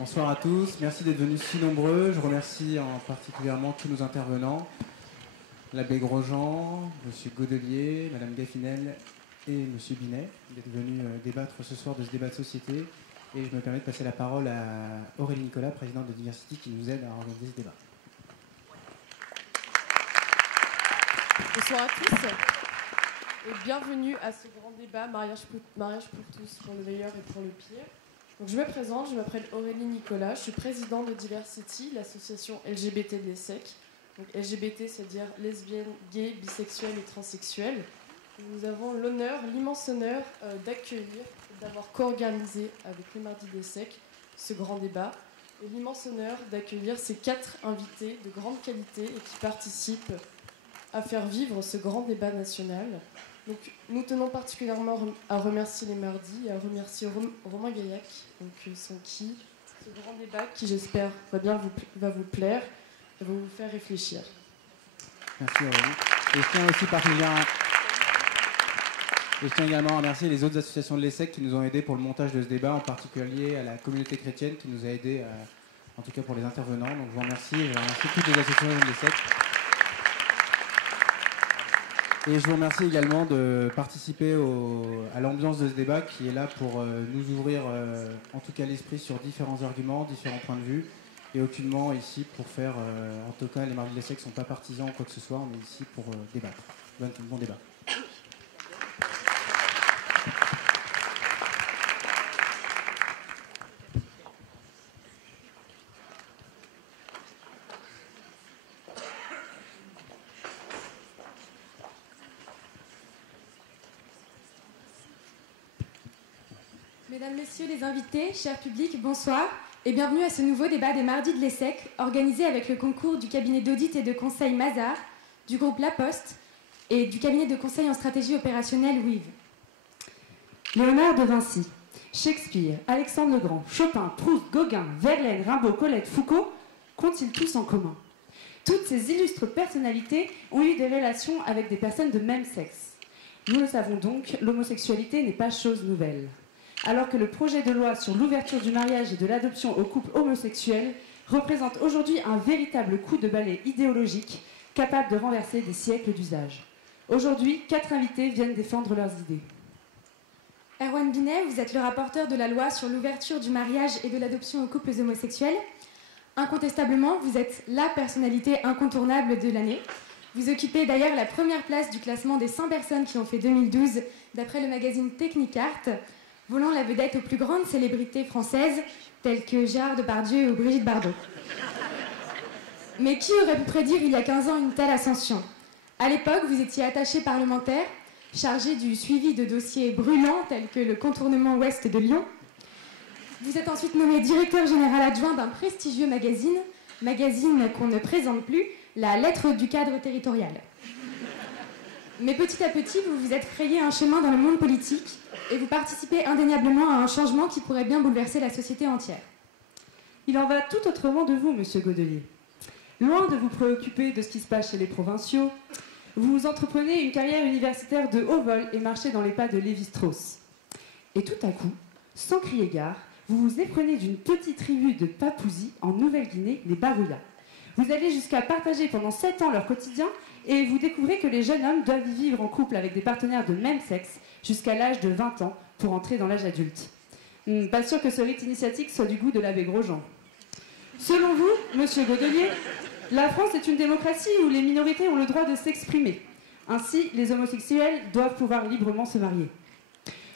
Bonsoir à tous, merci d'être venus si nombreux. Je remercie en particulièrement tous nos intervenants, l'abbé Grosjean, M. Godelier, Mme Gaffinel et M. Binet, d'être venus débattre ce soir de ce débat de société. Et je me permets de passer la parole à Aurélie Nicolas, présidente de Diversity, qui nous aide à organiser ce débat. Bonsoir à tous et bienvenue à ce grand débat mariage pour tous, pour le meilleur et pour le pire. Donc, je me présente, je m'appelle Aurélie Nicolas, je suis présidente de Diversity, l'association LGBT de l'ESSEC. Donc LGBT, c'est-à-dire lesbiennes, gays, bisexuels et transsexuels. Nous avons l'honneur, l'immense honneur d'accueillir, d'avoir co-organisé avec les Mardis de l'ESSEC ce grand débat. Et l'immense honneur d'accueillir ces 4 invités de grande qualité et qui participent à faire vivre ce grand débat national. Donc, nous tenons particulièrement à remercier les Mardis et à remercier Romain Gaillac, donc son qui, ce grand débat qui, j'espère, va vous plaire et va vous faire réfléchir. Merci Aurélie. Et je tiens également à remercier les autres associations de l'ESSEC qui nous ont aidés pour le montage de ce débat, en particulier à la communauté chrétienne qui nous a aidés, en tout cas pour les intervenants. Donc je vous remercie et je remercie toutes les associations de l'ESSEC. Et je vous remercie également de participer à l'ambiance de ce débat qui est là pour nous ouvrir en tout cas l'esprit sur différents arguments, différents points de vue. Et aucunement ici pour faire, en tout cas les Mardis de l'ESSEC ne sont pas partisans ou quoi que ce soit, on est ici pour débattre. Bon débat. Mesdames, Messieurs les invités, cher public, bonsoir et bienvenue à ce nouveau débat des Mardis de l'ESSEC organisé avec le concours du cabinet d'audit et de conseil Mazars, du groupe La Poste et du cabinet de conseil en stratégie opérationnelle WIV. Léonard de Vinci, Shakespeare, Alexandre le Grand, Chopin, Proust, Gauguin, Verlaine, Rimbaud, Colette, Foucault, qu'ont-ils tous en commun? Toutes ces illustres personnalités ont eu des relations avec des personnes de même sexe. Nous le savons donc, l'homosexualité n'est pas chose nouvelle. Alors que le projet de loi sur l'ouverture du mariage et de l'adoption aux couples homosexuels représente aujourd'hui un véritable coup de balai idéologique capable de renverser des siècles d'usage. Aujourd'hui, 4 invités viennent défendre leurs idées. Erwan Binet, vous êtes le rapporteur de la loi sur l'ouverture du mariage et de l'adoption aux couples homosexuels. Incontestablement, vous êtes la personnalité incontournable de l'année. Vous occupez d'ailleurs la première place du classement des 100 personnes qui ont fait 2012 d'après le magazine Technicart, volant la vedette aux plus grandes célébrités françaises, telles que Gérard Depardieu ou Brigitte Bardot. Mais qui aurait pu prédire il y a 15 ans une telle ascension? À l'époque, vous étiez attaché parlementaire, chargé du suivi de dossiers brûlants, tels que le contournement ouest de Lyon. Vous êtes ensuite nommé directeur général adjoint d'un prestigieux magazine qu'on ne présente plus, la Lettre du cadre territorial. Mais petit à petit, vous vous êtes frayé un chemin dans le monde politique et vous participez indéniablement à un changement qui pourrait bien bouleverser la société entière. Il en va tout autrement de vous, monsieur Godelier. Loin de vous préoccuper de ce qui se passe chez les provinciaux, vous entreprenez une carrière universitaire de haut vol et marchez dans les pas de Lévi-Strauss. Et tout à coup, sans crier gare, vous vous éprenez d'une petite tribu de Papousie en Nouvelle-Guinée, les Barouillas. Vous allez jusqu'à partager pendant 7 ans leur quotidien et vous découvrez que les jeunes hommes doivent vivre en couple avec des partenaires de même sexe jusqu'à l'âge de 20 ans pour entrer dans l'âge adulte. Pas sûr que ce rite initiatique soit du goût de l'abbé Grosjean. Selon vous, monsieur Godelier, la France est une démocratie où les minorités ont le droit de s'exprimer. Ainsi, les homosexuels doivent pouvoir librement se marier.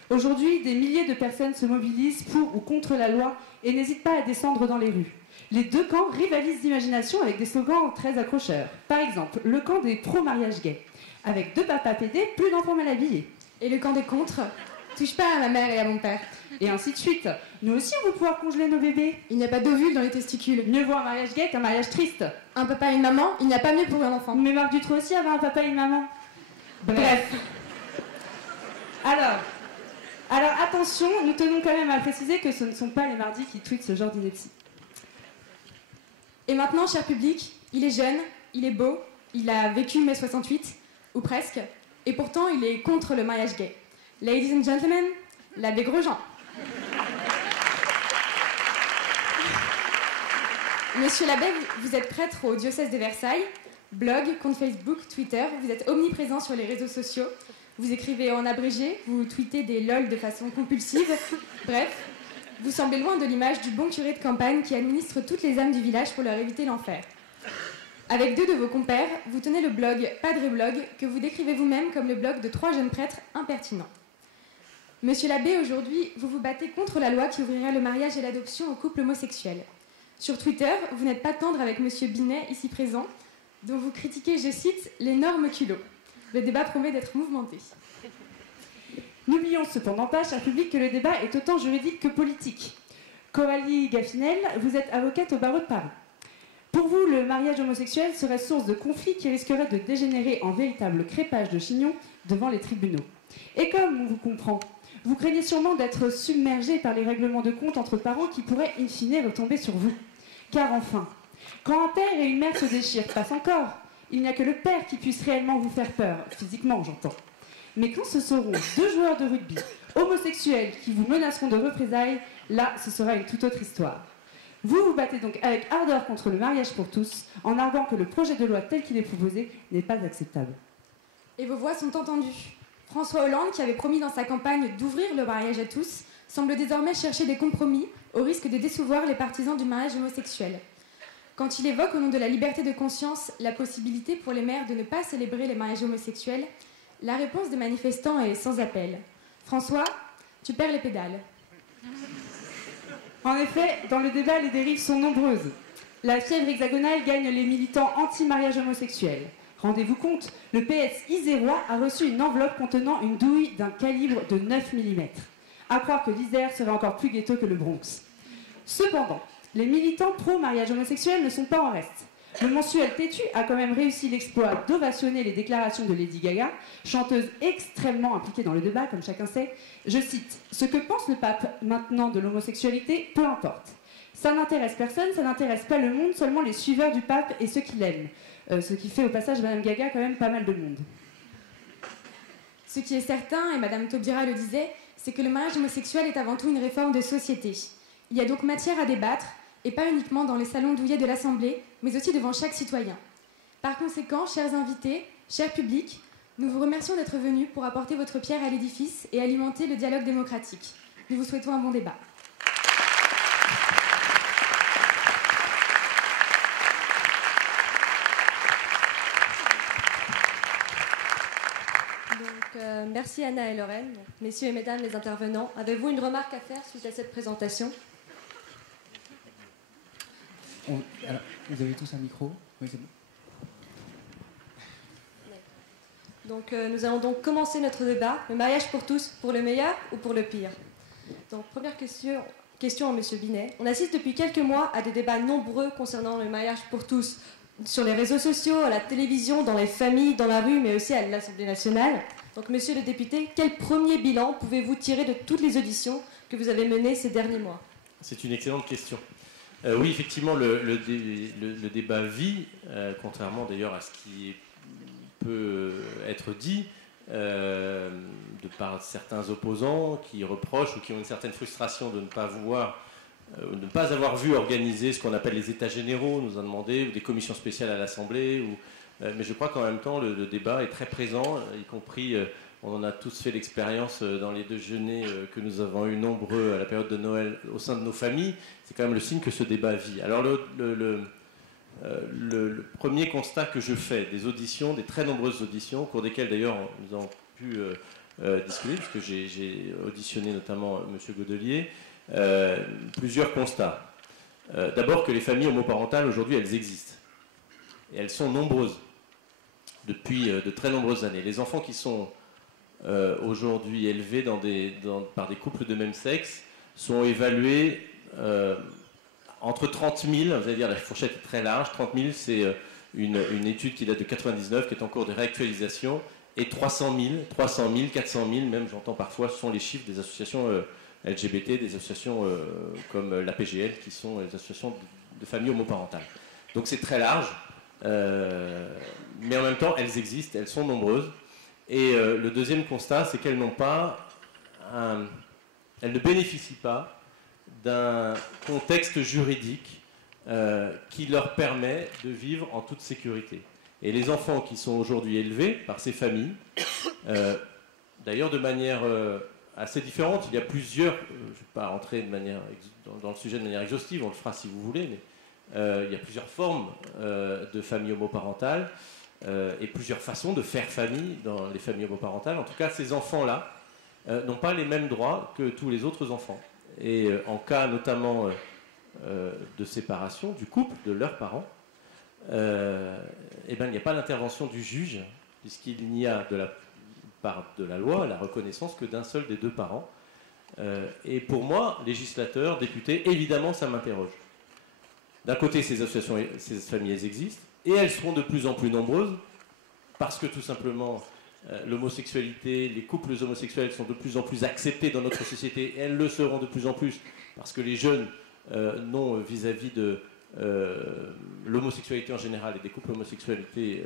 Aujourd'hui, des milliers de personnes se mobilisent pour ou contre la loi et n'hésitent pas à descendre dans les rues. Les deux camps rivalisent d'imagination avec des slogans très accrocheurs. Par exemple, le camp des pro-mariage gay. Avec 2 papas pédés, plus d'enfants mal habillés. Et le camp des contre? Touche pas à ma mère et à mon père. Et ainsi de suite. Nous aussi, on veut pouvoir congeler nos bébés. Il n'y a pas d'ovule dans les testicules. Mieux vaut un mariage gay qu'un mariage triste. Un papa et une maman, il n'y a pas mieux pour un enfant. Mais Marc Dutroux aussi avait un papa et une maman. Bref. Alors attention, nous tenons quand même à préciser que ce ne sont pas les mardis qui tweetent ce genre d'ineptie. Et maintenant, cher public, il est jeune, il est beau, il a vécu mai 68, ou presque, et pourtant il est contre le mariage gay. Ladies and gentlemen, l'abbé Grosjean. Monsieur l'abbé, vous êtes prêtre au diocèse de Versailles, blog, compte Facebook, Twitter, vous êtes omniprésent sur les réseaux sociaux, vous écrivez en abrégé, vous tweetez des lol de façon compulsive, bref, vous semblez loin de l'image du bon curé de campagne qui administre toutes les âmes du village pour leur éviter l'enfer. Avec 2 de vos compères, vous tenez le blog Padre Blog, que vous décrivez vous-même comme le blog de 3 jeunes prêtres impertinents. Monsieur l'abbé, aujourd'hui, vous vous battez contre la loi qui ouvrirait le mariage et l'adoption aux couples homosexuels. Sur Twitter, vous n'êtes pas tendre avec monsieur Binet, ici présent, dont vous critiquez, je cite, « l'énorme culot ». Le débat promet d'être mouvementé. N'oublions cependant pas, cher public, que le débat est autant juridique que politique. Coralie Gaffinel, vous êtes avocate au barreau de Paris. Pour vous, le mariage homosexuel serait source de conflits qui risqueraient de dégénérer en véritable crépage de chignon devant les tribunaux. Et comme on vous comprend, vous craignez sûrement d'être submergé par les règlements de compte entre parents qui pourraient in fine retomber sur vous. Car enfin, quand un père et une mère se déchirent, passe encore, il n'y a que le père qui puisse réellement vous faire peur, physiquement j'entends. Mais quand ce seront 2 joueurs de rugby homosexuels qui vous menaceront de représailles, là, ce sera une toute autre histoire. Vous vous battez donc avec ardeur contre le mariage pour tous, en arguant que le projet de loi tel qu'il est proposé n'est pas acceptable. Et vos voix sont entendues. François Hollande, qui avait promis dans sa campagne d'ouvrir le mariage à tous, semble désormais chercher des compromis au risque de décevoir les partisans du mariage homosexuel. Quand il évoque au nom de la liberté de conscience la possibilité pour les maires de ne pas célébrer les mariages homosexuels, la réponse des manifestants est sans appel. François, tu perds les pédales. En effet, dans le débat, les dérives sont nombreuses. La fièvre hexagonale gagne les militants anti-mariage homosexuel. Rendez-vous compte, le PS isérois a reçu une enveloppe contenant une douille d'un calibre de 9 mm. À croire que l'Isère serait encore plus ghetto que le Bronx. Cependant, les militants pro-mariage homosexuel ne sont pas en reste. Le mensuel Têtu a quand même réussi l'exploit d'ovationner les déclarations de Lady Gaga, chanteuse extrêmement impliquée dans le débat, comme chacun sait. Je cite, « Ce que pense le pape maintenant de l'homosexualité, peu importe. Ça n'intéresse personne, ça n'intéresse pas le monde, seulement les suiveurs du pape et ceux qui l'aiment. » Ce qui fait au passage Madame Gaga quand même pas mal de monde. Ce qui est certain, et Madame Taubira le disait, c'est que le mariage homosexuel est avant tout une réforme de société. Il y a donc matière à débattre, et pas uniquement dans les salons douillets de l'Assemblée, mais aussi devant chaque citoyen. Par conséquent, chers invités, chers publics, nous vous remercions d'être venus pour apporter votre pierre à l'édifice et alimenter le dialogue démocratique. Nous vous souhaitons un bon débat. Merci Anna et Lorraine. Donc, messieurs et mesdames les intervenants, avez-vous une remarque à faire suite à cette présentation? Alors, vous avez tous un micro? Oui, c'est bon. Donc, nous allons donc commencer notre débat. Le mariage pour tous, pour le meilleur ou pour le pire? Donc, première question à Monsieur Binet. On assiste depuis quelques mois à des débats nombreux concernant le mariage pour tous, sur les réseaux sociaux, à la télévision, dans les familles, dans la rue, mais aussi à l'Assemblée nationale. Donc, monsieur le député, quel premier bilan pouvez-vous tirer de toutes les auditions que vous avez menées ces derniers mois? C'est une excellente question. Oui, effectivement, le débat vit, contrairement d'ailleurs à ce qui peut être dit de par certains opposants qui reprochent ou qui ont une certaine frustration de ne pas avoir vu organiser ce qu'on appelle les états généraux, nous a demandé, ou des commissions spéciales à l'Assemblée, mais je crois qu'en même temps le débat est très présent, y compris, on en a tous fait l'expérience dans les déjeuners que nous avons eu nombreux à la période de Noël au sein de nos familles. C'est quand même le signe que ce débat vit. Alors le premier constat que je fais des auditions, des très nombreuses auditions, au cours desquelles d'ailleurs nous avons pu discuter, puisque j'ai auditionné notamment M. Godelier, plusieurs constats. D'abord que les familles homoparentales aujourd'hui elles existent. Et elles sont nombreuses depuis de très nombreuses années. Les enfants qui sont aujourd'hui élevés par des couples de même sexe sont évalués entre 30 000, vous allez dire la fourchette est très large, 30 000 c'est une étude qui date de 99 qui est en cours de réactualisation, et 300 000, 400 000 même, j'entends parfois, ce sont les chiffres des associations LGBT, des associations comme l'APGL qui sont les associations de familles homoparentales. Donc c'est très large. Mais en même temps, elles existent, elles sont nombreuses. Et le deuxième constat, c'est qu'elles elles ne bénéficient pas d'un contexte juridique qui leur permet de vivre en toute sécurité. Et les enfants qui sont aujourd'hui élevés par ces familles, d'ailleurs de manière assez différente, il y a plusieurs, je ne vais pas rentrer dans le sujet de manière exhaustive, on le fera si vous voulez, mais il y a plusieurs formes de familles homoparentales et plusieurs façons de faire famille dans les familles homoparentales. En tout cas, ces enfants-là n'ont pas les mêmes droits que tous les autres enfants. Et en cas notamment de séparation du couple, de leurs parents, il n'y a pas l'intervention du juge, puisqu'il n'y a de la part de la loi la reconnaissance que d'un seul des deux parents. Et pour moi, législateur, député, évidemment, ça m'interroge. D'un côté, ces associations, ces familles, elles existent, et elles seront de plus en plus nombreuses, parce que tout simplement, l'homosexualité, les couples homosexuels sont de plus en plus acceptés dans notre société, et elles le seront de plus en plus, parce que les jeunes n'ont vis-à-vis de l'homosexualité en général et des couples homosexualité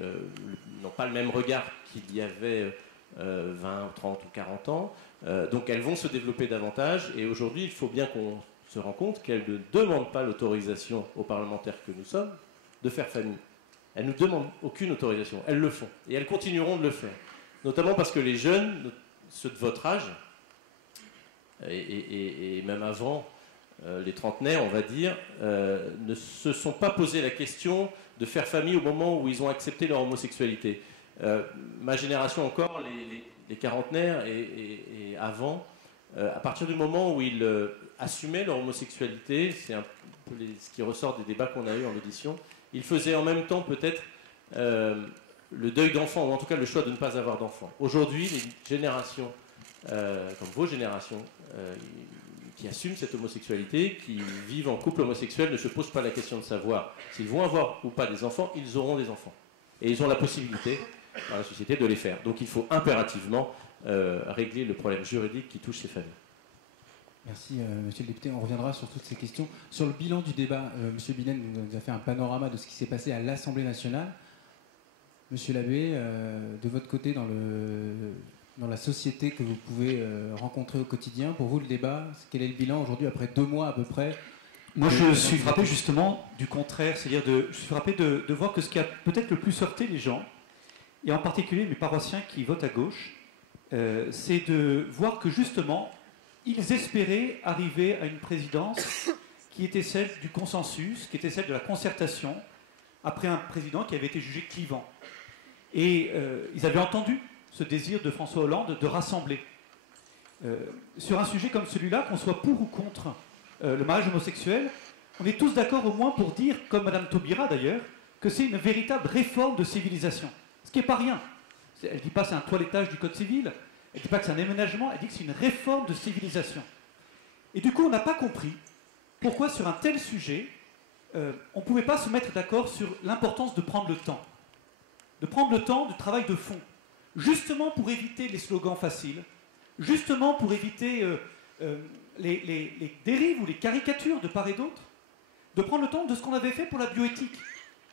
n'ont pas le même regard qu'il y avait 20, 30 ou 40 ans. Donc elles vont se développer davantage, et aujourd'hui, il faut bien qu'on se rend compte qu'elles ne demandent pas l'autorisation aux parlementaires que nous sommes de faire famille. Elles ne nous demandent aucune autorisation, elles le font, et elles continueront de le faire. Notamment parce que les jeunes, ceux de votre âge, et même avant les trentenaires, on va dire, ne se sont pas posé la question de faire famille au moment où ils ont accepté leur homosexualité. Ma génération encore, les quarantenaires et avant, à partir du moment où ils assumaient leur homosexualité, c'est un peu ce qui ressort des débats qu'on a eus en audition, ils faisaient en même temps peut-être le deuil d'enfant, ou en tout cas le choix de ne pas avoir d'enfant. Aujourd'hui, les générations, comme vos générations, qui assument cette homosexualité, qui vivent en couple homosexuel, ne se posent pas la question de savoir s'ils vont avoir ou pas des enfants, ils auront des enfants. Et ils ont la possibilité, dans la société, de les faire. Donc il faut impérativement régler le problème juridique qui touche ces familles. Merci, monsieur le député. On reviendra sur toutes ces questions. Sur le bilan du débat, monsieur Binet nous a fait un panorama de ce qui s'est passé à l'Assemblée nationale. Monsieur Labbé, de votre côté, dans la société que vous pouvez rencontrer au quotidien, pour vous, le débat, quel est le bilan aujourd'hui, après 2 mois à peu près? Moi, je suis frappé justement du contraire, c'est-à-dire je suis frappé de voir que ce qui a peut-être le plus heurté les gens, et en particulier mes paroissiens qui votent à gauche, c'est de voir que justement, ils espéraient arriver à une présidence qui était celle du consensus, qui était celle de la concertation, après un président qui avait été jugé clivant. Et ils avaient entendu ce désir de François Hollande de rassembler. Sur un sujet comme celui-là, qu'on soit pour ou contre le mariage homosexuel, on est tous d'accord au moins pour dire, comme Madame Taubira d'ailleurs, que c'est une véritable réforme de civilisation. Ce qui n'est pas rien. Elle ne dit pas que c'est un toilettage du code civil, elle ne dit pas que c'est un aménagement, elle dit que c'est une réforme de civilisation. Et du coup, on n'a pas compris pourquoi sur un tel sujet, on ne pouvait pas se mettre d'accord sur l'importance de prendre le temps. De prendre le temps du travail de fond. Justement pour éviter les slogans faciles, justement pour éviter les dérives ou les caricatures de part et d'autre, de prendre le temps de ce qu'on avait fait pour la bioéthique.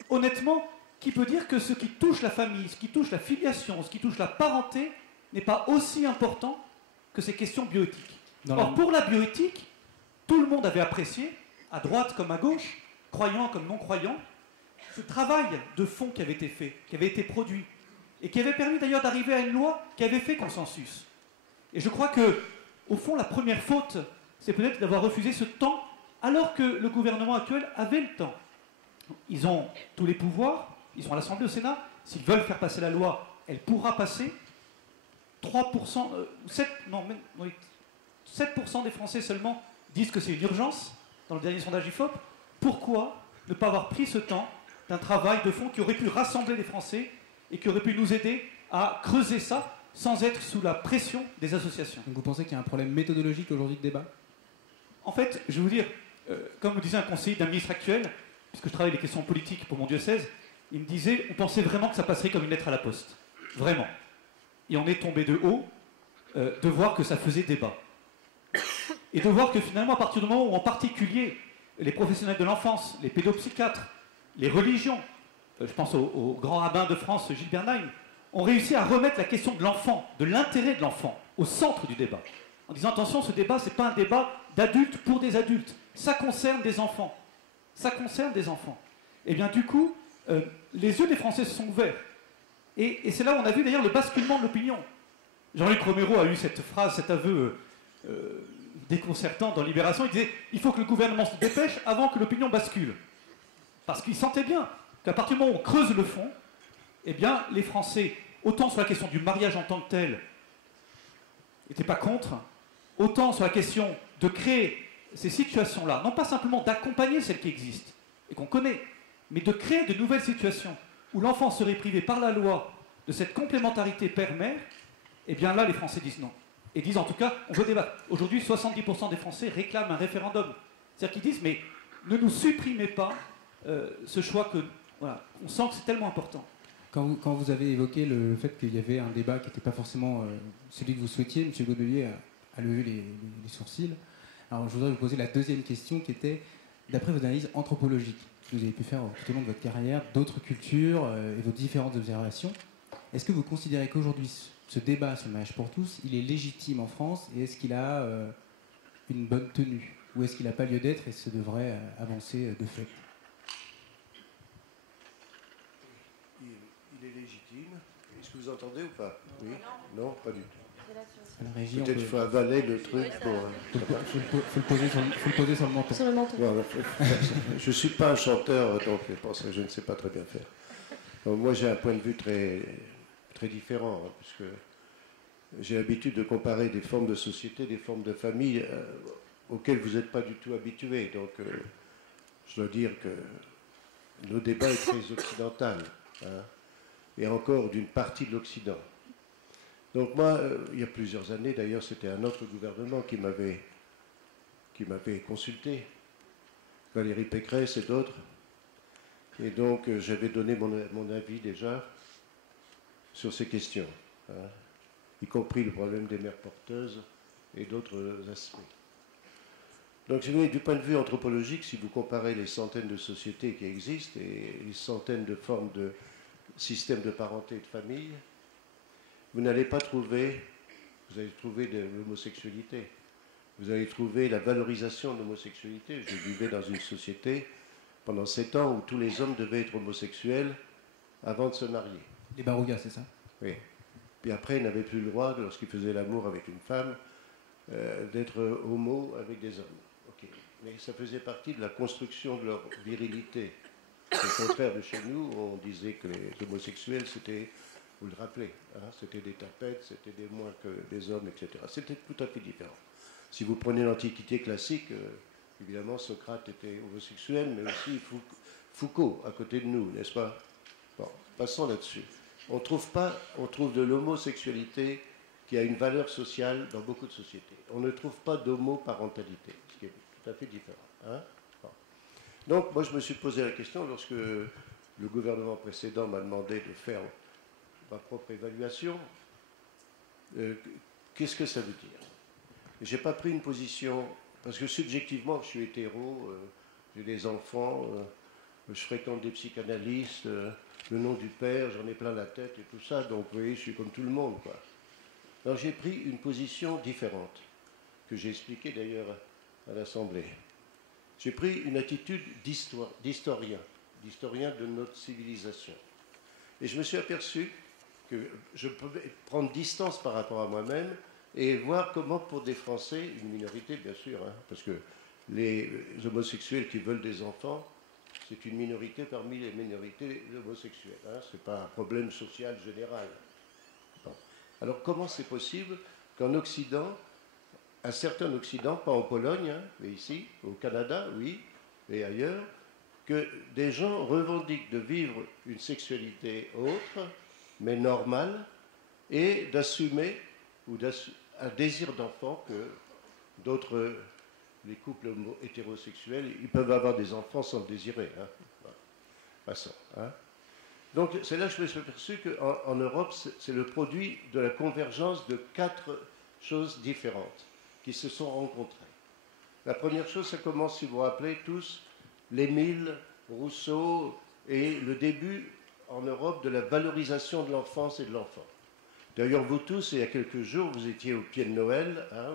Honnêtement, qui peut dire que ce qui touche la famille, ce qui touche la filiation, ce qui touche la parenté, n'est pas aussi important que ces questions bioéthiques. Or, pour la bioéthique, tout le monde avait apprécié, à droite comme à gauche, croyants comme non-croyants, ce travail de fond qui avait été fait, qui avait été produit, et qui avait permis d'ailleurs d'arriver à une loi qui avait fait consensus. Et je crois que, au fond, la première faute, c'est peut-être d'avoir refusé ce temps, alors que le gouvernement actuel avait le temps. Ils ont tous les pouvoirs, ils sont à l'Assemblée, au Sénat, s'ils veulent faire passer la loi, elle pourra passer. 7% des Français seulement disent que c'est une urgence, dans le dernier sondage IFOP. Pourquoi ne pas avoir pris ce temps d'un travail de fond qui aurait pu rassembler les Français et qui aurait pu nous aider à creuser ça sans être sous la pression des associations? Donc vous pensez qu'il y a un problème méthodologique aujourd'hui de débat? En fait, je vais vous dire, comme me disait un conseiller d'un ministre actuel, puisque je travaille les questions politiques pour mon diocèse, il me disait, on pensait vraiment que ça passerait comme une lettre à la poste. Vraiment. Et on est tombé de haut de voir que ça faisait débat. Et de voir que finalement, à partir du moment où en particulier les professionnels de l'enfance, les pédopsychiatres, les religions, je pense au grand rabbin de France, Gilles Bernheim, ont réussi à remettre la question de l'enfant, de l'intérêt de l'enfant, au centre du débat. En disant, attention, ce débat, ce n'est pas un débat d'adultes pour des adultes. Ça concerne des enfants. ça concerne des enfants. Et bien du coup, les yeux des Français se sont ouverts. Et c'est là où on a vu d'ailleurs le basculement de l'opinion. Jean-Luc Romero a eu cette phrase, cet aveu déconcertant dans Libération. Il disait « Il faut que le gouvernement se dépêche avant que l'opinion bascule ». Parce qu'il sentait bien qu'à partir du moment où on creuse le fond, eh bien, les Français, autant sur la question du mariage en tant que tel, n'étaient pas contre, autant sur la question de créer ces situations-là, non pas simplement d'accompagner celles qui existent et qu'on connaît, mais de créer de nouvelles situations où l'enfant serait privé par la loi de cette complémentarité père-mère, eh bien là, les Français disent non. Et disent en tout cas, on veut débattre. Aujourd'hui, 70% des Français réclament un référendum. C'est-à-dire qu'ils disent, mais ne nous supprimez pas ce choix que... Voilà, on sent que c'est tellement important. Quand vous avez évoqué le fait qu'il y avait un débat qui n'était pas forcément celui que vous souhaitiez, M. Godelier a levé les sourcils. Alors je voudrais vous poser la deuxième question qui était, d'après vos analyses anthropologiques, que vous avez pu faire tout au long de votre carrière, d'autres cultures et vos différentes observations, est-ce que vous considérez qu'aujourd'hui, ce débat sur le mariage pour tous, il est légitime en France et est-ce qu'il a une bonne tenue? Ou est-ce qu'il n'a pas lieu d'être et se devrait avancer de fait? Il est légitime. Est-ce que vous entendez ou pas? Oui? Non, pas du tout. Peut-être qu'il faut avaler le truc pour... faut le poser sur le menton. Sur le menton. Bon, je ne suis pas un chanteur, donc pour ça, je ne sais pas très bien faire. Donc, moi, j'ai un point de vue très, très différent, hein, puisque j'ai l'habitude de comparer des formes de société, des formes de famille auxquelles vous n'êtes pas du tout habitués. Donc, je dois dire que le débat est très occidental, hein, et encore d'une partie de l'Occident. Donc moi, il y a plusieurs années, d'ailleurs, c'était un autre gouvernement qui m'avait consulté, Valérie Pécresse et d'autres. Et donc, j'avais donné mon avis déjà sur ces questions, hein, y compris le problème des mères porteuses et d'autres aspects. Donc, du point de vue anthropologique, si vous comparez les centaines de sociétés qui existent et les centaines de formes de systèmes de parenté et de famille, vous n'allez pas trouver, vous allez trouver de l'homosexualité, vous allez trouver la valorisation de l'homosexualité. Je vivais dans une société pendant 7 ans où tous les hommes devaient être homosexuels avant de se marier. Les barougas, c'est ça? Oui. Puis après, ils n'avaient plus le droit, lorsqu'ils faisaient l'amour avec une femme, d'être homo avec des hommes. Okay. Mais ça faisait partie de la construction de leur virilité. Au contraire de chez nous, on disait que les homosexuels, c'était... Vous le rappelez, hein, c'était des tapettes, c'était des moins que des hommes, etc. C'était tout à fait différent. Si vous prenez l'Antiquité classique, évidemment, Socrate était homosexuel, mais aussi Foucault, à côté de nous, n'est-ce pas? Bon, passons là-dessus. On trouve de l'homosexualité qui a une valeur sociale dans beaucoup de sociétés. On ne trouve pas d'homoparentalité, ce qui est tout à fait différent. Hein? Bon. Donc, moi, je me suis posé la question lorsque le gouvernement précédent m'a demandé de faire ma propre évaluation. Qu'est-ce que ça veut dire? Je n'ai pas pris une position, parce que subjectivement, je suis hétéro, j'ai des enfants, je fréquente des psychanalystes, le nom du père, j'en ai plein la tête et tout ça, donc vous voyez, je suis comme tout le monde, quoi. Alors j'ai pris une position différente, que j'ai expliquée d'ailleurs à l'Assemblée. J'ai pris une attitude d'historien de notre civilisation. Et je me suis aperçu que je pouvais prendre distance par rapport à moi-même et voir comment, pour des Français, une minorité bien sûr, hein, parce que les homosexuels qui veulent des enfants, c'est une minorité parmi les minorités homosexuelles. Hein, ce n'est pas un problème social général. Bon. Alors comment c'est possible qu'en Occident, un certain Occident, pas en Pologne, hein, mais ici, au Canada, oui, et ailleurs, que des gens revendiquent de vivre une sexualité autre, mais normale, et d'assumer un désir d'enfant que d'autres, les couples hétérosexuels, ils peuvent avoir des enfants sans le désirer. Hein. Voilà. Passons. Hein. Donc c'est là que je me suis aperçu qu'en Europe, c'est le produit de la convergence de 4 choses différentes qui se sont rencontrées. La première chose, ça commence, si vous vous rappelez tous, l'Émile, Rousseau et le début en Europe de la valorisation de l'enfance et de l'enfant. D'ailleurs, vous tous, il y a quelques jours, vous étiez au pied de Noël, hein,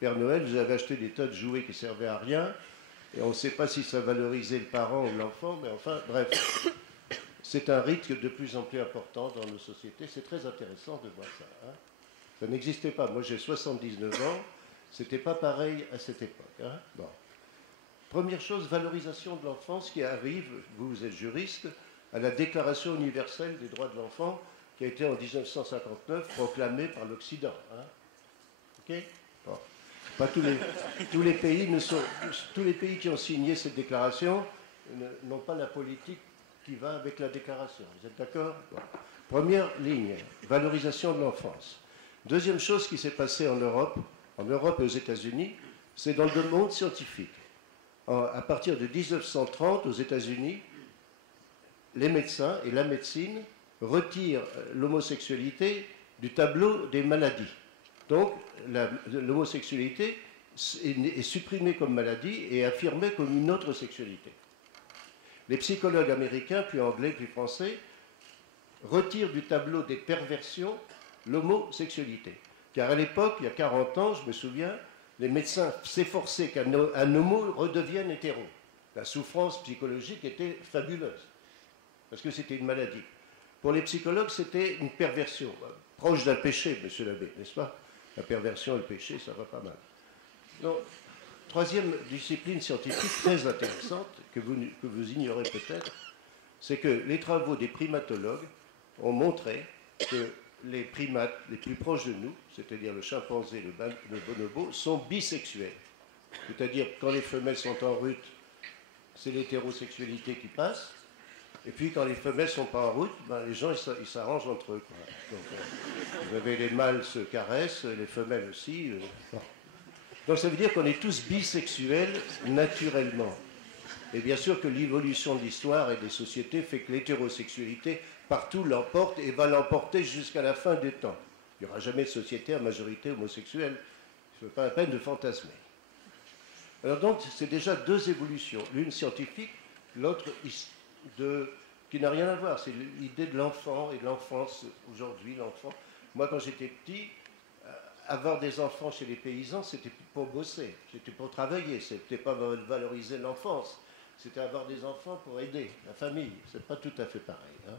Père Noël, vous avez acheté des tas de jouets qui ne servaient à rien, Et on ne sait pas si ça valorisait le parent ou l'enfant, mais enfin, bref. C'est un rite de plus en plus important dans nos sociétés. C'est très intéressant de voir ça. Hein. Ça n'existait pas. Moi, j'ai 79 ans. C'était pas pareil à cette époque. Hein. Bon. Première chose, valorisation de l'enfance qui arrive, vous êtes juriste, à la Déclaration universelle des droits de l'enfant qui a été en 1959 proclamée par l'Occident. Hein. Ok ? Bon. Pas tous les pays tous les pays qui ont signé cette déclaration n'ont pas la politique qui va avec la déclaration. Vous êtes d'accord ? Bon. Première ligne, valorisation de l'enfance. Deuxième chose qui s'est passée en Europe et aux États-Unis, c'est dans le monde scientifique. À partir de 1930, aux États-Unis, les médecins et la médecine retirent l'homosexualité du tableau des maladies. Donc, l'homosexualité est supprimée comme maladie et affirmée comme une autre sexualité. Les psychologues américains, puis anglais, puis français, retirent du tableau des perversions l'homosexualité. Car à l'époque, il y a 40 ans, je me souviens, les médecins s'efforçaient qu'un homo redevienne hétéro. La souffrance psychologique était fabuleuse, parce que c'était une maladie. Pour les psychologues, c'était une perversion, proche d'un péché, monsieur l'abbé, n'est-ce pas? La perversion et le péché, ça va pas mal. Donc, troisième discipline scientifique très intéressante, que vous ignorez peut-être, c'est que les travaux des primatologues ont montré que les primates les plus proches de nous, c'est-à-dire le chimpanzé et le bonobo, sont bisexuels. C'est-à-dire quand les femelles sont en route, c'est l'hétérosexualité qui passe, et puis quand les femelles ne sont pas en route, ben, les gens ils s'arrangent entre eux. Quoi. Donc, vous avez les mâles se caressent, les femelles aussi. Donc ça veut dire qu'on est tous bisexuels naturellement. Et bien sûr que l'évolution de l'histoire et des sociétés fait que l'hétérosexualité partout l'emporte et va l'emporter jusqu'à la fin des temps. Il n'y aura jamais de société à majorité homosexuelle. Ce n'est pas la peine de fantasmer. Alors donc, c'est déjà deux évolutions. L'une scientifique, l'autre qui n'a rien à voir. C'est l'idée de l'enfant et de l'enfance aujourd'hui, l'enfant. Moi, quand j'étais petit, avoir des enfants chez les paysans, c'était pour bosser, c'était pour travailler, c'était pas valoriser l'enfance. C'était avoir des enfants pour aider la famille. C'est pas tout à fait pareil. Hein.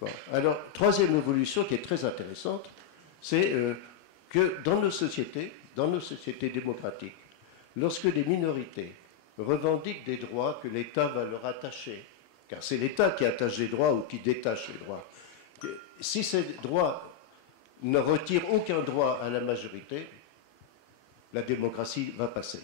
Bon. Alors, troisième évolution qui est très intéressante, c'est que dans nos sociétés démocratiques, lorsque des minorités revendiquent des droits que l'État va leur attacher, car c'est l'État qui attache les droits ou qui détache les droits, si ces droits ne retirent aucun droit à la majorité, la démocratie va passer.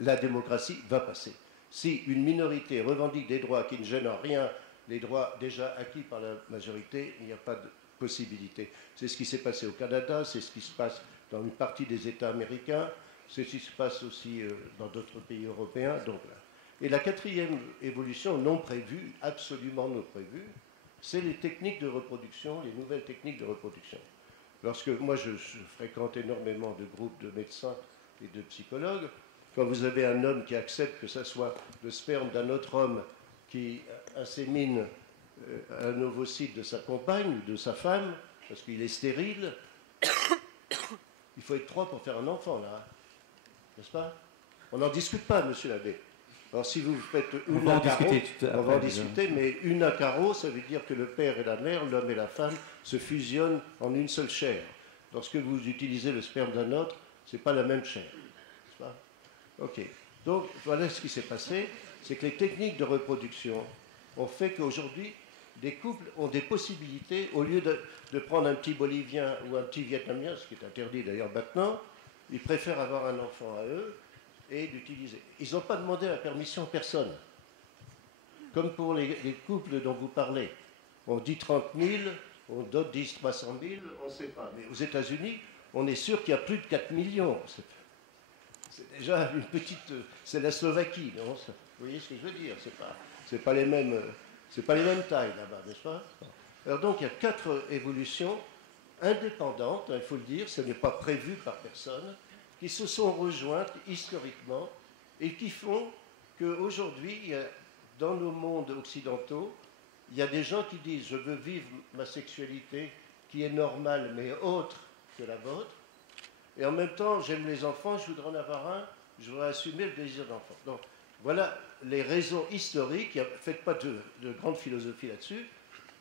La démocratie va passer. Si une minorité revendique des droits qui ne gênent en rien les droits déjà acquis par la majorité, il n'y a pas de possibilité. C'est ce qui s'est passé au Canada, c'est ce qui se passe dans une partie des États américains, c'est ce qui se passe aussi dans d'autres pays européens. Donc, là. Et la quatrième évolution non prévue, absolument non prévue, c'est les techniques de reproduction, les nouvelles techniques de reproduction. Lorsque moi je fréquente énormément de groupes de médecins et de psychologues, quand vous avez un homme qui accepte que ce soit le sperme d'un autre homme qui insémine un ovocyte de sa compagne ou de sa femme, parce qu'il est stérile, il faut être 3 pour faire un enfant, là. N'est-ce pas? On n'en discute pas, monsieur l'abbé. Alors si vous faites une acaro, on va en discuter, mais une acaro, ça veut dire que le père et la mère, l'homme et la femme, se fusionnent en une seule chair. Lorsque vous utilisez le sperme d'un autre, ce n'est pas la même chair. N'est-ce pas? Ok. Donc voilà ce qui s'est passé, c'est que les techniques de reproduction ont fait qu'aujourd'hui, des couples ont des possibilités, au lieu de prendre un petit Bolivien ou un petit Vietnamien, ce qui est interdit d'ailleurs maintenant, ils préfèrent avoir un enfant à eux et d'utiliser. Ils n'ont pas demandé la permission à personne. Comme pour les couples dont vous parlez. On dit 30 000, d'autres disent 300 000, on ne sait pas. Mais aux États-Unis, on est sûr qu'il y a plus de 4 millions. C'est déjà une petite... C'est la Slovaquie, non? Vous voyez ce que je veux dire? C'est pas les mêmes tailles là-bas, n'est-ce pas? Alors donc, il y a 4 évolutions indépendantes, il faut le dire, ce n'est pas prévu par personne, qui se sont rejointes historiquement et qui font qu'aujourd'hui, dans nos mondes occidentaux, il y a des gens qui disent « je veux vivre ma sexualité qui est normale mais autre que la vôtre ». Et en même temps, j'aime les enfants, je voudrais en avoir un je voudrais assumer le désir d'enfant. Donc, voilà les raisons historiques, faites pas de grande philosophie là-dessus,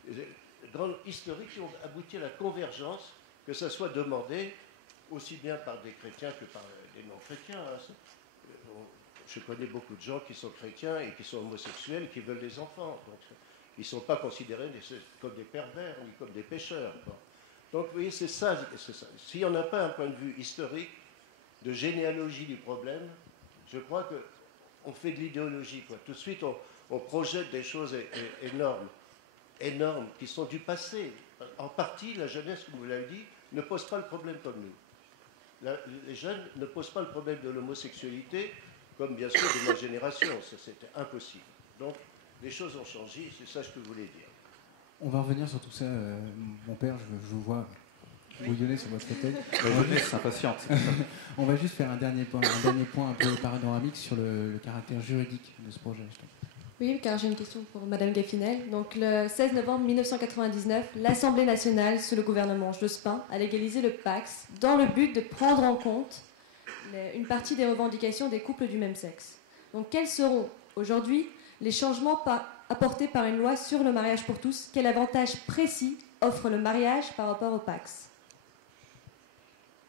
les grandes historiques qui ont abouti à la convergence, que ça soit demandé aussi bien par des chrétiens que par des non-chrétiens. Je connais beaucoup de gens qui sont chrétiens et qui sont homosexuels et qui veulent des enfants. Donc, ils ne sont pas considérés comme des pervers ni comme des pécheurs. Donc, vous voyez, c'est ça. S'il n'y en a pas un point de vue historique, de généalogie du problème, je crois qu'on fait de l'idéologie. Tout de suite, on projette des choses énormes, qui sont du passé. En partie, la jeunesse, comme vous l'avez dit, ne pose pas le problème comme nous. Les jeunes ne posent pas le problème de l'homosexualité, comme bien sûr de ma génération. Ça, c'était impossible. Donc, les choses ont changé, c'est ça que je voulais dire. On va revenir sur tout ça. Mon père, je vous vois bouillonner sur votre fauteuil. La jeunesse impatiente. On va juste faire un dernier point un peu panoramique sur le caractère juridique de ce projet. Oui, car j'ai une question pour Madame Gaffinel. Donc, le 16 novembre 1999, l'Assemblée nationale, sous le gouvernement Jospin, a légalisé le PACS dans le but de prendre en compte une partie des revendications des couples du même sexe. Donc, quels seront aujourd'hui les changements apportés par une loi sur le mariage pour tous? Quel avantage précis offre le mariage par rapport au PACS?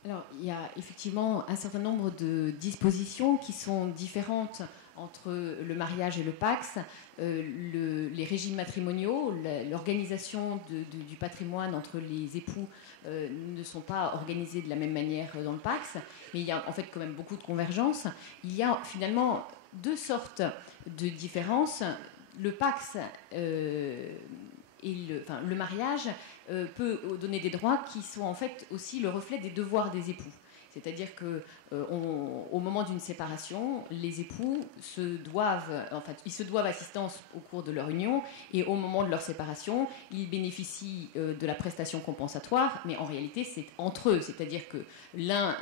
Alors, il y a effectivement un certain nombre de dispositions qui sont différentes entre le mariage et le PACS. Les régimes matrimoniaux, l'organisation du patrimoine entre les époux ne sont pas organisés de la même manière dans le PACS, mais il y a en fait quand même beaucoup de convergences. Il y a finalement deux sortes de différences. Le PACS le mariage peut donner des droits qui sont en fait aussi le reflet des devoirs des époux. C'est-à-dire qu'au moment d'une séparation, les époux se doivent assistance au cours de leur union, et au moment de leur séparation, ils bénéficient de la prestation compensatoire, mais en réalité c'est entre eux, c'est-à-dire que l'un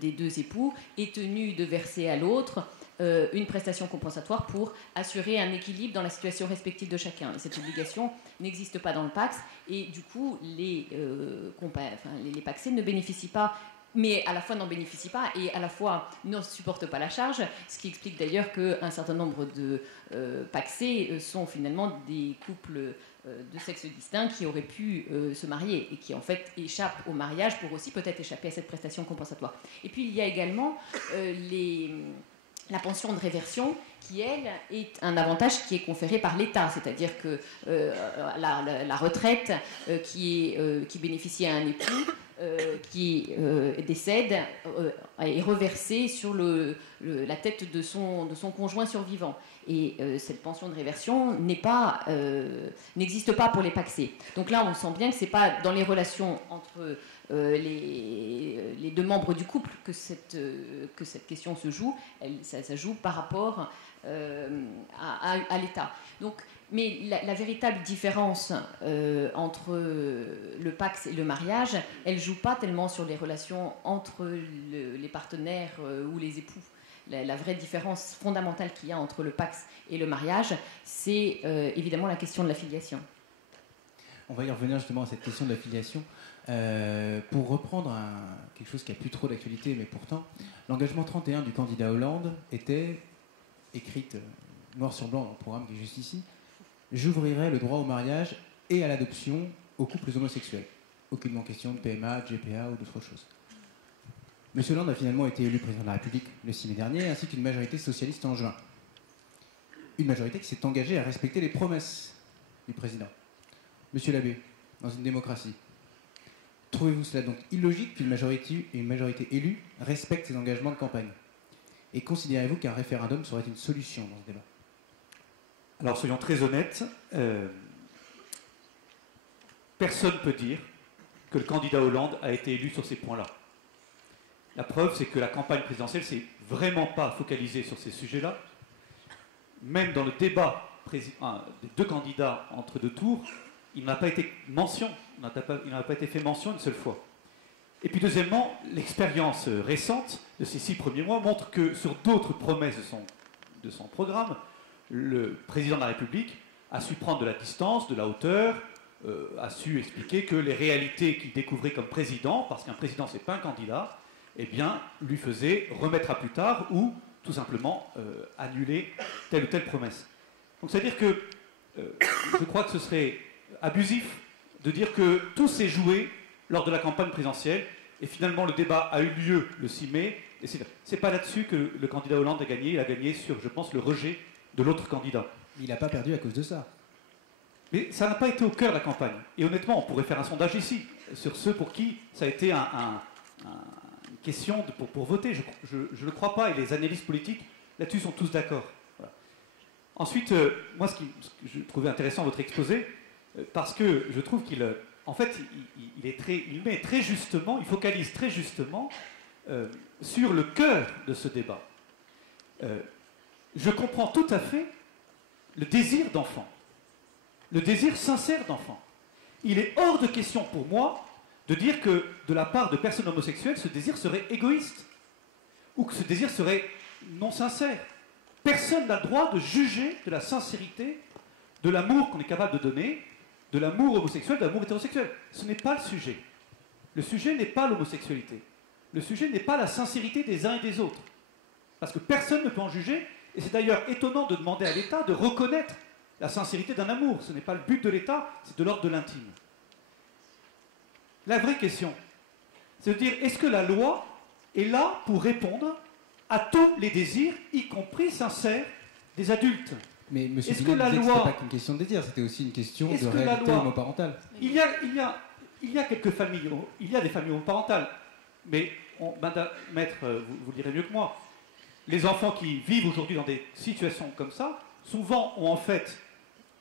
des deux époux est tenu de verser à l'autre une prestation compensatoire pour assurer un équilibre dans la situation respective de chacun. Et cette obligation n'existe pas dans le PACS, et du coup les PACSés ne bénéficient pas, mais à la fois n'en bénéficient pas et à la fois ne supportent pas la charge, ce qui explique d'ailleurs qu'un certain nombre de PACSés sont finalement des couples de sexe distinct qui auraient pu se marier et qui en fait échappent au mariage pour aussi peut-être échapper à cette prestation compensatoire. Et puis il y a également la pension de réversion qui, elle, est un avantage qui est conféré par l'État, c'est-à-dire que la retraite qui bénéficie à un époux qui décède est reversée sur la tête de son conjoint survivant. Et cette pension de réversion n'existe pas pour les PACSés. Donc là, on sent bien que ce n'est pas dans les relations entre les deux membres du couple que cette question se joue. Ça joue par rapport à l'État. Donc, mais la véritable différence entre le PACS et le mariage, elle ne joue pas tellement sur les relations entre les partenaires ou les époux. La vraie différence fondamentale qu'il y a entre le PACS et le mariage, c'est évidemment la question de la filiation. On va y revenir justement à cette question de la filiation. Pour reprendre quelque chose qui n'a plus trop d'actualité, mais pourtant, l'engagement 31 du candidat Hollande était écrite noir sur blanc dans le programme qui est juste ici. J'ouvrirai le droit au mariage et à l'adoption aux couples homosexuels. Aucunement question de PMA, de GPA ou d'autres choses. M. Hollande a finalement été élu président de la République le 6 mai dernier, ainsi qu'une majorité socialiste en juin. Une majorité qui s'est engagée à respecter les promesses du président. Monsieur Labbé, dans une démocratie, trouvez-vous cela donc illogique qu'une majorité élue respecte ses engagements de campagne? Et considérez-vous qu'un référendum serait une solution dans ce débat? Alors soyons très honnêtes, personne ne peut dire que le candidat Hollande a été élu sur ces points-là. La preuve, c'est que la campagne présidentielle ne s'est vraiment pas focalisée sur ces sujets-là. Même dans le débat des deux candidats entre deux tours, il n'a pas été fait mention une seule fois. Et puis deuxièmement, l'expérience récente de ces 6 premiers mois montre que sur d'autres promesses de son programme, le président de la République a su prendre de la distance, de la hauteur, a su expliquer que les réalités qu'il découvrait comme président, parce qu'un président c'est pas un candidat, eh bien, lui faisait remettre à plus tard ou tout simplement annuler telle ou telle promesse. Donc c'est-à-dire que je crois que ce serait abusif de dire que tout s'est joué lors de la campagne présidentielle et finalement le débat a eu lieu le 6 mai et c'est pas là-dessus que le candidat Hollande a gagné. Il a gagné sur, je pense, le rejet de l'autre candidat. Il n'a pas perdu à cause de ça. Mais ça n'a pas été au cœur de la campagne. Et honnêtement, on pourrait faire un sondage ici sur ceux pour qui ça a été une question pour voter. Je ne le crois pas et les analystes politiques là-dessus sont tous d'accord. Voilà. Ensuite, moi, ce que je trouvais intéressant votre exposé, parce que je trouve qu'il, en fait, il met très justement, il focalise très justement sur le cœur de ce débat. Je comprends tout à fait le désir d'enfant, le désir sincère d'enfant. Il est hors de question pour moi de dire que de la part de personnes homosexuelles, ce désir serait égoïste ou que ce désir serait non sincère. Personne n'a le droit de juger de la sincérité de l'amour qu'on est capable de donner, de l'amour homosexuel, de l'amour hétérosexuel. Ce n'est pas le sujet. Le sujet n'est pas l'homosexualité. Le sujet n'est pas la sincérité des uns et des autres. Parce que personne ne peut en juger, et c'est d'ailleurs étonnant de demander à l'État de reconnaître la sincérité d'un amour. Ce n'est pas le but de l'État, c'est de l'ordre de l'intime. La vraie question, c'est de dire, est-ce que la loi est là pour répondre à tous les désirs, y compris sincères, des adultes? Mais M. Est-ce Binet que la disait que loi... c'était pas qu'une question de désir, c'était aussi une question de Est-ce que la réalité loi- homoparentale. Il y a quelques familles, il y a des familles homoparentales, mais, maître, vous le direz mieux que moi, les enfants qui vivent aujourd'hui dans des situations comme ça, souvent ont en fait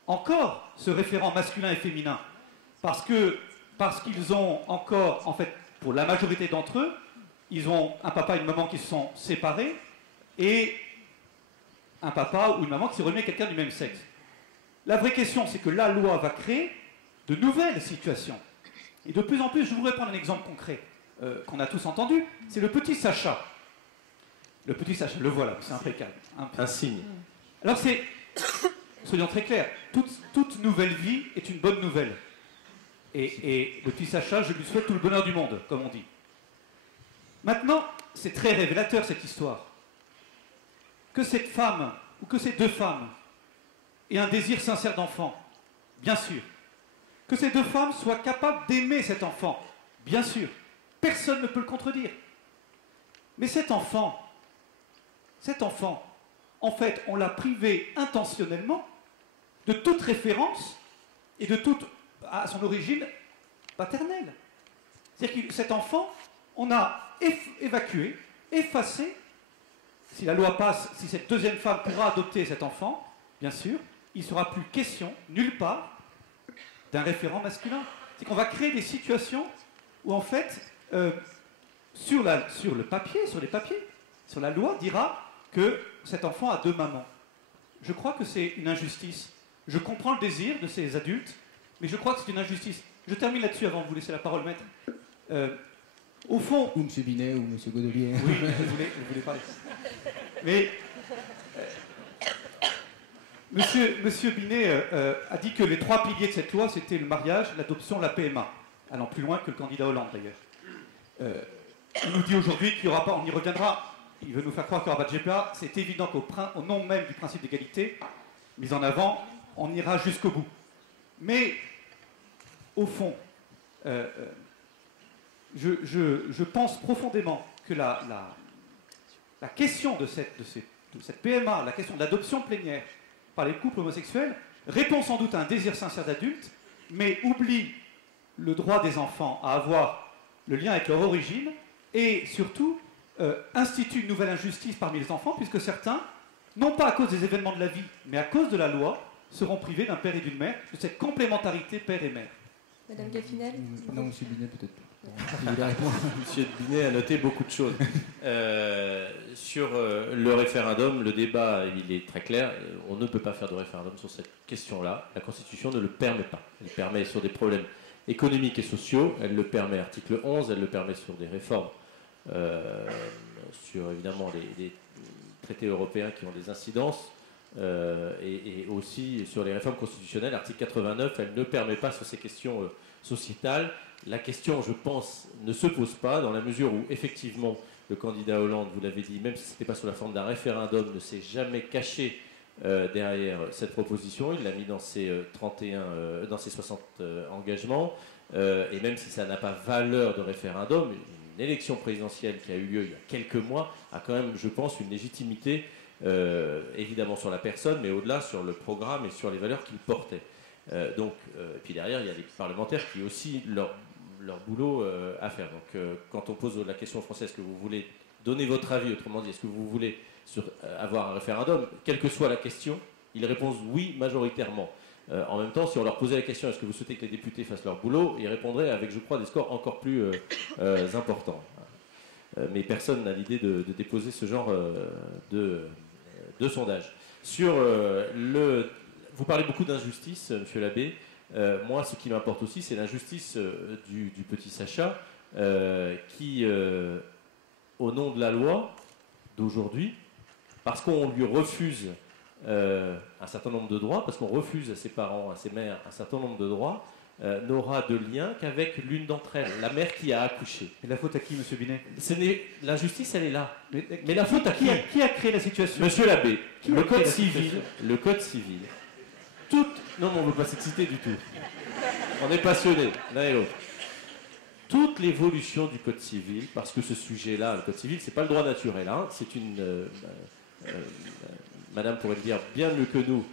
encore ce référent masculin et féminin, parce qu'ils ont encore, en fait, pour la majorité d'entre eux, ils ont un papa et une maman qui se sont séparés, et un papa ou une maman qui s'est remis à quelqu'un du même sexe. La vraie question, c'est que la loi va créer de nouvelles situations. Et de plus en plus, je voudrais prendre un exemple concret qu'on a tous entendu, c'est le petit Sacha. Le petit Sacha, le voilà, c'est impeccable. Un signe. Alors soyons très clairs, toute nouvelle vie est une bonne nouvelle. Et le petit Sacha, je lui souhaite tout le bonheur du monde, comme on dit. Maintenant, c'est très révélateur cette histoire. Que cette femme, ou que ces deux femmes, aient un désir sincère d'enfant, bien sûr. Que ces deux femmes soient capables d'aimer cet enfant, bien sûr. Personne ne peut le contredire. Mais cet enfant, en fait, on l'a privé intentionnellement de toute référence et de toute, à son origine, paternelle. C'est-à-dire que cet enfant, on a évacué, effacé. Si la loi passe, si cette deuxième femme pourra adopter cet enfant, bien sûr, il ne sera plus question, nulle part, d'un référent masculin. C'est qu'on va créer des situations où, en fait, sur le papier, sur les papiers, sur la loi, dira que cet enfant a deux mamans. Je crois que c'est une injustice. Je comprends le désir de ces adultes, mais je crois que c'est une injustice. Je termine là-dessus avant de vous laisser la parole, maître. Au fond... Ou M. Binet, ou M. Godelier. Oui, je voulais parler. Mais Monsieur Binet a dit que les trois piliers de cette loi, c'était le mariage, l'adoption, la PMA. Allant plus loin que le candidat Hollande, d'ailleurs. Il nous dit aujourd'hui qu'il n'y aura pas, on y reviendra, il veut nous faire croire qu'il n'y aura pas de GPA. C'est évident qu'au nom même du principe d'égalité, mis en avant, on ira jusqu'au bout. Mais, au fond, je pense profondément que la question de cette PMA, la question de l'adoption plénière par les couples homosexuels, répond sans doute à un désir sincère d'adulte, mais oublie le droit des enfants à avoir le lien avec leur origine et surtout institue une nouvelle injustice parmi les enfants, puisque certains, non pas à cause des événements de la vie, mais à cause de la loi, seront privés d'un père et d'une mère, de cette complémentarité père et mère. Madame Gaffinel? Non, M. Binet, peut-être pas. Monsieur Binet a noté beaucoup de choses. Sur le référendum, le débat, il est très clair. On ne peut pas faire de référendum sur cette question-là. La Constitution ne le permet pas. Elle permet sur des problèmes économiques et sociaux. Elle le permet, article 11. Elle le permet sur des réformes, sur évidemment des traités européens qui ont des incidences, et aussi sur les réformes constitutionnelles. Article 89, elle ne permet pas sur ces questions sociétales. la question, je pense, ne se pose pas dans la mesure où, effectivement, le candidat Hollande, vous l'avez dit, même si ce n'était pas sous la forme d'un référendum, ne s'est jamais caché derrière cette proposition. Il l'a mis dans ses 60 engagements. Et même si ça n'a pas valeur de référendum, une élection présidentielle qui a eu lieu il y a quelques mois a quand même, je pense, une légitimité, évidemment sur la personne, mais au-delà sur le programme et sur les valeurs qu'il portait. Puis derrière, il y a les parlementaires qui ont aussi leur boulot à faire. Donc quand on pose la question aux Français, est-ce que vous voulez donner votre avis, autrement dit, est-ce que vous voulez avoir un référendum, quelle que soit la question, ils répondent oui majoritairement. En même temps, si on leur posait la question, est-ce que vous souhaitez que les députés fassent leur boulot, ils répondraient avec, je crois, des scores encore plus importants. Mais personne n'a l'idée de déposer ce genre de sondage. Vous parlez beaucoup d'injustice, monsieur l'abbé. Moi, ce qui m'importe aussi, c'est l'injustice du petit Sacha, qui, au nom de la loi d'aujourd'hui, parce qu'on lui refuse un certain nombre de droits, parce qu'on refuse à ses parents, à ses mères, un certain nombre de droits, n'aura de lien qu'avec l'une d'entre elles, la mère qui a accouché. Et la faute à qui, monsieur Binet? L'injustice, elle est là. Mais la faute à qui? Qui a créé la situation? Monsieur l'abbé, le code civil, non, mais on ne veut pas s'exciter du tout. On est passionnés, l'un et l'autre. Toute l'évolution du code civil, parce que ce sujet-là, le code civil, c'est pas le droit naturel, hein, c'est une... madame pourrait le dire bien mieux que nous,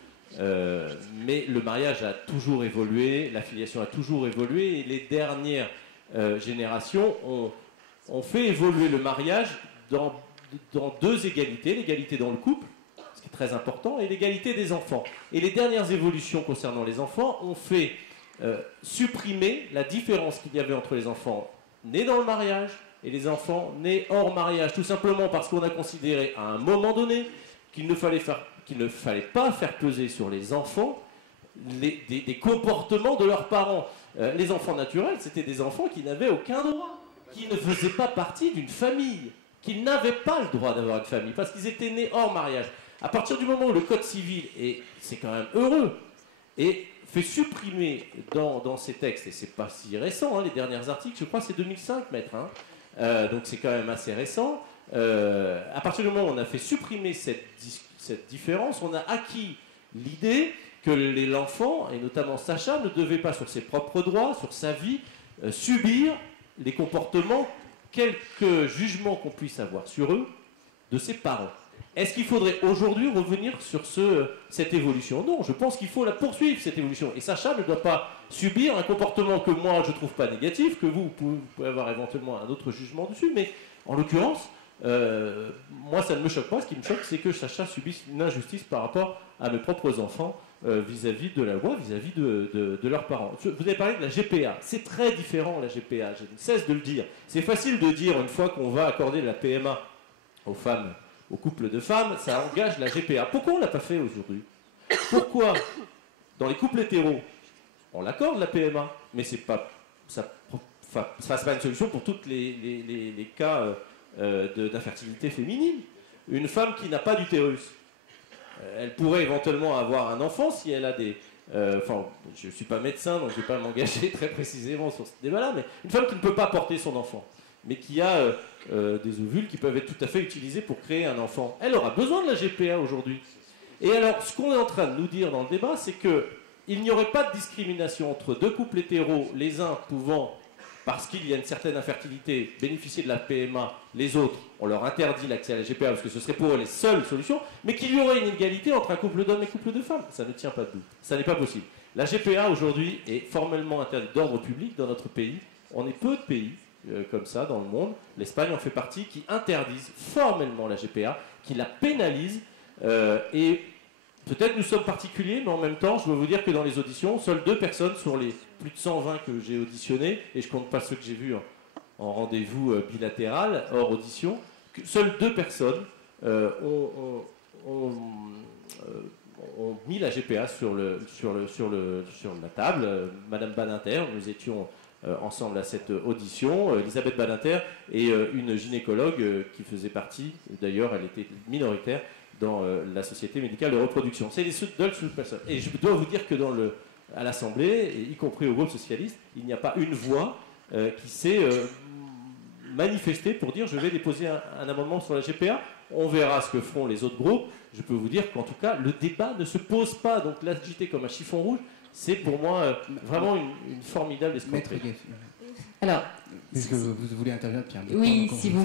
mais le mariage a toujours évolué, la filiation a toujours évolué, et les dernières générations ont fait évoluer le mariage dans deux égalités, l'égalité dans le couple, ce qui est très important, et l'égalité des enfants. Et les dernières évolutions concernant les enfants ont fait supprimer la différence qu'il y avait entre les enfants nés dans le mariage et les enfants nés hors mariage, tout simplement parce qu'on a considéré à un moment donné qu'il ne fallait pas faire peser sur les enfants des comportements de leurs parents. Les enfants naturels, c'était des enfants qui n'avaient aucun droit, qui ne faisaient pas partie d'une famille, qui n'avaient pas le droit d'avoir une famille, parce qu'ils étaient nés hors mariage. À partir du moment où le Code civil, et c'est quand même heureux, et fait supprimer dans ces textes, et c'est pas si récent, hein, les derniers articles, je crois que c'est 2005, maître, hein, donc c'est quand même assez récent, à partir du moment où on a fait supprimer cette différence, on a acquis l'idée que l'enfant, et notamment Sacha, ne devait pas, sur ses propres droits, sur sa vie, subir les comportements, quelques jugements qu'on puisse avoir sur eux, de ses parents. Est-ce qu'il faudrait aujourd'hui revenir sur cette évolution? Non, je pense qu'il faut la poursuivre, cette évolution. Et Sacha ne doit pas subir un comportement que moi je ne trouve pas négatif, que vous pouvez avoir éventuellement un autre jugement dessus, mais en l'occurrence, moi ça ne me choque pas. Ce qui me choque, c'est que Sacha subisse une injustice par rapport à mes propres enfants vis-à-vis de la loi, vis-à-vis de leurs parents. Vous avez parlé de la GPA. C'est très différent, la GPA. Je ne cesse de le dire. C'est facile de dire, une fois qu'on va accorder la PMA aux femmes, aux couples de femmes, ça engage la GPA. Pourquoi on ne l'a pas fait aujourd'hui? Pourquoi, dans les couples hétéros, on l'accorde la PMA, mais ça pas une solution pour tous les cas d'infertilité féminine. Une femme qui n'a pas d'utérus, elle pourrait éventuellement avoir un enfant si elle a des... je ne suis pas médecin, donc je ne vais pas m'engager très précisément sur ce débat-là, mais une femme qui ne peut pas porter son enfant, mais qui a des ovules qui peuvent être tout à fait utilisés pour créer un enfant, elle aura besoin de la GPA aujourd'hui. Et alors, ce qu'on est en train de nous dire dans le débat, c'est qu'il n'y aurait pas de discrimination entre deux couples hétéros, les uns pouvant, parce qu'il y a une certaine infertilité, bénéficier de la PMA, les autres, on leur interdit l'accès à la GPA parce que ce serait pour eux les seules solutions, mais qu'il y aurait une égalité entre un couple d'hommes et un couple de femmes. Ça ne tient pas debout. Ça n'est pas possible. La GPA aujourd'hui est formellement interdite d'ordre public dans notre pays. On est peu de pays comme ça dans le monde. L'Espagne en fait partie, qui interdisent formellement la GPA, qui la pénalisent. Et peut-être nous sommes particuliers, mais en même temps, je dois vous dire que dans les auditions, seules 2 personnes sur les plus de 120 que j'ai auditionnés, et je compte pas ceux que j'ai vus en rendez-vous bilatéral, hors audition, seules 2 personnes ont mis la GPA sur la table. Madame Badinter, nous étions ensemble à cette audition, Elisabeth Badinter et une gynécologue qui faisait partie, d'ailleurs elle était minoritaire, dans la Société médicale de reproduction. C'est les seules personnes. Et je dois vous dire que à l'Assemblée, y compris au groupe socialiste, il n'y a pas une voix qui s'est manifesté pour dire je vais déposer un amendement sur la GPA. On verra ce que feront les autres groupes. Je peux vous dire qu'en tout cas, le débat ne se pose pas. Donc l'agiter comme un chiffon rouge, c'est pour moi vraiment une formidable escroquerie. Alors, puisque vous voulez intervenir, Pierre. Oui, si vous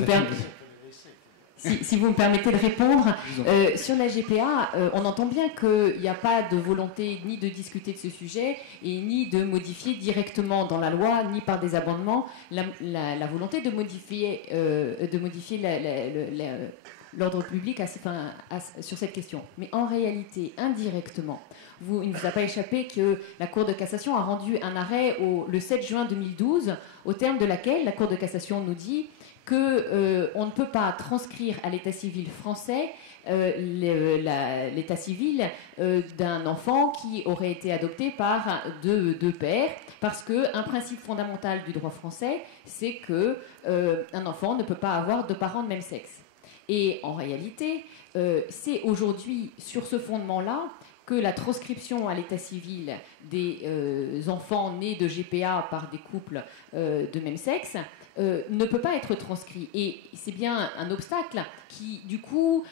me permettez de répondre. Sur la GPA, on entend bien qu'il n'y a pas de volonté ni de discuter de ce sujet et ni de modifier directement dans la loi, ni par des amendements, la volonté de modifier l'ordre public sur cette question. Mais en réalité, indirectement, il ne vous a pas échappé que la Cour de cassation a rendu un arrêt le 7 juin 2012, au terme de laquelle la Cour de cassation nous dit qu'on ne peut pas transcrire à l'état civil français l'état civil d'un enfant qui aurait été adopté par deux pères, parce qu'un principe fondamental du droit français, c'est qu'un enfant ne peut pas avoir de parents de même sexe. Et en réalité, c'est aujourd'hui sur ce fondement-là que la transcription à l'état civil des enfants nés de GPA par des couples de même sexe ne peut pas être transcrit. Et c'est bien un obstacle qui, du coup,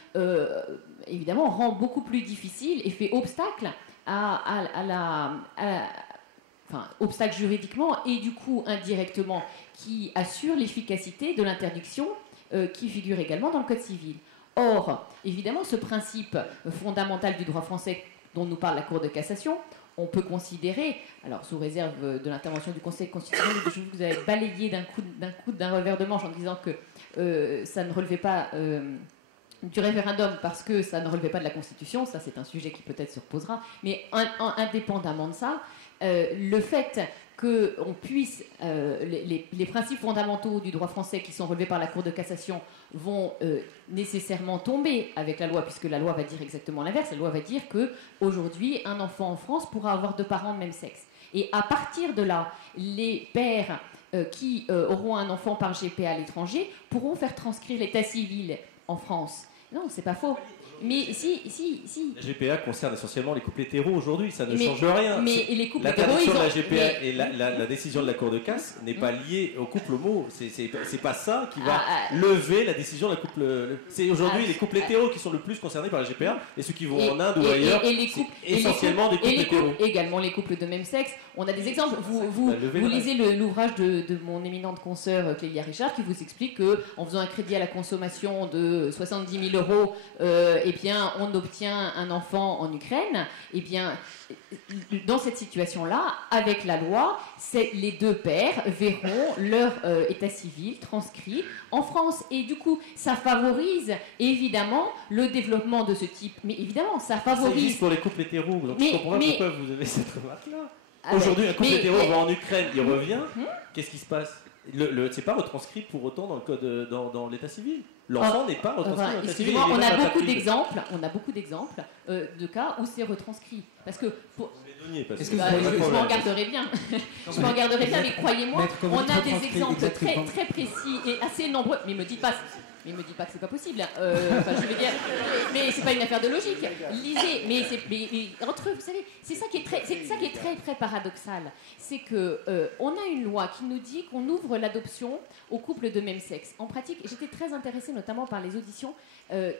évidemment, rend beaucoup plus difficile et fait obstacle obstacle juridiquement et, du coup, indirectement, qui assure l'efficacité de l'interdiction qui figure également dans le Code civil. Or, évidemment, ce principe fondamental du droit français dont nous parle la Cour de cassation, on peut considérer, alors sous réserve de l'intervention du Conseil constitutionnel, je vous avais balayé d'un revers de manche en disant que ça ne relevait pas du référendum parce que ça ne relevait pas de la Constitution, ça c'est un sujet qui peut-être se reposera, mais indépendamment de ça, le fait qu'on puisse, les principes fondamentaux du droit français qui sont relevés par la Cour de cassation vont nécessairement tomber avec la loi, puisque la loi va dire exactement l'inverse. La loi va dire qu'aujourd'hui, un enfant en France pourra avoir deux parents de même sexe. Et à partir de là, les pères qui auront un enfant par GPA à l'étranger pourront faire transcrire l'état civil en France. Non, c'est pas faux. Mais si. La GPA concerne essentiellement les couples hétéros aujourd'hui, ça ne change rien. Mais les couples hétéros, l'interdiction de la GPA et la décision de la Cour de casse n'est pas liée au couple homo. C'est pas ça qui va lever la décision de la couple. C'est aujourd'hui les couples hétéros qui sont le plus concernés par la GPA et ceux qui vont en Inde ou ailleurs, c'est essentiellement des couples hétéros. Également les couples de même sexe. On a des exemples. Vous lisez l'ouvrage de mon éminente consoeur Clélia Richard qui vous explique qu'en faisant un crédit à la consommation de 70 000 euros, eh bien, on obtient un enfant en Ukraine. Eh bien, dans cette situation-là, avec la loi, les deux pères verront leur état civil transcrit en France. Et du coup, ça favorise évidemment le développement de ce type. Mais évidemment, ça favorise... Ça existe pour les couples hétéros. Donc je comprends pas pourquoi vous avez cette remarque-là. Aujourd'hui, un couple hétéro va en Ukraine, il revient. Qu'est-ce qui se passe? C'est pas retranscrit pour autant dans le code, dans l'état civil. L'enfant n'est pas retranscrit dans l'état civil. On a beaucoup d'exemples de cas où c'est retranscrit. Parce que je m'en garderai bien. Je m'en garderai bien, mais croyez-moi, on a des exemples très, très précis et assez nombreux. Mais me dites pas que c'est pas possible. Je veux dire, mais c'est pas une affaire de logique. Lisez, mais entre eux, vous savez, c'est ça qui est très très paradoxal, c'est que on a une loi qui nous dit qu'on ouvre l'adoption aux couples de même sexe. En pratique, j'étais très intéressée notamment par les auditions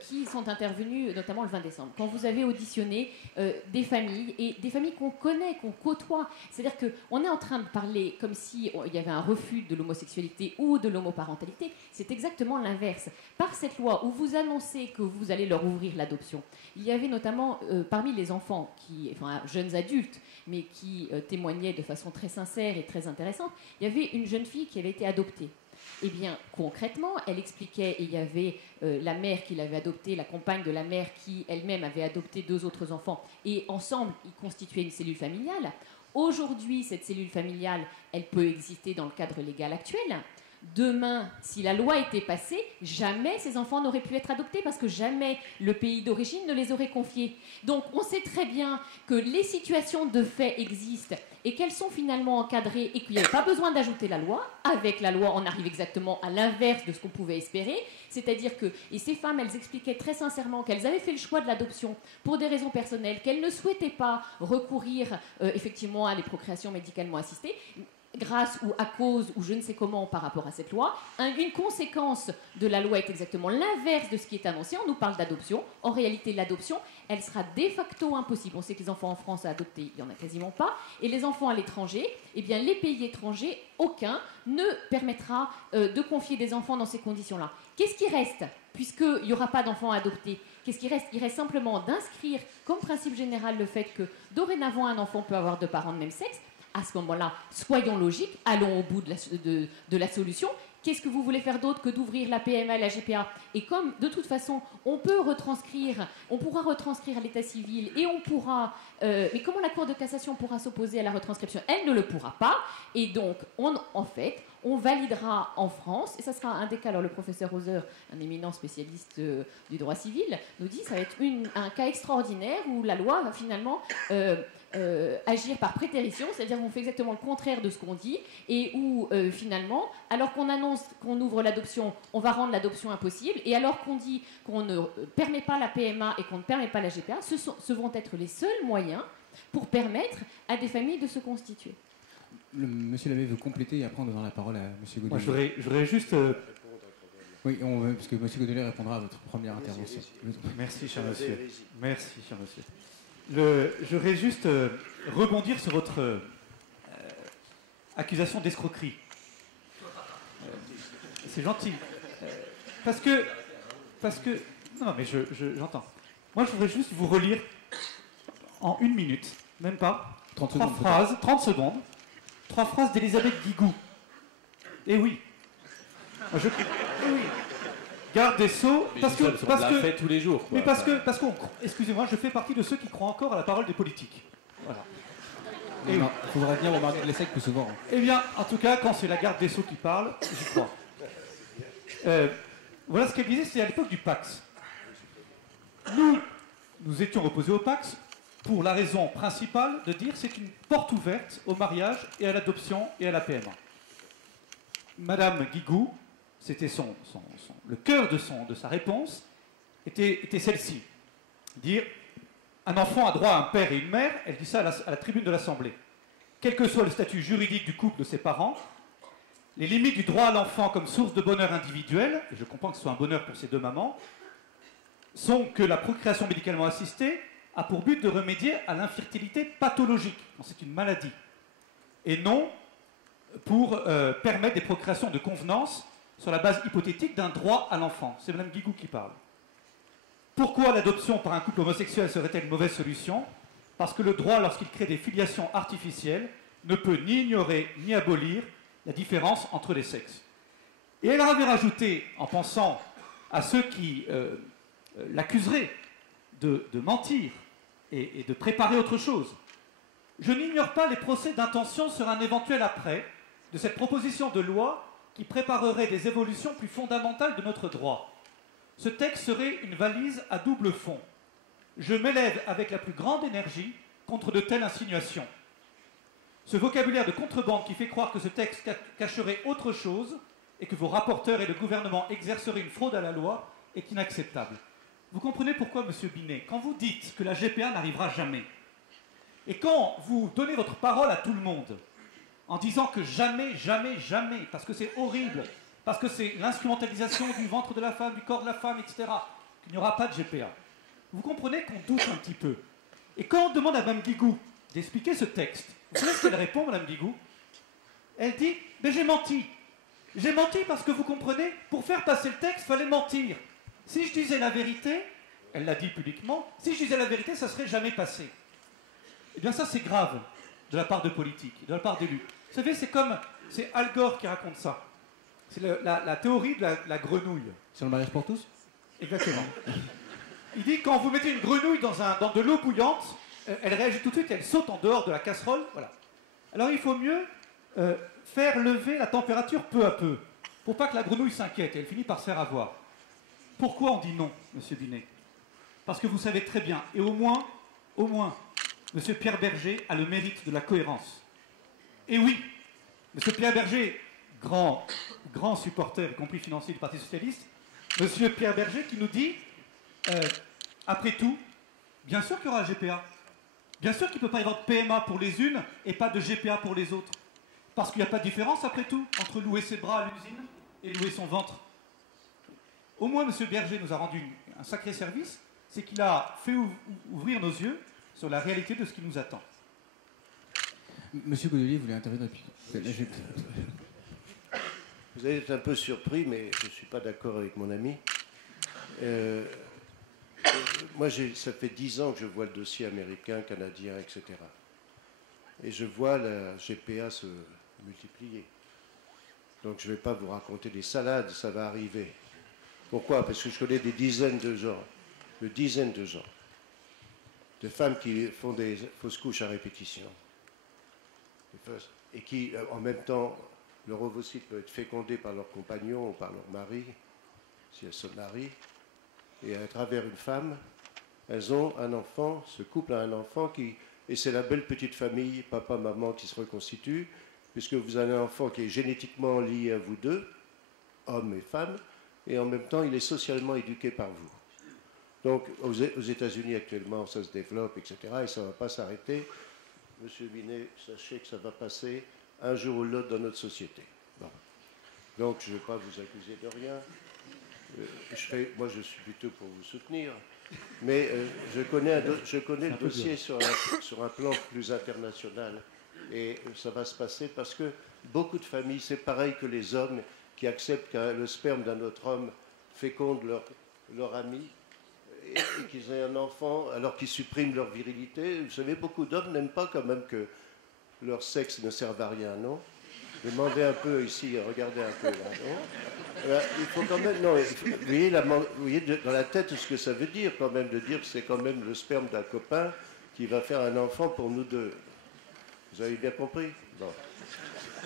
qui sont intervenues, notamment le 20 décembre, quand vous avez auditionné des familles et des familles qu'on connaît, qu'on côtoie. C'est-à-dire qu'on est en train de parler comme si il y avait un refus de l'homosexualité ou de l'homoparentalité. C'est exactement l'inverse. Par cette loi où vous annoncez que vous allez leur ouvrir l'adoption, il y avait notamment parmi les enfants, jeunes adultes, mais qui témoignaient de façon très sincère et très intéressante, il y avait une jeune fille qui avait été adoptée. Eh bien, concrètement, elle expliquait, et il y avait la mère qui l'avait adoptée, la compagne de la mère qui elle-même avait adopté deux autres enfants, et ensemble, ils constituaient une cellule familiale. Aujourd'hui, cette cellule familiale, elle peut exister dans le cadre légal actuel. Demain, si la loi était passée, jamais ces enfants n'auraient pu être adoptés parce que jamais le pays d'origine ne les aurait confiés. Donc on sait très bien que les situations de fait existent et qu'elles sont finalement encadrées et qu'il n'y avait pas besoin d'ajouter la loi. Avec la loi, on arrive exactement à l'inverse de ce qu'on pouvait espérer. C'est-à-dire que, et ces femmes, elles expliquaient très sincèrement qu'elles avaient fait le choix de l'adoption pour des raisons personnelles, qu'elles ne souhaitaient pas recourir effectivement à des procréations médicalement assistées. grâce ou à cause ou je ne sais comment par rapport à cette loi. Une conséquence de la loi est exactement l'inverse de ce qui est annoncé. On nous parle d'adoption. En réalité, l'adoption, elle sera de facto impossible. On sait que les enfants en France à adopter, il n'y en a quasiment pas. Et les enfants à l'étranger, eh bien, les pays étrangers, aucun ne permettra de confier des enfants dans ces conditions-là. Qu'est-ce qui reste, puisqu'il n'y aura pas d'enfants à adopter? Qu'est-ce qui reste? Il reste simplement d'inscrire comme principe général le fait que dorénavant un enfant peut avoir deux parents de même sexe. À ce moment-là, soyons logiques, allons au bout de la solution. Qu'est-ce que vous voulez faire d'autre que d'ouvrir la PMA et la GPA? Et comme, de toute façon, on pourra retranscrire à l'état civil et on pourra... mais comment la Cour de cassation pourra s'opposer à la retranscription? Elle ne le pourra pas. Et donc, on validera en France, et ça sera un des cas, alors le professeur Hauser, un éminent spécialiste du droit civil, nous dit que ça va être un cas extraordinaire où la loi va finalement agir par prétérition, c'est-à-dire qu'on fait exactement le contraire de ce qu'on dit, et où finalement, alors qu'on annonce qu'on ouvre l'adoption, on va rendre l'adoption impossible, et alors qu'on dit qu'on ne permet pas la PMA et qu'on ne permet pas la GPA, ce vont être les seuls moyens pour permettre à des familles de se constituer. Monsieur l'abbé veut compléter et après on donnera la parole à monsieur Godelier. Moi, je voudrais juste... Oui, parce que monsieur Godelier répondra à votre première intervention. Merci, cher monsieur. Merci, cher monsieur. Je voudrais juste rebondir sur votre accusation d'escroquerie. C'est gentil. Parce que... Non, mais j'entends. Moi, je voudrais juste vous relire en 1 minute, même pas, 30 secondes, 3 phrases d'Elisabeth Guigou. Eh oui. Oui. Garde des Sceaux, parce que fait tous les jours. Quoi. Mais excusez-moi, je fais partie de ceux qui croient encore à la parole des politiques. Voilà. Et il faudra venir au mardi de l'ESSEC plus souvent. Eh bien, en tout cas, quand c'est la garde des Sceaux qui parle, j'y crois. Voilà ce qu'elle disait, c'est à l'époque du Pax. Nous étions opposés au Pax pour la raison principale de dire que c'est une porte ouverte au mariage et à l'adoption et à la PMA. Madame Guigou, c'était le cœur de sa réponse, était celle-ci. Dire, un enfant a droit à un père et une mère, elle dit ça à la tribune de l'Assemblée. Quel que soit le statut juridique du couple de ses parents, les limites du droit à l'enfant comme source de bonheur individuel, et je comprends que ce soit un bonheur pour ces 2 mamans, sont que la procréation médicalement assistée a pour but de remédier à l'infertilité pathologique, quand c'est une maladie, et non pour permettre des procréations de convenance sur la base hypothétique d'un droit à l'enfant. C'est Mme Guigou qui parle. Pourquoi l'adoption par un couple homosexuel serait-elle une mauvaise solution? Parce que le droit, lorsqu'il crée des filiations artificielles, ne peut ni ignorer ni abolir la différence entre les sexes. Et elle avait rajouté, en pensant à ceux qui l'accuseraient de mentir et de préparer autre chose, je n'ignore pas les procès d'intention sur un éventuel après de cette proposition de loi qui préparerait des évolutions plus fondamentales de notre droit. Ce texte serait une valise à double fond. Je m'élève avec la plus grande énergie contre de telles insinuations. Ce vocabulaire de contrebande qui fait croire que ce texte cacherait autre chose et que vos rapporteurs et le gouvernement exerceraient une fraude à la loi est inacceptable. Vous comprenez pourquoi, monsieur Binet, quand vous dites que la GPA n'arrivera jamais, et quand vous donnez votre parole à tout le monde, en disant que jamais, jamais, jamais, parce que c'est horrible, parce que c'est l'instrumentalisation du ventre de la femme, du corps de la femme, etc., qu'il n'y aura pas de GPA, vous comprenez qu'on doute un petit peu. Et quand on demande à Mme Guigou d'expliquer ce texte, vous savez ce qu'elle répond, Mme Guigou? Elle dit, mais j'ai menti. J'ai menti parce que vous comprenez, pour faire passer le texte, il fallait mentir. Si je disais la vérité, elle l'a dit publiquement, si je disais la vérité, ça ne serait jamais passé. Eh bien ça, c'est grave de la part de politiques, de la part d'élus. Vous savez, c'est Al Gore qui raconte ça. C'est la théorie de la grenouille. Sur le mariage pour tous? Exactement. Il dit, quand vous mettez une grenouille dans de l'eau bouillante, elle réagit tout de suite, elle saute en dehors de la casserole. Voilà. Alors il faut mieux faire lever la température peu à peu, pour pas que la grenouille s'inquiète et elle finit par se faire avoir. Pourquoi on dit non, monsieur Binet? Parce que vous savez très bien, et au moins, monsieur Pierre Berger a le mérite de la cohérence. Et oui, monsieur Pierre Berger, grand supporter, y compris financier du Parti Socialiste, monsieur Pierre Berger qui nous dit, après tout, bien sûr qu'il y aura GPA. Bien sûr qu'il ne peut pas y avoir de PMA pour les unes et pas de GPA pour les autres. Parce qu'il n'y a pas de différence, après tout, entre louer ses bras à l'usine et louer son ventre. Au moins, M. Berger nous a rendu un sacré service, c'est qu'il a fait ouvrir nos yeux sur la réalité de ce qui nous attend. Monsieur Godelier voulait intervenir depuis. Vous allez être un peu surpris, mais je ne suis pas d'accord avec mon ami. Moi, ça fait 10 ans que je vois le dossier américain, canadien, etc. Et je vois la GPA se multiplier. Donc je ne vais pas vous raconter des salades, ça va arriver. Pourquoi? Parce que je connais des dizaines de gens, de femmes qui font des fausses couches à répétition. Et qui, en même temps, leur ovocyte peut être fécondé par leur compagnon ou par leur mari, si elles se marient. Et à travers une femme, elles ont un enfant, ce couple a un enfant et c'est la belle petite famille, papa, maman, qui se reconstitue, puisque vous avez un enfant qui est génétiquement lié à vous deux, hommes et femmes, et en même temps, il est socialement éduqué par vous. Donc, aux États-Unis actuellement, ça se développe, etc., et ça ne va pas s'arrêter. Monsieur Binet, sachez que ça va passer un jour ou l'autre dans notre société. Bon. Donc, je ne vais pas vous accuser de rien. Moi, je suis plutôt pour vous soutenir. Mais je connais le dossier sur un plan plus international. Et ça va se passer parce que beaucoup de familles, c'est pareil que les hommes qui acceptent que le sperme d'un autre homme féconde leur ami et qu'ils aient un enfant alors qu'ils suppriment leur virilité. Vous savez, beaucoup d'hommes n'aiment pas quand même que leur sexe ne serve à rien, non? Demandez un peu ici, regardez un peu là, non? Il faut quand même, non, vous voyez dans la tête ce que ça veut dire quand même, de dire que c'est quand même le sperme d'un copain qui va faire un enfant pour nous deux. Vous avez bien compris? Bon.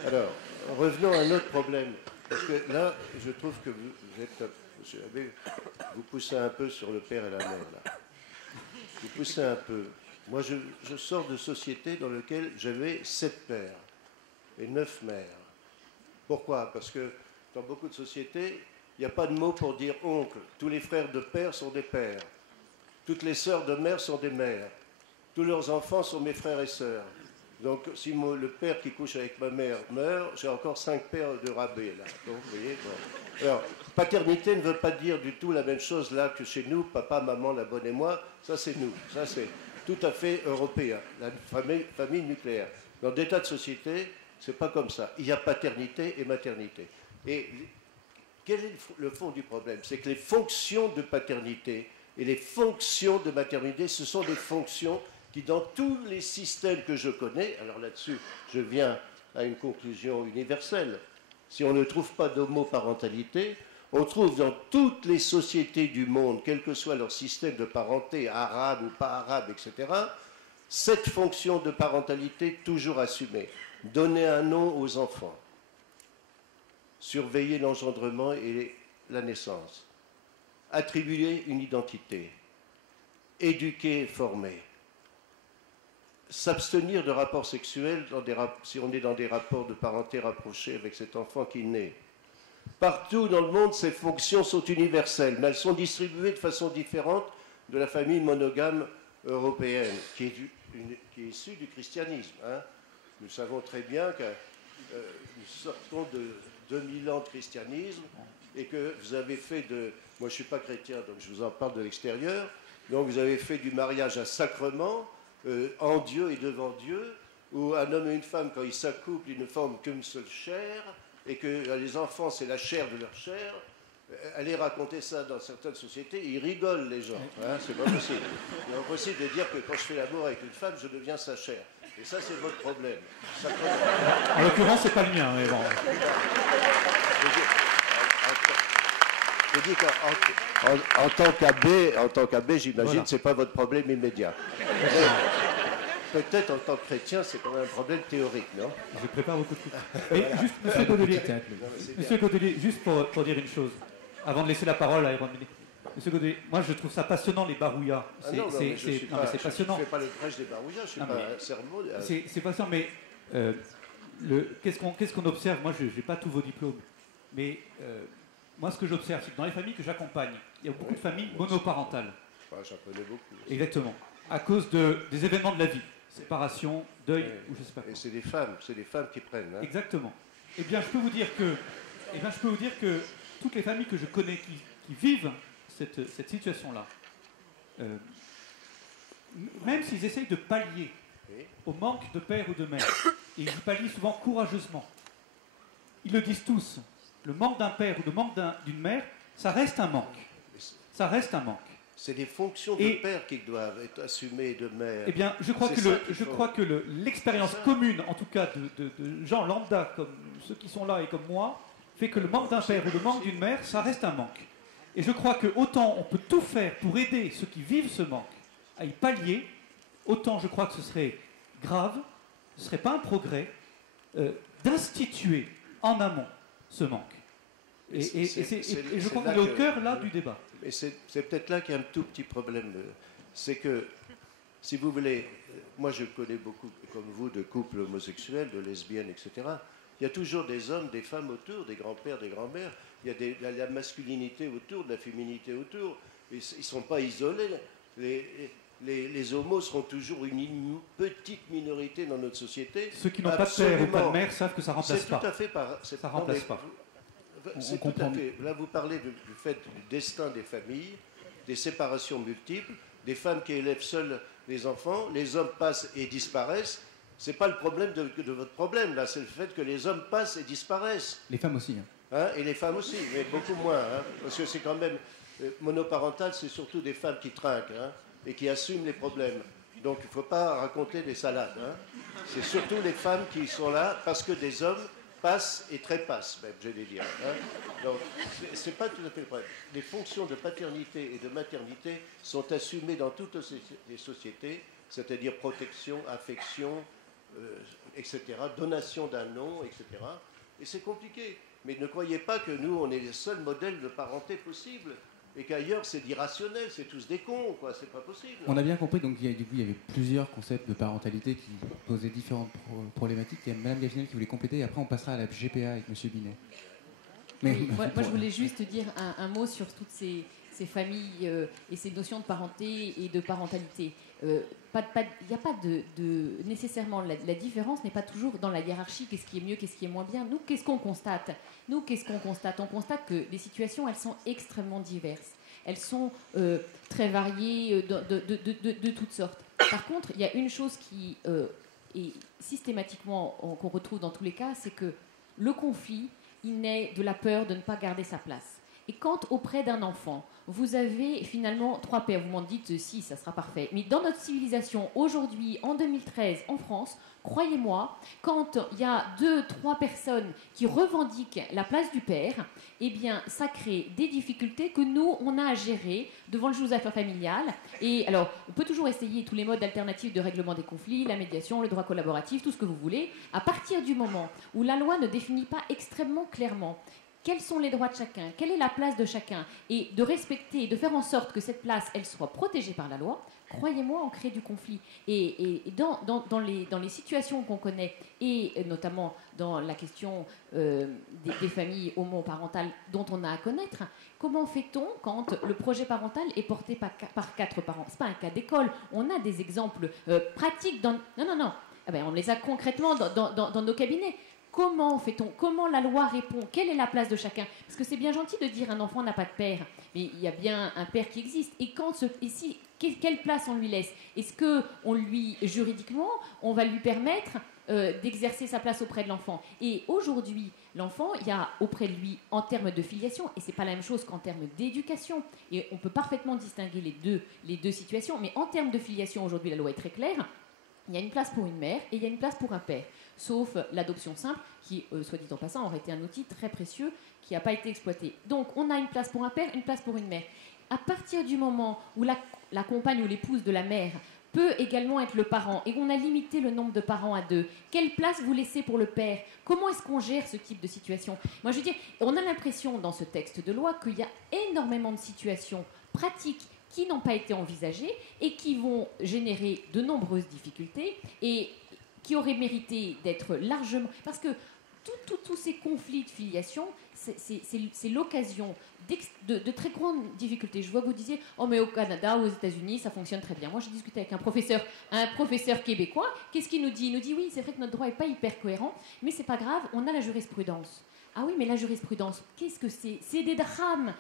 Alors, revenons à un autre problème. Parce que là, je trouve que vous êtes, monsieur Abbé, vous poussez un peu sur le père et la mère, là. Vous poussez un peu. Moi, je sors de société dans laquelle j'avais 7 pères et 9 mères. Pourquoi? Parce que dans beaucoup de sociétés, il n'y a pas de mot pour dire oncle. Tous les frères de père sont des pères. Toutes les sœurs de mère sont des mères. Tous leurs enfants sont mes frères et sœurs. Donc, si le père qui couche avec ma mère meurt, j'ai encore 5 pères de rabais, là. Donc, vous voyez, bon. Alors, paternité ne veut pas dire du tout la même chose, là, que chez nous, papa, maman, la bonne et moi. Ça, c'est nous. Ça, c'est tout à fait européen. La famille nucléaire. Dans des tas de sociétés, c'est pas comme ça. Il y a paternité et maternité. Et quel est le fond du problème? C'est que les fonctions de paternité et les fonctions de maternité, ce sont des fonctions qui, dans tous les systèmes que je connais, alors là-dessus, je viens à une conclusion universelle. Si on ne trouve pas d'homoparentalité, on trouve dans toutes les sociétés du monde, quel que soit leur système de parenté, arabe ou pas arabe, etc., cette fonction de parentalité toujours assumée. Donner un nom aux enfants, surveiller l'engendrement et la naissance, attribuer une identité, éduquer et former, s'abstenir de rapports sexuels si on est dans des rapports de parenté rapprochés avec cet enfant qui naît. Partout dans le monde, ces fonctions sont universelles, mais elles sont distribuées de façon différente de la famille monogame européenne, qui est issue du christianisme. Hein. Nous savons très bien que nous sortons de 2000 ans de christianisme et que vous avez fait de... Moi, je ne suis pas chrétien, donc je vous en parle de l'extérieur. Donc, vous avez fait du mariage à sacrement, en Dieu et devant Dieu, où un homme et une femme, quand ils s'accouplent, ils ne forment qu'une seule chair, et que les enfants, c'est la chair de leur chair. Allez raconter ça dans certaines sociétés, ils rigolent, les gens. Hein, c'est pas possible. Il est impossible de dire que quand je fais l'amour avec une femme, je deviens sa chair. Et ça, c'est votre problème. En l'occurrence, c'est pas le mien, mais bon. Je dis qu'en tant qu'abbé, j'imagine, voilà. C'est pas votre problème immédiat. Peut-être en tant que chrétien, c'est quand même un problème théorique, non? Je prépare beaucoup de trucs. Et juste, Monsieur Godelier, juste pour dire une chose, avant de laisser la parole à Erwan Binet. Monsieur Godelier, moi je trouve ça passionnant, les barouillas. C'est passionnant. Je ne fais pas le prêche des barouillas, je ne suis pas un cerveau. C'est passionnant, mais qu'est-ce qu'on observe? Moi, je n'ai pas tous vos diplômes, mais moi ce que j'observe, c'est que dans les familles que j'accompagne, il y a beaucoup de familles monoparentales. J'en connais beaucoup. Exactement. À cause des événements de la vie. séparation, deuil, ou je sais pas quoi. Et c'est des femmes qui prennent. Hein. Exactement. Eh bien, je peux vous dire que toutes les familles que je connais qui vivent cette situation-là, même s'ils essayent de pallier au manque de père ou de mère, et ils y pallient souvent courageusement, ils le disent tous, le manque d'un père ou le manque d'une mère, ça reste un manque. Ça reste un manque. C'est des fonctions de père qui doivent être assumées de mère. Eh bien, je crois que l'expérience commune, en tout cas de gens lambda comme ceux qui sont là et comme moi, fait que le manque d'un père ou le manque d'une mère, ça reste un manque. Et je crois que autant on peut tout faire pour aider ceux qui vivent ce manque à y pallier, autant je crois que ce serait grave, ce ne serait pas un progrès, d'instituer en amont ce manque. Et je crois qu'on est au cœur là du débat. Et c'est peut-être là qu'il y a un tout petit problème. C'est que, si vous voulez, moi je connais beaucoup, comme vous, de couples homosexuels, de lesbiennes, etc. Il y a toujours des hommes, des femmes autour, des grands-pères, des grands-mères. Il y a la masculinité autour, de la féminité autour. Ils ne sont pas isolés. Les homos seront toujours une petite minorité dans notre société. Ceux qui n'ont pas de père ou pas de mère savent que ça ne remplace pas. C'est tout à fait ça remplace pas. C'est tout à fait. Là, vous parlez du fait du destin des familles, des séparations multiples, des femmes qui élèvent seules les enfants, les hommes passent et disparaissent. C'est pas le problème de votre problème, là, c'est le fait que les hommes passent et disparaissent. Les femmes aussi. Hein, et les femmes aussi, mais beaucoup moins. Hein, parce que c'est quand même. Monoparental, c'est surtout des femmes qui trinquent hein, et qui assument les problèmes. Donc il ne faut pas raconter des salades. Hein. C'est surtout les femmes qui sont là parce que des hommes passent et trépassent, même, j'allais dire. Hein. Donc, c'est pas tout à fait le problème. Les fonctions de paternité et de maternité sont assumées dans toutes les sociétés, c'est-à-dire protection, affection, etc., donation d'un nom, etc. Et c'est compliqué. Mais ne croyez pas que nous, on est les seuls modèles de parenté possibles. Et qu'ailleurs, c'est irrationnel, c'est tous des cons, quoi, c'est pas possible. On a bien compris, donc du coup, il y avait plusieurs concepts de parentalité qui posaient différentes problématiques. Il y a Mme Gafinel qui voulait compléter, et après on passera à la GPA avec M. Binet. Oui, moi, je voulais juste dire un mot sur toutes ces familles et ces notions de parenté et de parentalité. Il n'y a pas nécessairement, la différence n'est pas toujours dans la hiérarchie, qu'est-ce qui est mieux, qu'est-ce qui est moins bien. Nous, qu'est-ce qu'on constate ? On constate que les situations, elles sont extrêmement diverses. Elles sont très variées de toutes sortes. Par contre, il y a une chose qui est systématiquement, qu'on retrouve dans tous les cas, c'est que le conflit, il naît de la peur de ne pas garder sa place. Et quand auprès d'un enfant, vous avez finalement 3 pères, vous m'en dites si, ça sera parfait. Mais dans notre civilisation, aujourd'hui, en 2013, en France, croyez-moi, quand il y a 2-3 personnes qui revendiquent la place du père, eh bien, ça crée des difficultés que nous, on a à gérer devant le juge aux affaires familiales. Et alors, on peut toujours essayer tous les modes alternatifs de règlement des conflits, la médiation, le droit collaboratif, tout ce que vous voulez. À partir du moment où la loi ne définit pas extrêmement clairement quels sont les droits de chacun, quelle est la place de chacun, et de respecter, de faire en sorte que cette place, elle soit protégée par la loi, croyez-moi, on crée du conflit. Et dans les situations qu'on connaît, et notamment dans la question des familles homoparentales dont on a à connaître, comment fait-on quand le projet parental est porté par 4 parents ? Ce n'est pas un cas d'école, on a des exemples pratiques dans... Non. Ah ben, on les a concrètement dans nos cabinets. Comment fait-on ? Comment la loi répond ? Quelle est la place de chacun ? Parce que c'est bien gentil de dire un enfant n'a pas de père, mais il y a bien un père qui existe. Et quelle place on lui laisse ? Est-ce que juridiquement, on va lui permettre d'exercer sa place auprès de l'enfant ? Et aujourd'hui, l'enfant, il y a auprès de lui, en termes de filiation, et c'est pas la même chose qu'en termes d'éducation, et on peut parfaitement distinguer les deux situations, mais en termes de filiation, aujourd'hui, la loi est très claire. Il y a une place pour une mère et il y a une place pour un père. Sauf l'adoption simple, qui, soit dit en passant, aurait été un outil très précieux qui n'a pas été exploité. Donc, on a une place pour un père, une place pour une mère. À partir du moment où la compagne ou l'épouse de la mère peut également être le parent, et on a limité le nombre de parents à 2, quelle place vous laissez pour le père ? Comment est-ce qu'on gère ce type de situation ? Moi, je veux dire, on a l'impression dans ce texte de loi qu'il y a énormément de situations pratiques qui n'ont pas été envisagées et qui vont générer de nombreuses difficultés et qui auraient mérité d'être largement... Parce que tous ces conflits de filiation, c'est l'occasion de très grandes difficultés. Je vois que vous disiez, oh mais au Canada, aux États-Unis, ça fonctionne très bien. Moi, j'ai discuté avec un professeur québécois. Qu'est-ce qu'il nous dit? Il nous dit, oui, c'est vrai que notre droit n'est pas hyper cohérent, mais c'est pas grave, on a la jurisprudence. Ah oui, mais la jurisprudence, qu'est-ce que c'est? C'est des drames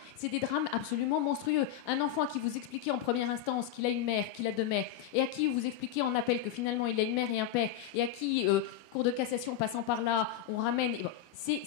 absolument monstrueux. Un enfant à qui vous expliquez en première instance qu'il a une mère, qu'il a deux mères, et à qui vous expliquez en appel que finalement il a une mère et un père, et à qui, cour de cassation passant par là, on ramène... Bon, c'est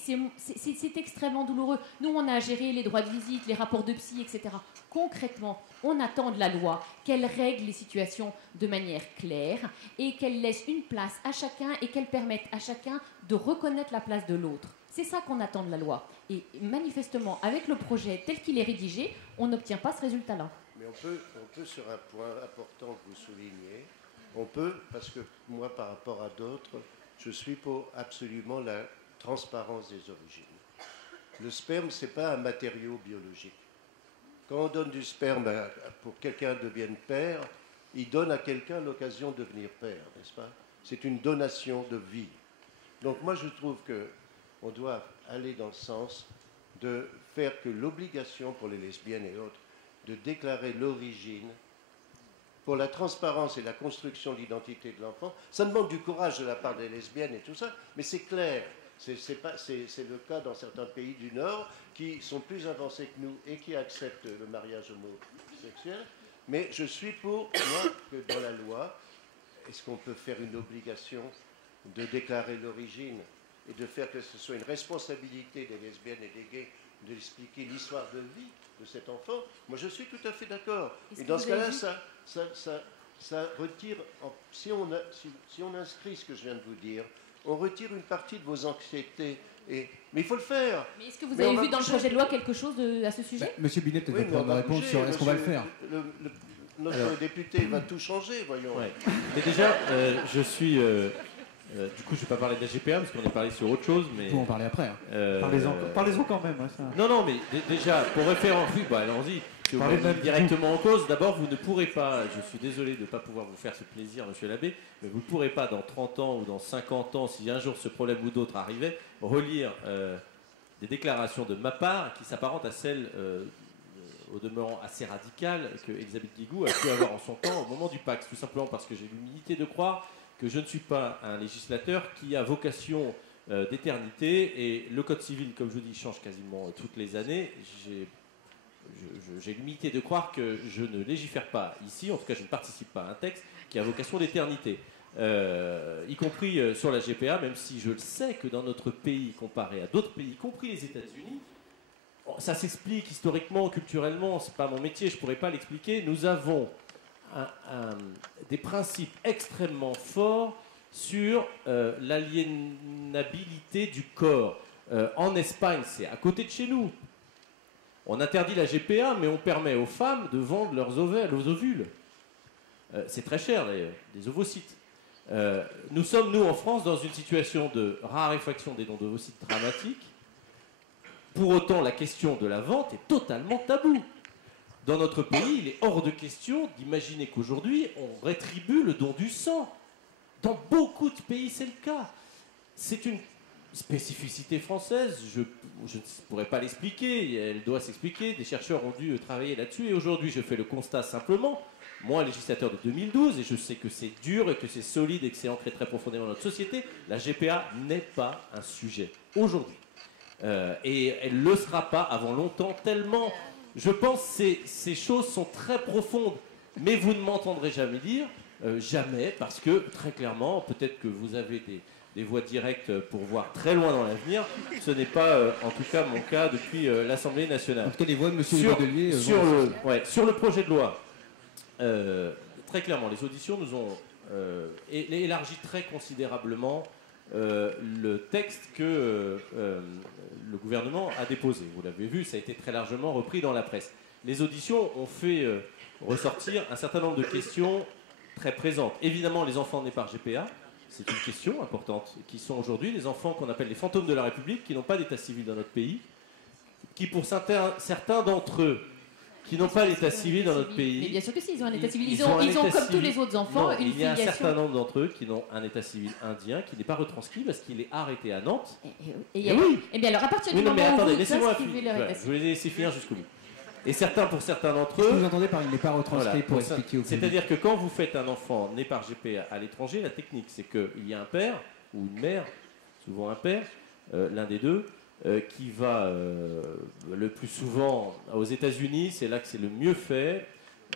extrêmement douloureux. Nous, on a à gérer les droits de visite, les rapports de psy, etc. Concrètement, on attend de la loi qu'elle règle les situations de manière claire et qu'elle laisse une place à chacun et qu'elle permette à chacun de reconnaître la place de l'autre. C'est ça qu'on attend de la loi. Et manifestement, avec le projet tel qu'il est rédigé, on n'obtient pas ce résultat-là. Mais on peut, sur un point important que vous soulignez, on peut, parce que moi, par rapport à d'autres, je suis pour absolument la transparence des origines. Le sperme, ce n'est pas un matériau biologique. Quand on donne du sperme pour que quelqu'un devienne père, il donne à quelqu'un l'occasion de devenir père, n'est-ce pas? C'est une donation de vie. Donc moi, je trouve qu'on doit aller dans le sens de faire que l'obligation pour les lesbiennes et autres de déclarer l'origine pour la transparence et la construction de l'identité de l'enfant, ça demande du courage de la part des lesbiennes et tout ça, mais c'est clair. C'est le cas dans certains pays du Nord qui sont plus avancés que nous et qui acceptent le mariage homosexuel. Mais je suis pour, moi, que dans la loi, est-ce qu'on peut faire une obligation de déclarer l'origine et de faire que ce soit une responsabilité des lesbiennes et des gays d'expliquer l'histoire de vie de cet enfant? Moi, je suis tout à fait d'accord. Et dans ce cas-là, ça retire, si on inscrit ce que je viens de vous dire, on retire une partie de vos anxiétés. Mais il faut le faire. Mais est-ce que vous avez vu dans le projet de loi quelque chose à ce sujet? Monsieur Binet, peut-être vous pouvez me répondre sur est-ce qu'on va le faire. Notre député va tout changer, voyons. Ouais. Mais déjà, je suis... du coup, je ne vais pas parler de la GPA, parce qu'on a parlé sur autre chose. Mais, vous en parler après. Hein. Parlez-en quand même. Hein, ça. Non, mais déjà, pour référencer... allons-y. Si vous mettez directement en cause, d'abord, vous ne pourrez pas, je suis désolé de ne pas pouvoir vous faire ce plaisir, monsieur l'abbé, mais vous ne pourrez pas, dans 30 ans ou dans 50 ans, si un jour ce problème ou d'autre arrivait, relire des déclarations de ma part qui s'apparentent à celles, au demeurant assez radicales, que Elisabeth Guigou a pu avoir en son temps au moment du Pax, tout simplement parce que j'ai l'humilité de croire que je ne suis pas un législateur qui a vocation d'éternité, et le Code civil, comme je vous dis, change quasiment toutes les années. J'ai l'humilité de croire que je ne légifère pas ici, en tout cas je ne participe pas à un texte qui a vocation d'éternité, y compris sur la GPA, même si je le sais que dans notre pays, comparé à d'autres pays, y compris les États-Unis, ça s'explique historiquement, culturellement, c'est pas mon métier, je ne pourrais pas l'expliquer. Nous avons des principes extrêmement forts sur l'aliénabilité du corps. En Espagne, c'est à côté de chez nous. On interdit la GPA, mais on permet aux femmes de vendre leurs ovules. C'est très cher d'ailleurs, des ovocytes. Nous sommes, nous, en France, dans une situation de raréfaction des dons d'ovocytes dramatique. Pour autant, la question de la vente est totalement taboue. Dans notre pays, il est hors de question d'imaginer qu'aujourd'hui, on rétribue le don du sang. Dans beaucoup de pays, c'est le cas. C'est une spécificité française, je ne pourrais pas l'expliquer, elle doit s'expliquer, des chercheurs ont dû travailler là-dessus, et aujourd'hui je fais le constat simplement, moi législateur de 2012, et je sais que c'est dur et que c'est solide et que c'est ancré très profondément dans notre société, la GPA n'est pas un sujet aujourd'hui. Et elle ne le sera pas avant longtemps, tellement, je pense que ces choses sont très profondes, mais vous ne m'entendrez jamais dire, jamais, parce que très clairement, peut-être que vous avez des voies directes pour voir très loin dans l'avenir. Ce n'est pas, en tout cas, mon cas depuis l'Assemblée nationale. En tout cas, les voix de M. Godelier... Sur le projet de loi, très clairement, les auditions nous ont élargi très considérablement le texte que le gouvernement a déposé. Vous l'avez vu, ça a été très largement repris dans la presse. Les auditions ont fait ressortir un certain nombre de questions très présentes. Évidemment, les enfants nés par GPA, c'est une question importante, qui sont aujourd'hui les enfants qu'on appelle les fantômes de la République, qui n'ont pas d'état civil dans notre pays, qui pour certains d'entre eux, qui n'ont pas l'état civil dans notre pays. Mais bien sûr que si, ils ont un état civil. Ils ont ont, un état comme tous civil. les autres enfants, Non, une il y a un filiation. certain nombre d'entre eux qui ont un état civil indien qui n'est pas retranscrit parce qu'il est arrêté à Nantes. Et oui. Et bien alors à partir du moment où vous laissez-moi inscrivez leur état je vous les laisser finir jusqu'au bout. Et pour certains d'entre Ce que eux, vous entendez par il n'est pas retranscrit voilà, pour expliquer au public. c'est-à-dire que quand vous faites un enfant né par GPA à l'étranger, la technique c'est qu'il y a un père ou une mère, souvent un père, l'un des deux, qui va le plus souvent aux États-Unis, c'est là que c'est le mieux fait,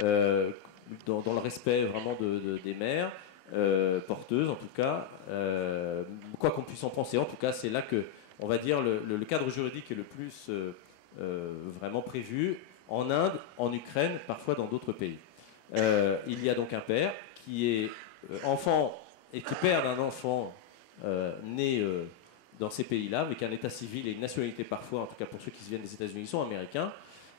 dans le respect vraiment des mères, porteuses en tout cas, quoi qu'on puisse en penser, en tout cas c'est là que, on va dire, le cadre juridique est le plus vraiment prévu, en Inde, en Ukraine, parfois dans d'autres pays. Il y a donc un père qui est enfant et qui est père d'un enfant né dans ces pays-là, avec un état civil et une nationalité parfois, en tout cas pour ceux qui viennent des États-Unis, sont américains,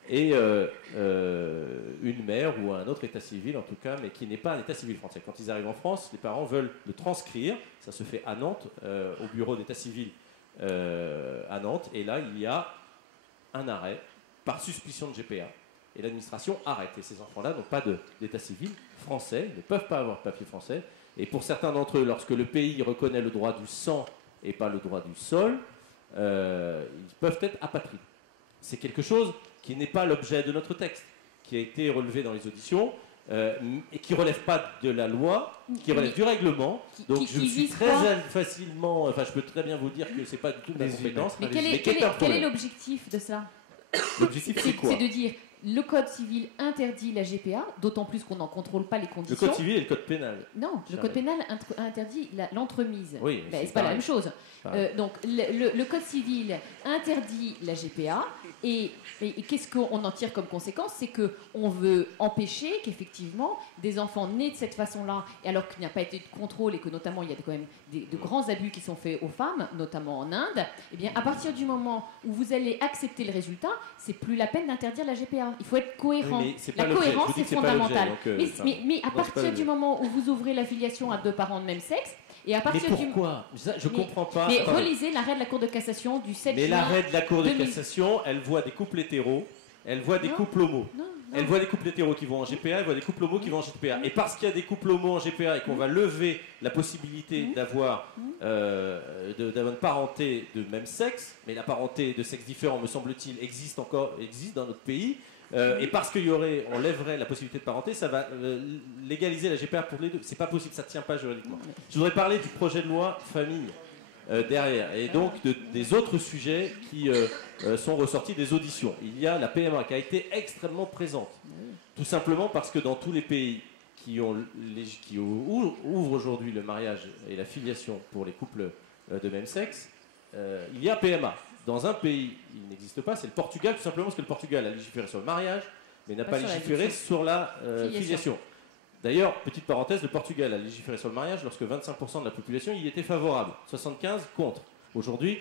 et une mère ou un autre état civil en tout cas, mais qui n'est pas un état civil français. Quand ils arrivent en France, les parents veulent le transcrire, ça se fait à Nantes, au bureau d'état civil à Nantes, et là il y a un arrêt par suspicion de GPA. Et l'administration arrête. Et ces enfants-là n'ont pas d'état civil français, ne peuvent pas avoir de papier français. Et pour certains d'entre eux, lorsque le pays reconnaît le droit du sang et pas le droit du sol, ils peuvent être apatrides. C'est quelque chose qui n'est pas l'objet de notre texte, qui a été relevé dans les auditions, et qui ne relève pas de la loi, qui relève du règlement. Donc je suis très facilement, enfin je peux très bien vous dire que ce n'est pas du tout de ma compétence. Mais quel est l'objectif de ça? L'objectif c'est quoi? C'est de dire le code civil interdit la GPA, d'autant plus qu'on n'en contrôle pas les conditions. Le code civil et le code pénal. Non, le code pénal interdit l'entremise. Oui, c'est pas la même chose. Donc le code civil interdit la GPA et qu'est-ce qu'on en tire comme conséquence? C'est qu'on veut empêcher qu'effectivement des enfants nés de cette façon-là, et alors qu'il n'y a pas été de contrôle et que notamment il y a quand même de grands abus qui sont faits aux femmes, notamment en Inde, eh bien à partir du moment où vous allez accepter le résultat, c'est plus la peine d'interdire la GPA. Il faut être cohérent. Oui, la cohérence est fondamentale. Mais à non, partir du moment où vous ouvrez la filiation à 2 parents de même sexe, et à partir mais pourquoi Je comprends pas. Mais relisez l'arrêt de la Cour de cassation du 7 juin. Mais l'arrêt de la Cour de cassation, elle voit des couples hétéros, elle voit des couples homos. Elle voit des couples hétéros qui vont en GPA, elle voit des couples homos qui vont en GPA. Et parce qu'il y a des couples homos en GPA et qu'on va lever la possibilité d'avoir une parenté de même sexe, mais la parenté de sexe différent, me semble-t-il, existe dans notre pays. Et parce on lèverait la possibilité de parenté, ça va légaliser la GPA pour les deux. C'est pas possible, ça ne tient pas juridiquement. Je voudrais parler du projet de loi famille derrière, et donc des autres sujets qui sont ressortis des auditions. Il y a la PMA qui a été extrêmement présente, tout simplement parce que dans tous les pays qui ouvrent aujourd'hui le mariage et la filiation pour les couples de même sexe, il y a PMA. Dans un pays, il n'existe pas, c'est le Portugal, tout simplement parce que le Portugal a légiféré sur le mariage, mais n'a pas légiféré sur la filiation. D'ailleurs, petite parenthèse, le Portugal a légiféré sur le mariage lorsque 25% de la population y était favorable, 75% contre. Aujourd'hui,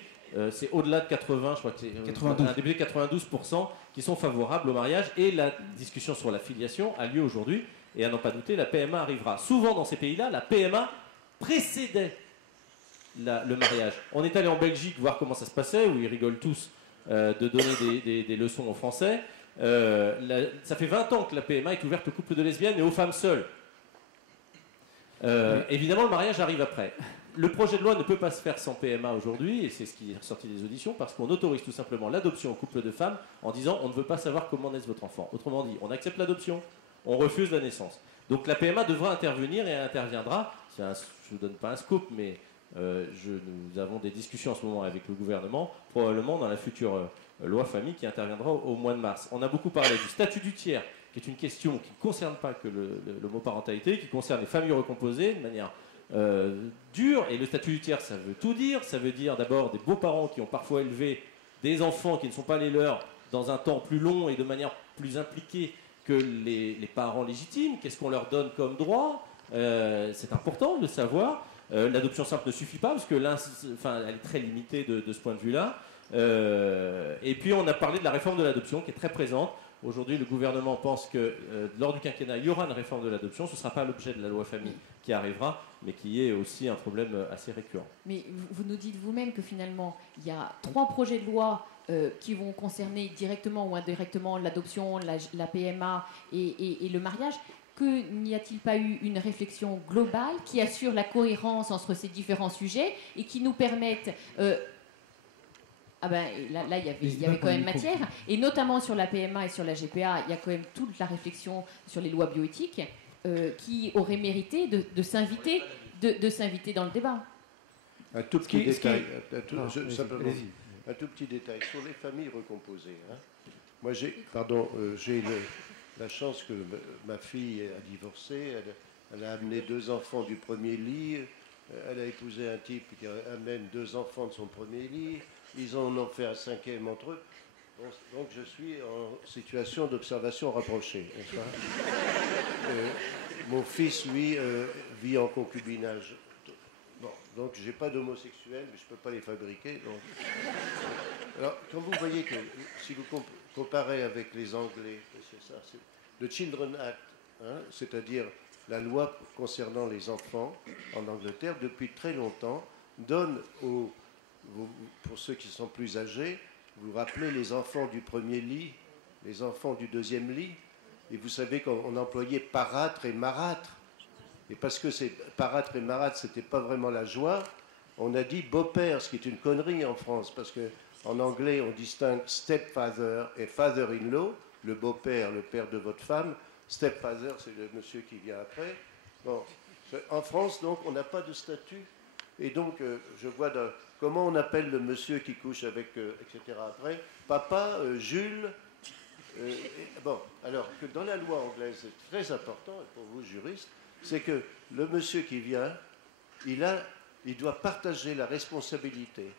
c'est au-delà de 80, je crois que c'est un début de 92% qui sont favorables au mariage, et la discussion sur la filiation a lieu aujourd'hui, et à n'en pas douter, la PMA arrivera. Souvent dans ces pays-là, la PMA précédait le mariage. On est allé en Belgique voir comment ça se passait, où ils rigolent tous de donner des leçons aux Français. Ça fait 20 ans que la PMA est ouverte aux couples de lesbiennes et aux femmes seules. Évidemment, le mariage arrive après. Le projet de loi ne peut pas se faire sans PMA aujourd'hui, et c'est ce qui est ressorti des auditions, parce qu'on autorise tout simplement l'adoption aux couples de femmes en disant on ne veut pas savoir comment naît votre enfant. Autrement dit, on accepte l'adoption, on refuse la naissance. Donc la PMA devra intervenir, et elle interviendra. Je ne vous donne pas un scoop, mais nous avons des discussions en ce moment avec le gouvernement, probablement dans la future loi famille qui interviendra au mois de mars. On a beaucoup parlé du statut du tiers, qui est une question qui ne concerne pas que l'homoparentalité, qui concerne les familles recomposées de manière dure. Et le statut du tiers, ça veut tout dire. Ça veut dire d'abord des beaux-parents qui ont parfois élevé des enfants qui ne sont pas les leurs dans un temps plus long et de manière plus impliquée que les parents légitimes. Qu'est-ce qu'on leur donne comme droit? C'est important de savoir. L'adoption simple ne suffit pas parce que elle est très limitée de ce point de vue-là. Et puis on a parlé de la réforme de l'adoption qui est très présente. Aujourd'hui, le gouvernement pense que lors du quinquennat, il y aura une réforme de l'adoption. Ce ne sera pas l'objet de la loi famille qui arrivera, mais qui est aussi un problème assez récurrent. Mais vous nous dites vous-même que finalement, il y a 3 projets de loi qui vont concerner directement ou indirectement l'adoption, la PMA et le mariage. Que n'y a-t-il pas eu une réflexion globale qui assure la cohérence entre ces différents sujets et qui nous permettent... Ah ben, là, il y avait quand même matière. Et notamment sur la PMA et sur la GPA, il y a quand même toute la réflexion sur les lois bioéthiques qui aurait mérité de s'inviter dans le débat. Un tout petit détail. Un tout petit détail. Sur les familles recomposées. Hein. Moi, j'ai la chance que ma fille a divorcé. Elle a amené 2 enfants du premier lit. Elle a épousé un type qui amène 2 enfants de son premier lit. Ils en ont fait un 5e entre eux. Donc je suis en situation d'observation rapprochée. Mon fils, lui, vit en concubinage. Bon, donc j'ai pas d'homosexuels, mais je peux pas les fabriquer. Donc. Alors, quand vous voyez que, si vous comparez avec les Anglais, c'est ça, c'est le Children Act, hein, c'est-à-dire la loi concernant les enfants en Angleterre, depuis très longtemps, donne pour ceux qui sont plus âgés, vous vous rappelez les enfants du premier lit, les enfants du 2e lit, et vous savez qu'on employait parâtre et marâtre. Et parce que parâtre et marâtre, c'était pas vraiment la joie, on a dit beau-père, ce qui est une connerie en France, parce qu'en anglais, on distingue stepfather et father-in-law, le beau-père, le père de votre femme. Stepfather, c'est le monsieur qui vient après. Bon. En France, donc, on n'a pas de statut. Et donc, je vois comment on appelle le monsieur qui couche avec, etc. après. Papa, Jules. Bon, alors que dans la loi anglaise, c'est très important, et pour vous, juristes, c'est que le monsieur qui vient, il doit partager la responsabilité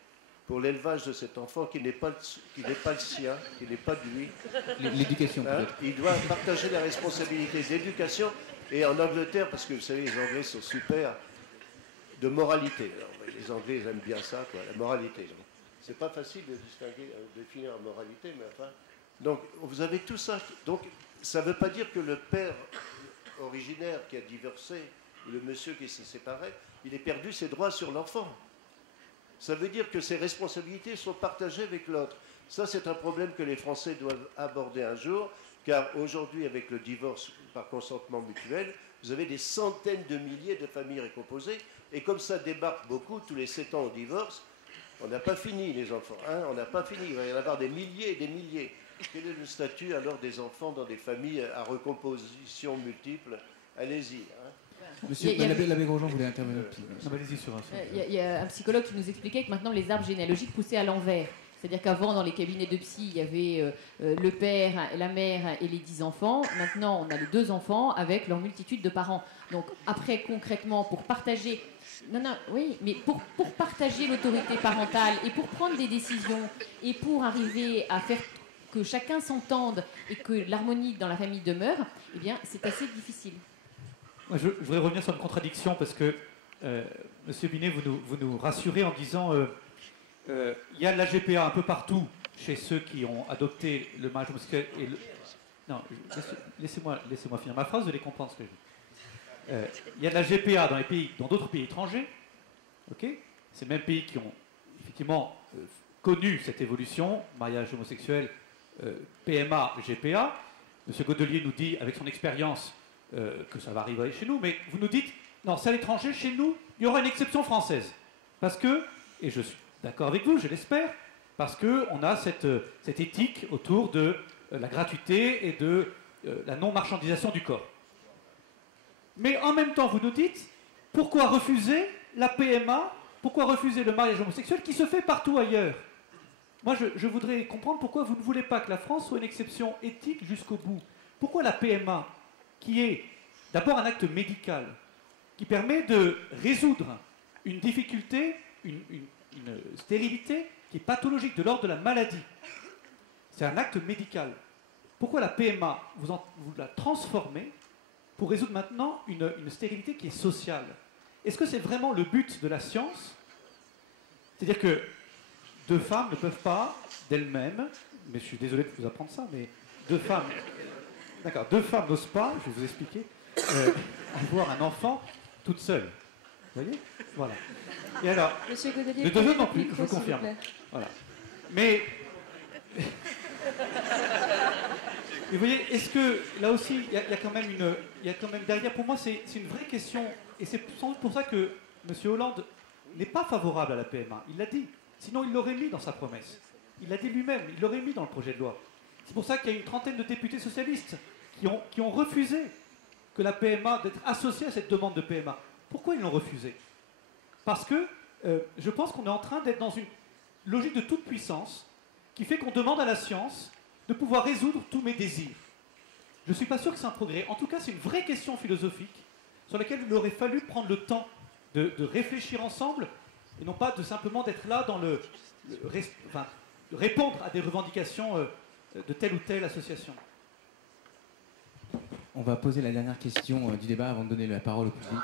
pour l'élevage de cet enfant qui n'est pas le sien, qui n'est pas de lui. L'éducation, hein, peut-être. il doit partager la responsabilité d'éducation. Et en Angleterre, parce que vous savez, les Anglais sont super, de moralité. Alors, les Anglais ils aiment bien ça, quoi, la moralité. C'est pas facile de distinguer, de définir la moralité, mais enfin. Donc, vous avez tout ça. Donc, ça ne veut pas dire que le père originaire qui a divorcé, ou le monsieur qui s'est séparé, il a perdu ses droits sur l'enfant. Ça veut dire que ses responsabilités sont partagées avec l'autre. Ça, c'est un problème que les Français doivent aborder un jour, car aujourd'hui, avec le divorce par consentement mutuel, vous avez des centaines de milliers de familles recomposées, et comme ça débarque beaucoup, tous les 7 ans au divorce, on n'a pas fini, les enfants. Hein, on n'a pas fini, il va y en avoir des milliers et des milliers. Quel est le statut alors des enfants dans des familles à recomposition multiple? Allez-y. Hein. Monsieur, l'abbé Grosjean voulait intervenir. Il y a un psychologue qui nous expliquait que maintenant les arbres généalogiques poussaient à l'envers. C'est-à-dire qu'avant, dans les cabinets de psy, il y avait le père, la mère et les 10 enfants. Maintenant, on a les 2 enfants avec leur multitude de parents. Donc après, concrètement, pour partager... mais pour partager l'autorité parentale et pour prendre des décisions et pour arriver à faire que chacun s'entende et que l'harmonie dans la famille demeure, eh bien, c'est assez difficile. Moi, je voudrais revenir sur une contradiction parce que, Monsieur Binet, vous nous rassurez en disant il y a la GPA un peu partout chez ceux qui ont adopté le mariage homosexuel. Non, laissez-moi finir ma phrase, vous allez comprendre ce que je dis. Il y a de la GPA dans d'autres pays étrangers, ok, ces mêmes pays qui ont effectivement connu cette évolution, mariage homosexuel, PMA, GPA. Monsieur Godelier nous dit, avec son expérience, que ça va arriver chez nous, mais vous nous dites, non, c'est à l'étranger, chez nous, il y aura une exception française. Parce que, et je suis d'accord avec vous, je l'espère, parce qu'on a cette éthique autour de la gratuité et de la non-marchandisation du corps. Mais en même temps, vous nous dites, pourquoi refuser la PMA, pourquoi refuser le mariage homosexuel qui se fait partout ailleurs? Moi, je voudrais comprendre pourquoi vous ne voulez pas que la France soit une exception éthique jusqu'au bout. Pourquoi la PMA, qui est d'abord un acte médical, qui permet de résoudre une difficulté, une stérilité qui est pathologique, de l'ordre de la maladie. C'est un acte médical. Pourquoi la PMA, vous la transformez pour résoudre maintenant une stérilité qui est sociale? Est-ce que c'est vraiment le but de la science? C'est-à-dire que 2 femmes ne peuvent pas d'elles-mêmes, mais je suis désolé de vous apprendre ça, mais deux femmes n'osent pas, je vais vous expliquer, avoir un enfant toute seule. Vous voyez? Voilà. Et alors, Monsieur Godelier, de deux autres non plus, micro, je vous s'il vous confirme. plaît. Voilà. Mais vous voyez, est-ce que là aussi, il y a quand même derrière, pour moi, c'est une vraie question, et c'est sans doute pour ça que M. Hollande n'est pas favorable à la PMA. Il l'a dit. Sinon, il l'aurait mis dans sa promesse. Il l'a dit lui-même. Il l'aurait mis dans le projet de loi. C'est pour ça qu'il y a une trentaine de députés socialistes qui ont refusé que la PMA, d'être associée à cette demande de PMA. Pourquoi ils l'ont refusé? Parce que je pense qu'on est en train d'être dans une logique de toute puissance qui fait qu'on demande à la science de pouvoir résoudre tous mes désirs. Je ne suis pas sûr que c'est un progrès. En tout cas, c'est une vraie question philosophique sur laquelle il aurait fallu prendre le temps de réfléchir ensemble et non pas de simplement d'être là dans de répondre à des revendications de telle ou telle association. On va poser la dernière question du débat avant de donner la parole au public.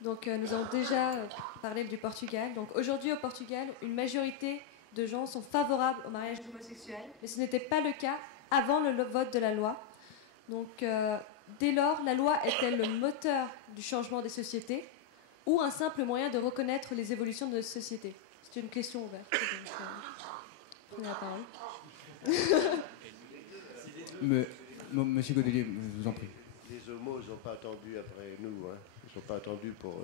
Donc nous avons déjà parlé du Portugal. Donc aujourd'hui au Portugal, une majorité de gens sont favorables au mariage homosexuel, mais ce n'était pas le cas avant le vote de la loi. Donc dès lors, la loi est-elle le moteur du changement des sociétés ou un simple moyen de reconnaître les évolutions de notre société? C'est une question ouverte. Donc, prenez la parole. Monsieur Godelier, je vous en prie. Les homos n'ont pas attendu après nous. Hein. Ils n'ont pas attendu pour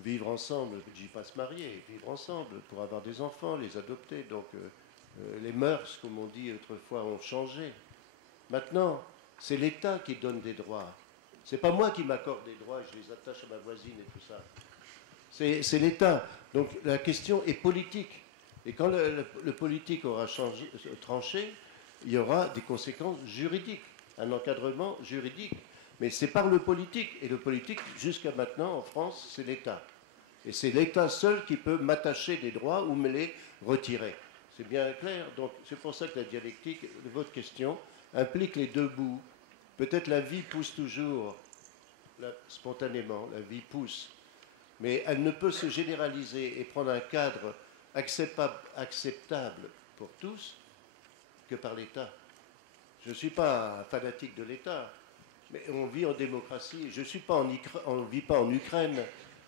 vivre ensemble. Je dis pas se marier, vivre ensemble, pour avoir des enfants, les adopter. Donc les mœurs, comme on dit autrefois, ont changé. Maintenant, c'est l'État qui donne des droits. C'est pas moi qui m'accorde des droits, je les attache à ma voisine et tout ça. C'est l'État. Donc la question est politique. Et quand le politique aura tranché, il y aura des conséquences juridiques, un encadrement juridique. Mais c'est par le politique. Et le politique, jusqu'à maintenant, en France, c'est l'État. Et c'est l'État seul qui peut m'attacher des droits ou me les retirer. C'est bien clair. Donc c'est pour ça que la dialectique de votre question implique les deux bouts. Peut-être la vie pousse toujours spontanément, la vie pousse. Mais elle ne peut se généraliser et prendre un cadre acceptable pour tous que par l'État. Je ne suis pas un fanatique de l'État, mais on vit en démocratie. On ne vit pas en Ukraine,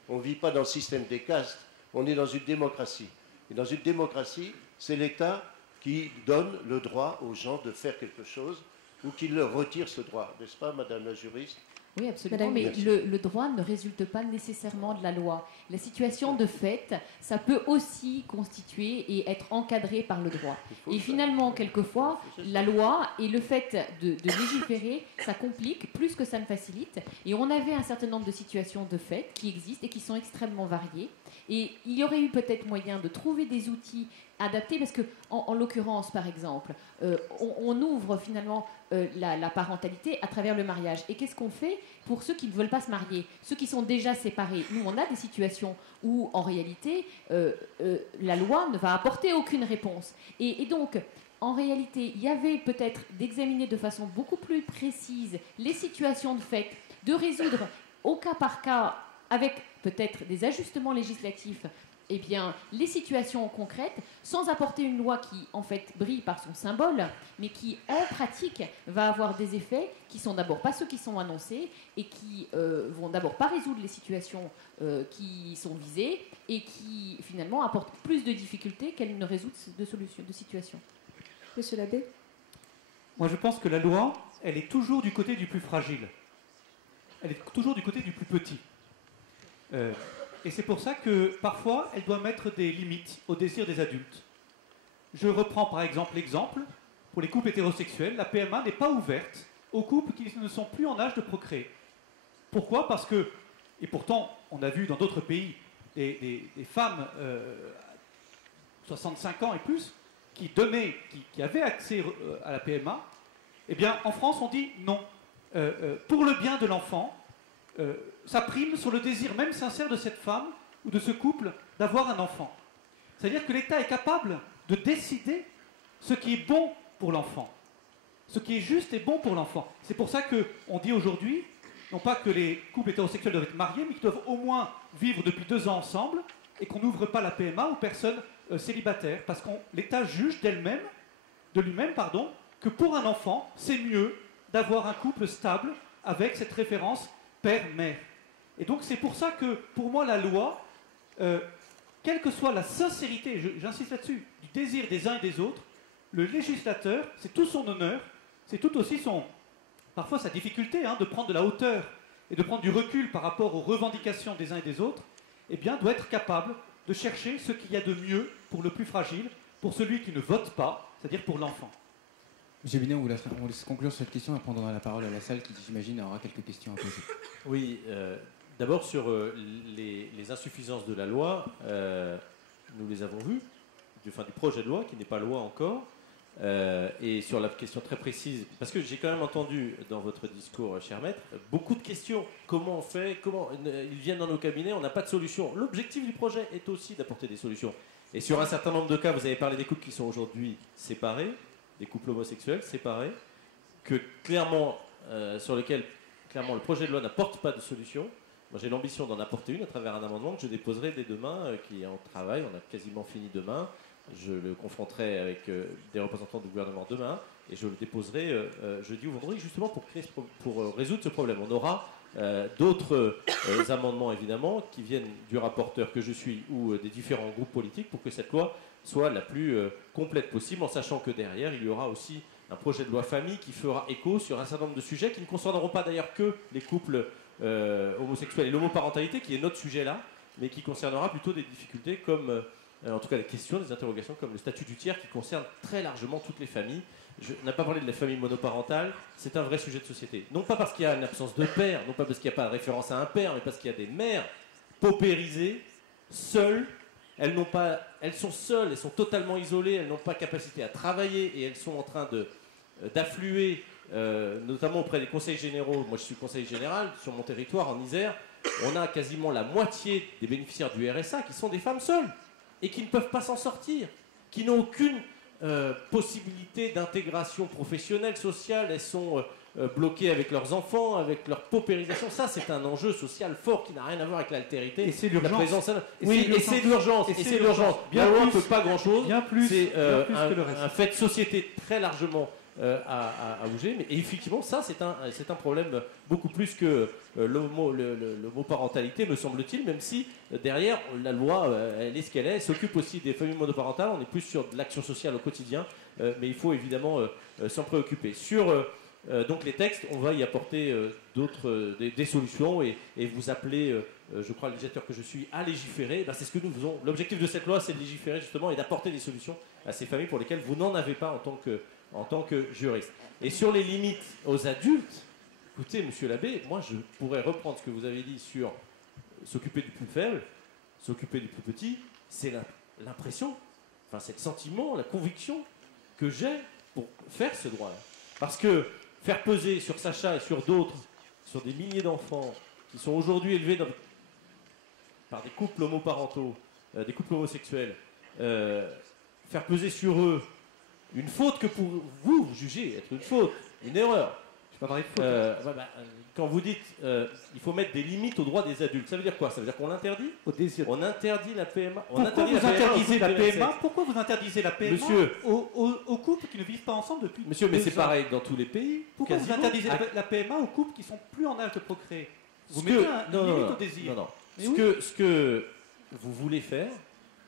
on ne vit pas dans le système des castes, on est dans une démocratie. Et dans une démocratie, c'est l'État qui donne le droit aux gens de faire quelque chose ou qui leur retire ce droit. N'est-ce pas, Madame la juriste? Oui, absolument, mais le droit ne résulte pas nécessairement de la loi. La situation de fait, ça peut aussi constituer et être encadré par le droit. Et finalement, quelquefois, la loi et le fait de légiférer, ça complique plus que ça ne facilite. Et on avait un certain nombre de situations de fait qui existent et qui sont extrêmement variées. Et il y aurait eu peut-être moyen de trouver des outils adaptés, parce que, en l'occurrence, par exemple, on ouvre finalement la parentalité à travers le mariage. Et qu'est-ce qu'on fait pour ceux qui ne veulent pas se marier, ceux qui sont déjà séparés? Nous, on a des situations où, en réalité, la loi ne va apporter aucune réponse. Et donc, en réalité, il y avait peut-être d'examiner de façon beaucoup plus précise les situations de fait, de résoudre au cas par cas, avec peut-être des ajustements législatifs, eh bien, les situations concrètes, sans apporter une loi qui, en fait, brille par son symbole, mais qui, en pratique, va avoir des effets qui sont d'abord pas ceux qui sont annoncés et qui vont d'abord pas résoudre les situations qui sont visées et qui, finalement, apportent plus de difficultés qu'elles ne résoudent de situations. Monsieur l'abbé? Moi, je pense que la loi, elle est toujours du côté du plus fragile. Elle est toujours du côté du plus petit. Et c'est pour ça que, parfois, elle doit mettre des limites au désir des adultes. Je reprends par exemple l'exemple, pour les couples hétérosexuels, la PMA n'est pas ouverte aux couples qui ne sont plus en âge de procréer. Pourquoi? Parce que, et pourtant, on a vu dans d'autres pays des femmes 65 ans et plus qui avaient accès à la PMA. Eh bien, en France, on dit non. Pour le bien de l'enfant, ça prime sur le désir même sincère de cette femme ou de ce couple d'avoir un enfant. C'est-à-dire que l'État est capable de décider ce qui est bon pour l'enfant, ce qui est juste et bon pour l'enfant. C'est pour ça qu'on dit aujourd'hui, non pas que les couples hétérosexuels doivent être mariés, mais qu'ils doivent au moins vivre depuis 2 ans ensemble et qu'on n'ouvre pas la PMA aux personnes célibataires, parce que l'État juge de lui-même, que pour un enfant, c'est mieux d'avoir un couple stable avec cette référence père-mère. Et donc c'est pour ça que, pour moi, la loi, quelle que soit la sincérité, j'insiste là-dessus, du désir des uns et des autres, le législateur, c'est tout son honneur, c'est tout aussi parfois sa difficulté de prendre de la hauteur et de prendre du recul par rapport aux revendications des uns et des autres, eh bien, doit être capable de chercher ce qu'il y a de mieux pour le plus fragile, pour celui qui ne vote pas, c'est-à-dire pour l'enfant. Monsieur Binet, on laisse conclure cette question et on donnera la parole à la salle qui, j'imagine, aura quelques questions à poser. Oui, d'abord sur les insuffisances de la loi, nous les avons vues, du projet de loi qui n'est pas loi encore, et sur la question très précise, parce que j'ai quand même entendu dans votre discours, cher maître, beaucoup de questions. Comment on fait? Comment ils viennent dans nos cabinets? On n'a pas de solution. L'objectif du projet est aussi d'apporter des solutions. Et sur un certain nombre de cas, vous avez parlé des couples qui sont aujourd'hui séparés, des couples homosexuels séparés, que clairement, sur lesquels clairement le projet de loi n'apporte pas de solution. Moi, j'ai l'ambition d'en apporter une à travers un amendement que je déposerai dès demain, qui est en travail. On a quasiment fini demain. Je le confronterai avec des représentants du gouvernement demain et je le déposerai jeudi ou vendredi justement pour résoudre ce problème. On aura d'autres amendements évidemment qui viennent du rapporteur que je suis ou des différents groupes politiques pour que cette loi soit la plus complète possible, en sachant que derrière il y aura aussi un projet de loi famille qui fera écho sur un certain nombre de sujets qui ne concerneront pas d'ailleurs que les couples homosexuels et l'homoparentalité qui est notre sujet là, mais qui concernera plutôt des difficultés comme en tout cas des questions, des interrogations comme le statut du tiers qui concerne très largement toutes les familles. Je n'ai pas parlé de la famille monoparentale, c'est un vrai sujet de société. Non pas parce qu'il y a une absence de père, non pas parce qu'il n'y a pas de référence à un père, mais parce qu'il y a des mères paupérisées, seules. Elles sont seules, elles sont totalement isolées, elles n'ont pas capacité à travailler et elles sont en train d'affluer, notamment auprès des conseils généraux. Moi je suis conseiller général sur mon territoire en Isère. On a quasiment la moitié des bénéficiaires du RSA qui sont des femmes seules et qui ne peuvent pas s'en sortir, qui n'ont aucune possibilité d'intégration professionnelle, sociale. Elles sont bloquées avec leurs enfants, avec leur paupérisation. Ça, c'est un enjeu social fort qui n'a rien à voir avec l'altérité. Et c'est l'urgence. Oui, et c'est l'urgence. Et c'est l'urgence. La loi ne peut pas grand-chose. C'est un fait de société très largement à bouger. Mais effectivement, ça, c'est un problème beaucoup plus que l'homoparentalité, me semble-t-il, même si derrière, la loi, elle est ce qu'elle est. Elle s'occupe aussi des familles monoparentales. On est plus sur de l'action sociale au quotidien, mais il faut évidemment s'en préoccuper. Sur donc les textes, on va y apporter des solutions et vous appelez, je crois, le législateur que je suis, à légiférer. C'est ce que nous faisons. L'objectif de cette loi, c'est de légiférer justement et d'apporter des solutions à ces familles pour lesquelles vous n'en avez pas en tant que juriste. Et sur les limites aux adultes, écoutez, monsieur l'abbé, moi je pourrais reprendre ce que vous avez dit sur s'occuper du plus faible, s'occuper du plus petit, c'est l'impression, c'est le sentiment, la conviction que j'ai pour faire ce droit-là. Parce que faire peser sur Sacha et sur d'autres, sur des milliers d'enfants qui sont aujourd'hui élevés par des couples homoparentaux, des couples homosexuels, faire peser sur eux une faute que pour vous jugez être une faute, une erreur. Je pas parler de faute. Quand vous dites il faut mettre des limites aux droits des adultes, ça veut dire quoi? Ça veut dire qu'on l'interdit? On interdit la PMA. Pourquoi vous interdisez la PMA? Pourquoi vous interdisez la PMA aux couples qui ne vivent pas ensemble depuis 2 ans? Monsieur, mais c'est pareil dans tous les pays. Pourquoi vous interdisez la PMA aux couples qui sont plus en âge de procréer? Vous mettez une limite au désir. Non. Ce que vous voulez faire,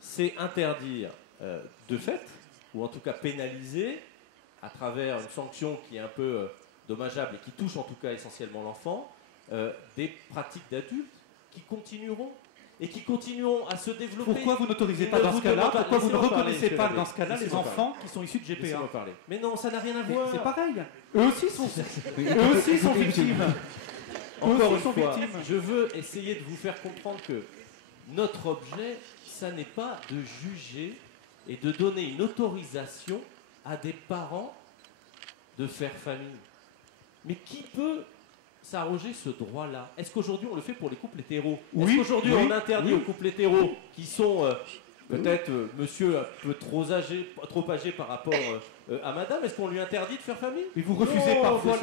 c'est interdire de fait, ou en tout cas pénaliser, à travers une sanction qui est un peu dommageable et qui touche en tout cas essentiellement l'enfant, des pratiques d'adultes qui continueront et qui continueront à se développer. Pourquoi vous n'autorisez pas dans ce cas-là? Pourquoi vous ne reconnaissez pas dans ce cas-là les enfants qui sont issus de GPA? Laissez-moi parler. Mais non, ça n'a rien à voir. C'est pareil. Eux aussi sont victimes. Encore une fois, je veux essayer de vous faire comprendre que notre objet, ça n'est pas de juger et de donner une autorisation à des parents de faire famille. Mais qui peut s'arroger ce droit-là? Est-ce qu'aujourd'hui on le fait pour les couples hétéros? Est-ce qu'aujourd'hui on interdit aux couples hétéros qui sont peut-être monsieur un peu trop âgé par rapport à madame, est-ce qu'on lui interdit de faire famille? Mais vous refusez parfois,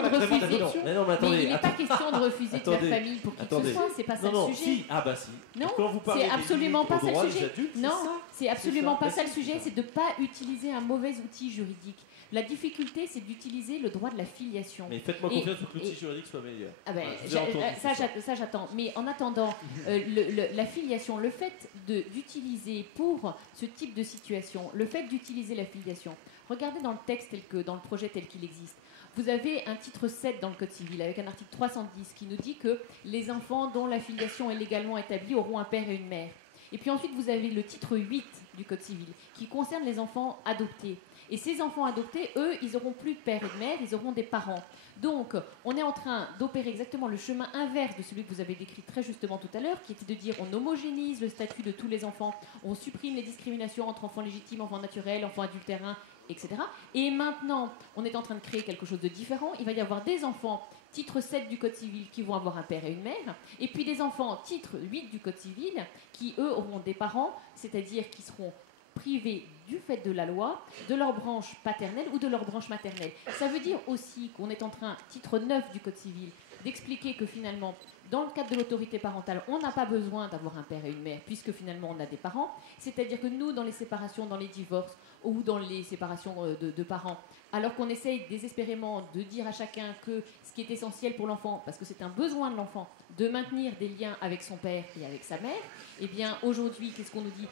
l'agrément d'adoption. Mais non, mais attendez. Mais il n'est pas question de refuser de faire famille pour qui que ce soit, c'est pas ça le sujet. Si. Ah bah si. Non, c'est absolument pas ça le sujet. Non, c'est absolument pas ça le sujet, c'est de ne pas utiliser un mauvais outil juridique. La difficulté, c'est d'utiliser le droit de la filiation. Mais faites-moi confiance pour que l'outil juridique soit meilleur. Ah ben, Voilà, ça j'attends. Mais en attendant, la filiation, le fait d'utiliser pour ce type de situation, le fait d'utiliser la filiation, regardez dans le texte dans le projet tel qu'il existe. Vous avez un titre 7 dans le Code civil avec un article 310 qui nous dit que les enfants dont la filiation est légalement établie auront un père et une mère. Et puis ensuite, vous avez le titre 8 du Code civil qui concerne les enfants adoptés. Et ces enfants adoptés, eux, ils n'auront plus de père et de mère, ils auront des parents. Donc, on est en train d'opérer exactement le chemin inverse de celui que vous avez décrit très justement tout à l'heure, qui était de dire on homogénise le statut de tous les enfants, on supprime les discriminations entre enfants légitimes, enfants naturels, enfants adultérins, etc. Et maintenant, on est en train de créer quelque chose de différent. Il va y avoir des enfants titre 7 du Code civil qui vont avoir un père et une mère, et puis des enfants titre 8 du Code civil qui, eux, auront des parents, c'est-à-dire qui seront privés du fait de la loi, de leur branche paternelle ou de leur branche maternelle. Ça veut dire aussi qu'on est en train, titre 9 du Code civil, d'expliquer que finalement, dans le cadre de l'autorité parentale, on n'a pas besoin d'avoir un père et une mère, puisque finalement on a des parents. C'est-à-dire que nous, dans les séparations, dans les divorces ou dans les séparations de parents, alors qu'on essaye désespérément de dire à chacun que ce qui est essentiel pour l'enfant, parce que c'est un besoin de l'enfant, de maintenir des liens avec son père et avec sa mère, eh bien aujourd'hui, qu'est-ce qu'on nous dit ?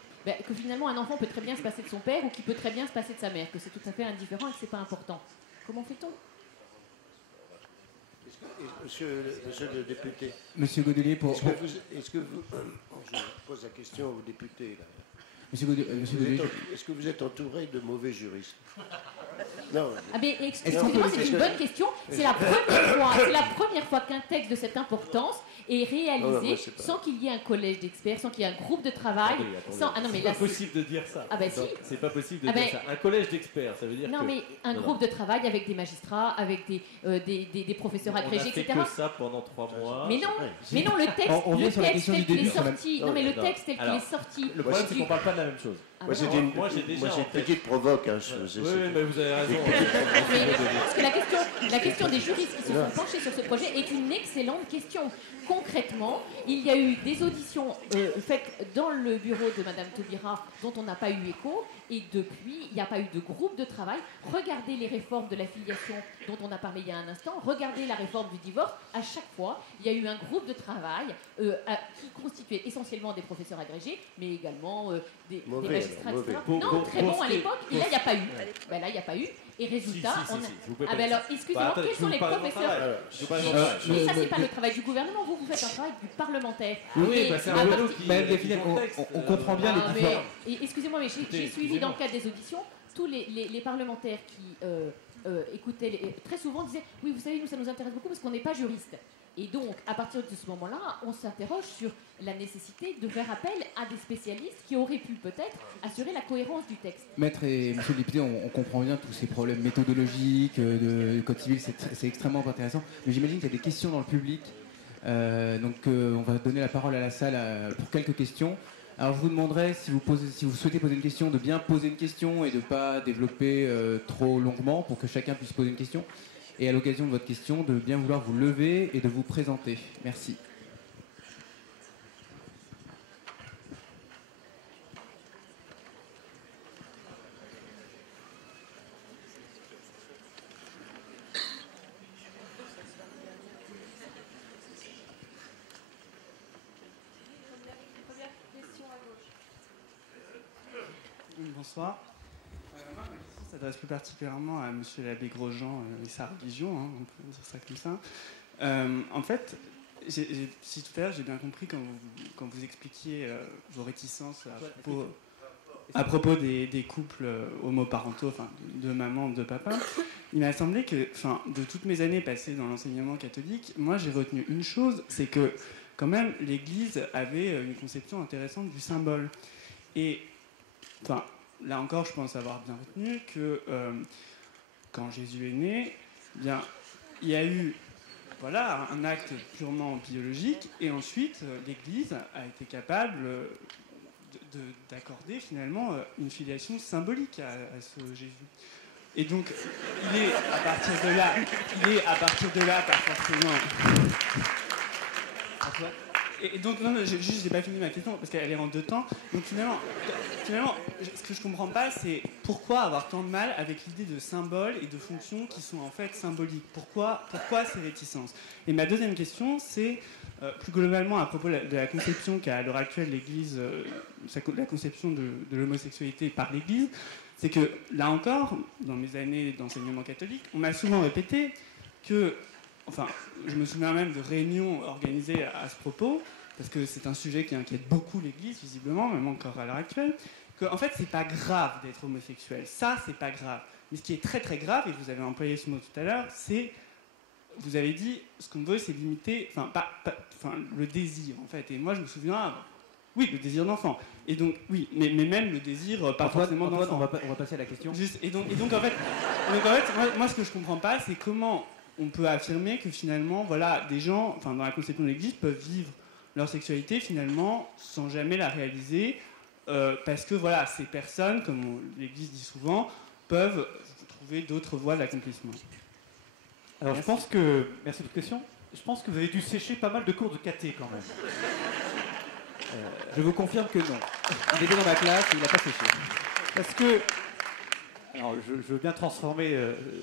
Que finalement un enfant peut très bien se passer de son père ou qu'il peut très bien se passer de sa mère, que c'est tout à fait indifférent et que c'est pas important. Comment fait-on ? Monsieur le député. Monsieur Godelier, Est-ce que vous je pose la question au député. Là. Monsieur Godelier, Est-ce que vous êtes entouré de mauvais juristes? Non. Ah mais excusez-moi, c'est une bonne question. C'est la première fois qu'un texte de cette importance est réalisé sans qu'il y ait un collège d'experts, sans qu'il y ait un groupe de travail. C'est pas possible de dire ça. Ah ben si. C'est pas possible de dire ça. Un collège d'experts, ça veut dire non, mais un groupe de travail avec des magistrats, avec des professeurs agrégés, etc. On a fait que ça pendant 3 mois. Mais non, le texte tel qu'il est sorti. Non, mais le texte tel qu'il est sorti. Le problème, c'est qu'on parle pas de la même chose. Moi, j'ai une petite provoque. Hein, oui, mais vous avez raison. Parce que la question des juristes qui se sont penchés sur ce projet est une excellente question. Concrètement, il y a eu des auditions faites dans le bureau de Madame Taubira dont on n'a pas eu écho, et depuis, il n'y a pas eu de groupe de travail. Regardez les réformes de la filiation dont on a parlé il y a un instant, regardez la réforme du divorce. À chaque fois, il y a eu un groupe de travail qui constituait essentiellement des professeurs agrégés, mais également des magistrats, etc. Non, très bon à l'époque, et là, il n'y a pas eu. Ben là, il n'y a pas eu. Et résultat, ah ben alors, excusez-moi, quels sont les professeurs Mais ça, c'est pas le travail du gouvernement. Vous faites un travail du parlementaire. Oui, c'est un vélo qui... on comprend bien les différents... Excusez-moi, mais j'ai suivi dans le cadre des auditions, tous les parlementaires qui écoutaient, très souvent disaient « Oui, vous savez, nous, ça nous intéresse beaucoup parce qu'on n'est pas juriste ». Et donc, à partir de ce moment-là, on s'interroge sur la nécessité de faire appel à des spécialistes qui auraient pu peut-être assurer la cohérence du texte. Maître et monsieur le député, on comprend bien tous ces problèmes méthodologiques, de code civil, c'est extrêmement intéressant. Mais j'imagine qu'il y a des questions dans le public. Donc on va donner la parole à la salle pour quelques questions. Alors je vous demanderai, si vous souhaitez poser une question, de bien poser une question et de ne pas développer trop longuement pour que chacun puisse poser une question. Et à l'occasion de votre question, de bien vouloir vous lever et de vous présenter. Merci. Bonsoir. Ma question s'adresse plus particulièrement à monsieur l'abbé Grosjean et sa religion, hein, on peut dire ça comme ça. En fait, si tout à l'heure j'ai bien compris quand vous expliquiez vos réticences à propos des couples homoparentaux, enfin de maman, de papa, il m'a semblé que, de toutes mes années passées dans l'enseignement catholique, moi j'ai retenu une chose, c'est que quand même l'Église avait une conception intéressante du symbole. Et là encore, je pense avoir bien retenu que quand Jésus est né, bien, il y a eu un acte purement biologique, et ensuite l'Église a été capable d'accorder finalement une filiation symbolique à ce Jésus. Et donc, il est à partir de là, pas forcément... Et donc, non, j'ai pas fini ma question parce qu'elle est en deux temps. Donc finalement, ce que je comprends pas, c'est pourquoi avoir tant de mal avec l'idée de symboles et de fonctions qui sont en fait symboliques. Pourquoi ces réticences? Et ma deuxième question, c'est plus globalement à propos de la conception qu'a à l'heure actuelle l'Église, la conception de l'homosexualité par l'Église. C'est que là encore, dans mes années d'enseignement catholique, on m'a souvent répété que, enfin, je me souviens même de réunions organisées à ce propos, parce que c'est un sujet qui inquiète beaucoup l'Église, visiblement, même encore à l'heure actuelle, qu'en fait, c'est pas grave d'être homosexuel. Ça, c'est pas grave. Mais ce qui est très très grave, et vous avez employé ce mot tout à l'heure, c'est, vous avez dit, ce qu'on veut, c'est limiter, le désir, en fait. Et moi, je me souviens, oui, le désir d'enfant. Et donc, oui, mais même le désir, pas forcément d'enfant. On va passer à la question. Juste, et donc en fait, moi, ce que je comprends pas, c'est comment on peut affirmer que finalement, voilà, des gens, enfin, dans la conception de l'Église, peuvent vivre leur sexualité finalement sans jamais la réaliser, parce que voilà, ces personnes, comme l'Église dit souvent, peuvent trouver d'autres voies d'accomplissement. Alors merci. Je pense que, merci de votre question, je pense que vous avez dû sécher pas mal de cours de caté quand même. Je vous confirme que non. Il était dans ma classe et il n'a pas séché. Parce que, alors je veux bien transformer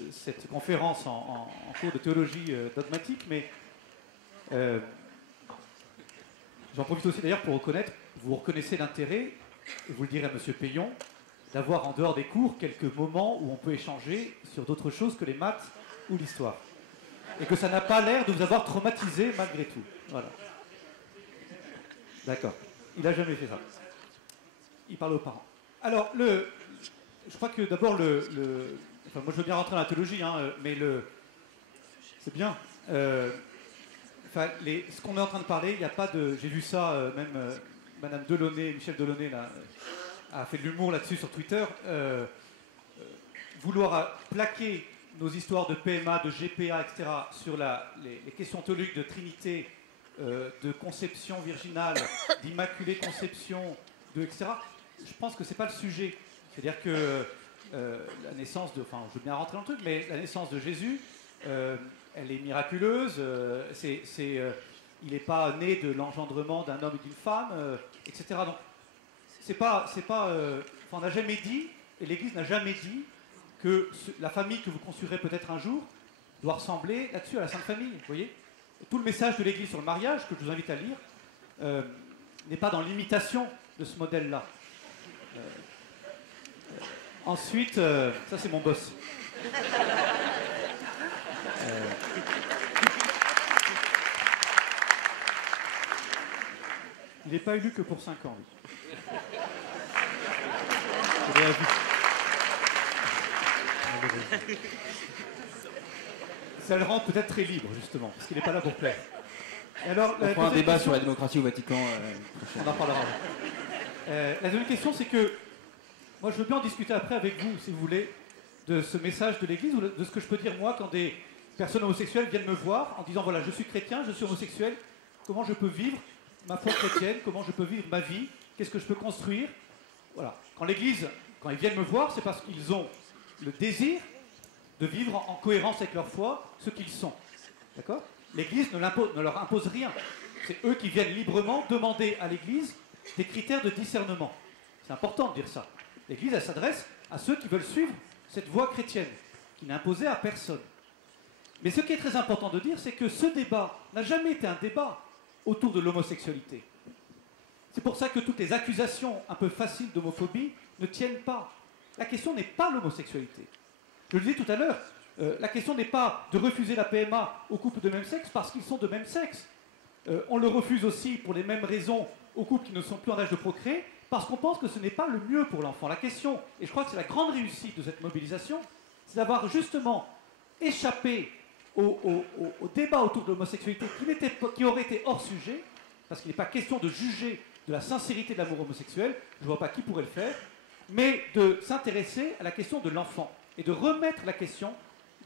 cette conférence en cours de théologie dogmatique, mais j'en profite aussi d'ailleurs pour reconnaître, vous reconnaissez l'intérêt, et vous le direz à M. Payon, d'avoir en dehors des cours quelques moments où on peut échanger sur d'autres choses que les maths ou l'histoire. Et que ça n'a pas l'air de vous avoir traumatisé malgré tout. Voilà. D'accord. Il n'a jamais fait ça. Il parle aux parents. Alors, je crois que d'abord, enfin, moi je veux bien rentrer dans la théologie, hein, mais c'est bien. Ce qu'on est en train de parler, il n'y a pas de... J'ai vu ça, même Madame Delaunay, Michel Delaunay, là, a fait de l'humour là-dessus sur Twitter. Vouloir plaquer nos histoires de PMA, de GPA, etc., sur les questions théologiques de Trinité, de conception virginale, d'immaculée conception, etc., je pense que c'est pas le sujet. C'est-à-dire que la naissance de... Enfin, je veux bien rentrer dans le truc, mais la naissance de Jésus, elle est miraculeuse, il n'est pas né de l'engendrement d'un homme et d'une femme, etc. Donc, on n'a jamais dit, et l'Église n'a jamais dit, que la famille que vous construirez peut-être un jour doit ressembler là-dessus à la Sainte Famille, vous voyez ? Tout le message de l'Église sur le mariage, que je vous invite à lire, n'est pas dans l'imitation de ce modèle-là. Ensuite, ça c'est mon boss. Il n'est pas élu que pour 5 ans, lui. Ça le rend peut-être très libre, justement, parce qu'il n'est pas là pour plaire. Et alors, on fera un débat sur la démocratie au Vatican. On en parlera. La deuxième question, c'est que moi, je veux bien en discuter après avec vous, si vous voulez, de ce message de l'Église, ou de ce que je peux dire, moi, quand des personnes homosexuelles viennent me voir en disant, voilà, je suis chrétien, je suis homosexuel, comment je peux vivre ma foi chrétienne, comment je peux vivre ma vie, qu'est-ce que je peux construire. Voilà. Quand l'Église, quand ils viennent me voir, c'est parce qu'ils ont le désir de vivre en cohérence avec leur foi, ce qu'ils sont. D'accord ? L'Église ne leur impose rien. C'est eux qui viennent librement demander à l'Église des critères de discernement. C'est important de dire ça. L'Église, elle s'adresse à ceux qui veulent suivre cette voie chrétienne, qui n'est imposée à personne. Mais ce qui est très important de dire, c'est que ce débat n'a jamais été un débat autour de l'homosexualité. C'est pour ça que toutes les accusations un peu faciles d'homophobie ne tiennent pas. La question n'est pas l'homosexualité. Je le disais tout à l'heure, la question n'est pas de refuser la PMA aux couples de même sexe parce qu'ils sont de même sexe. On le refuse aussi pour les mêmes raisons aux couples qui ne sont plus en âge de procréer, parce qu'on pense que ce n'est pas le mieux pour l'enfant. La question, et je crois que c'est la grande réussite de cette mobilisation, c'est d'avoir justement échappé au débat autour de l'homosexualité qui aurait été hors sujet, parce qu'il n'est pas question de juger de la sincérité de l'amour homosexuel, je ne vois pas qui pourrait le faire, mais de s'intéresser à la question de l'enfant, et de remettre la question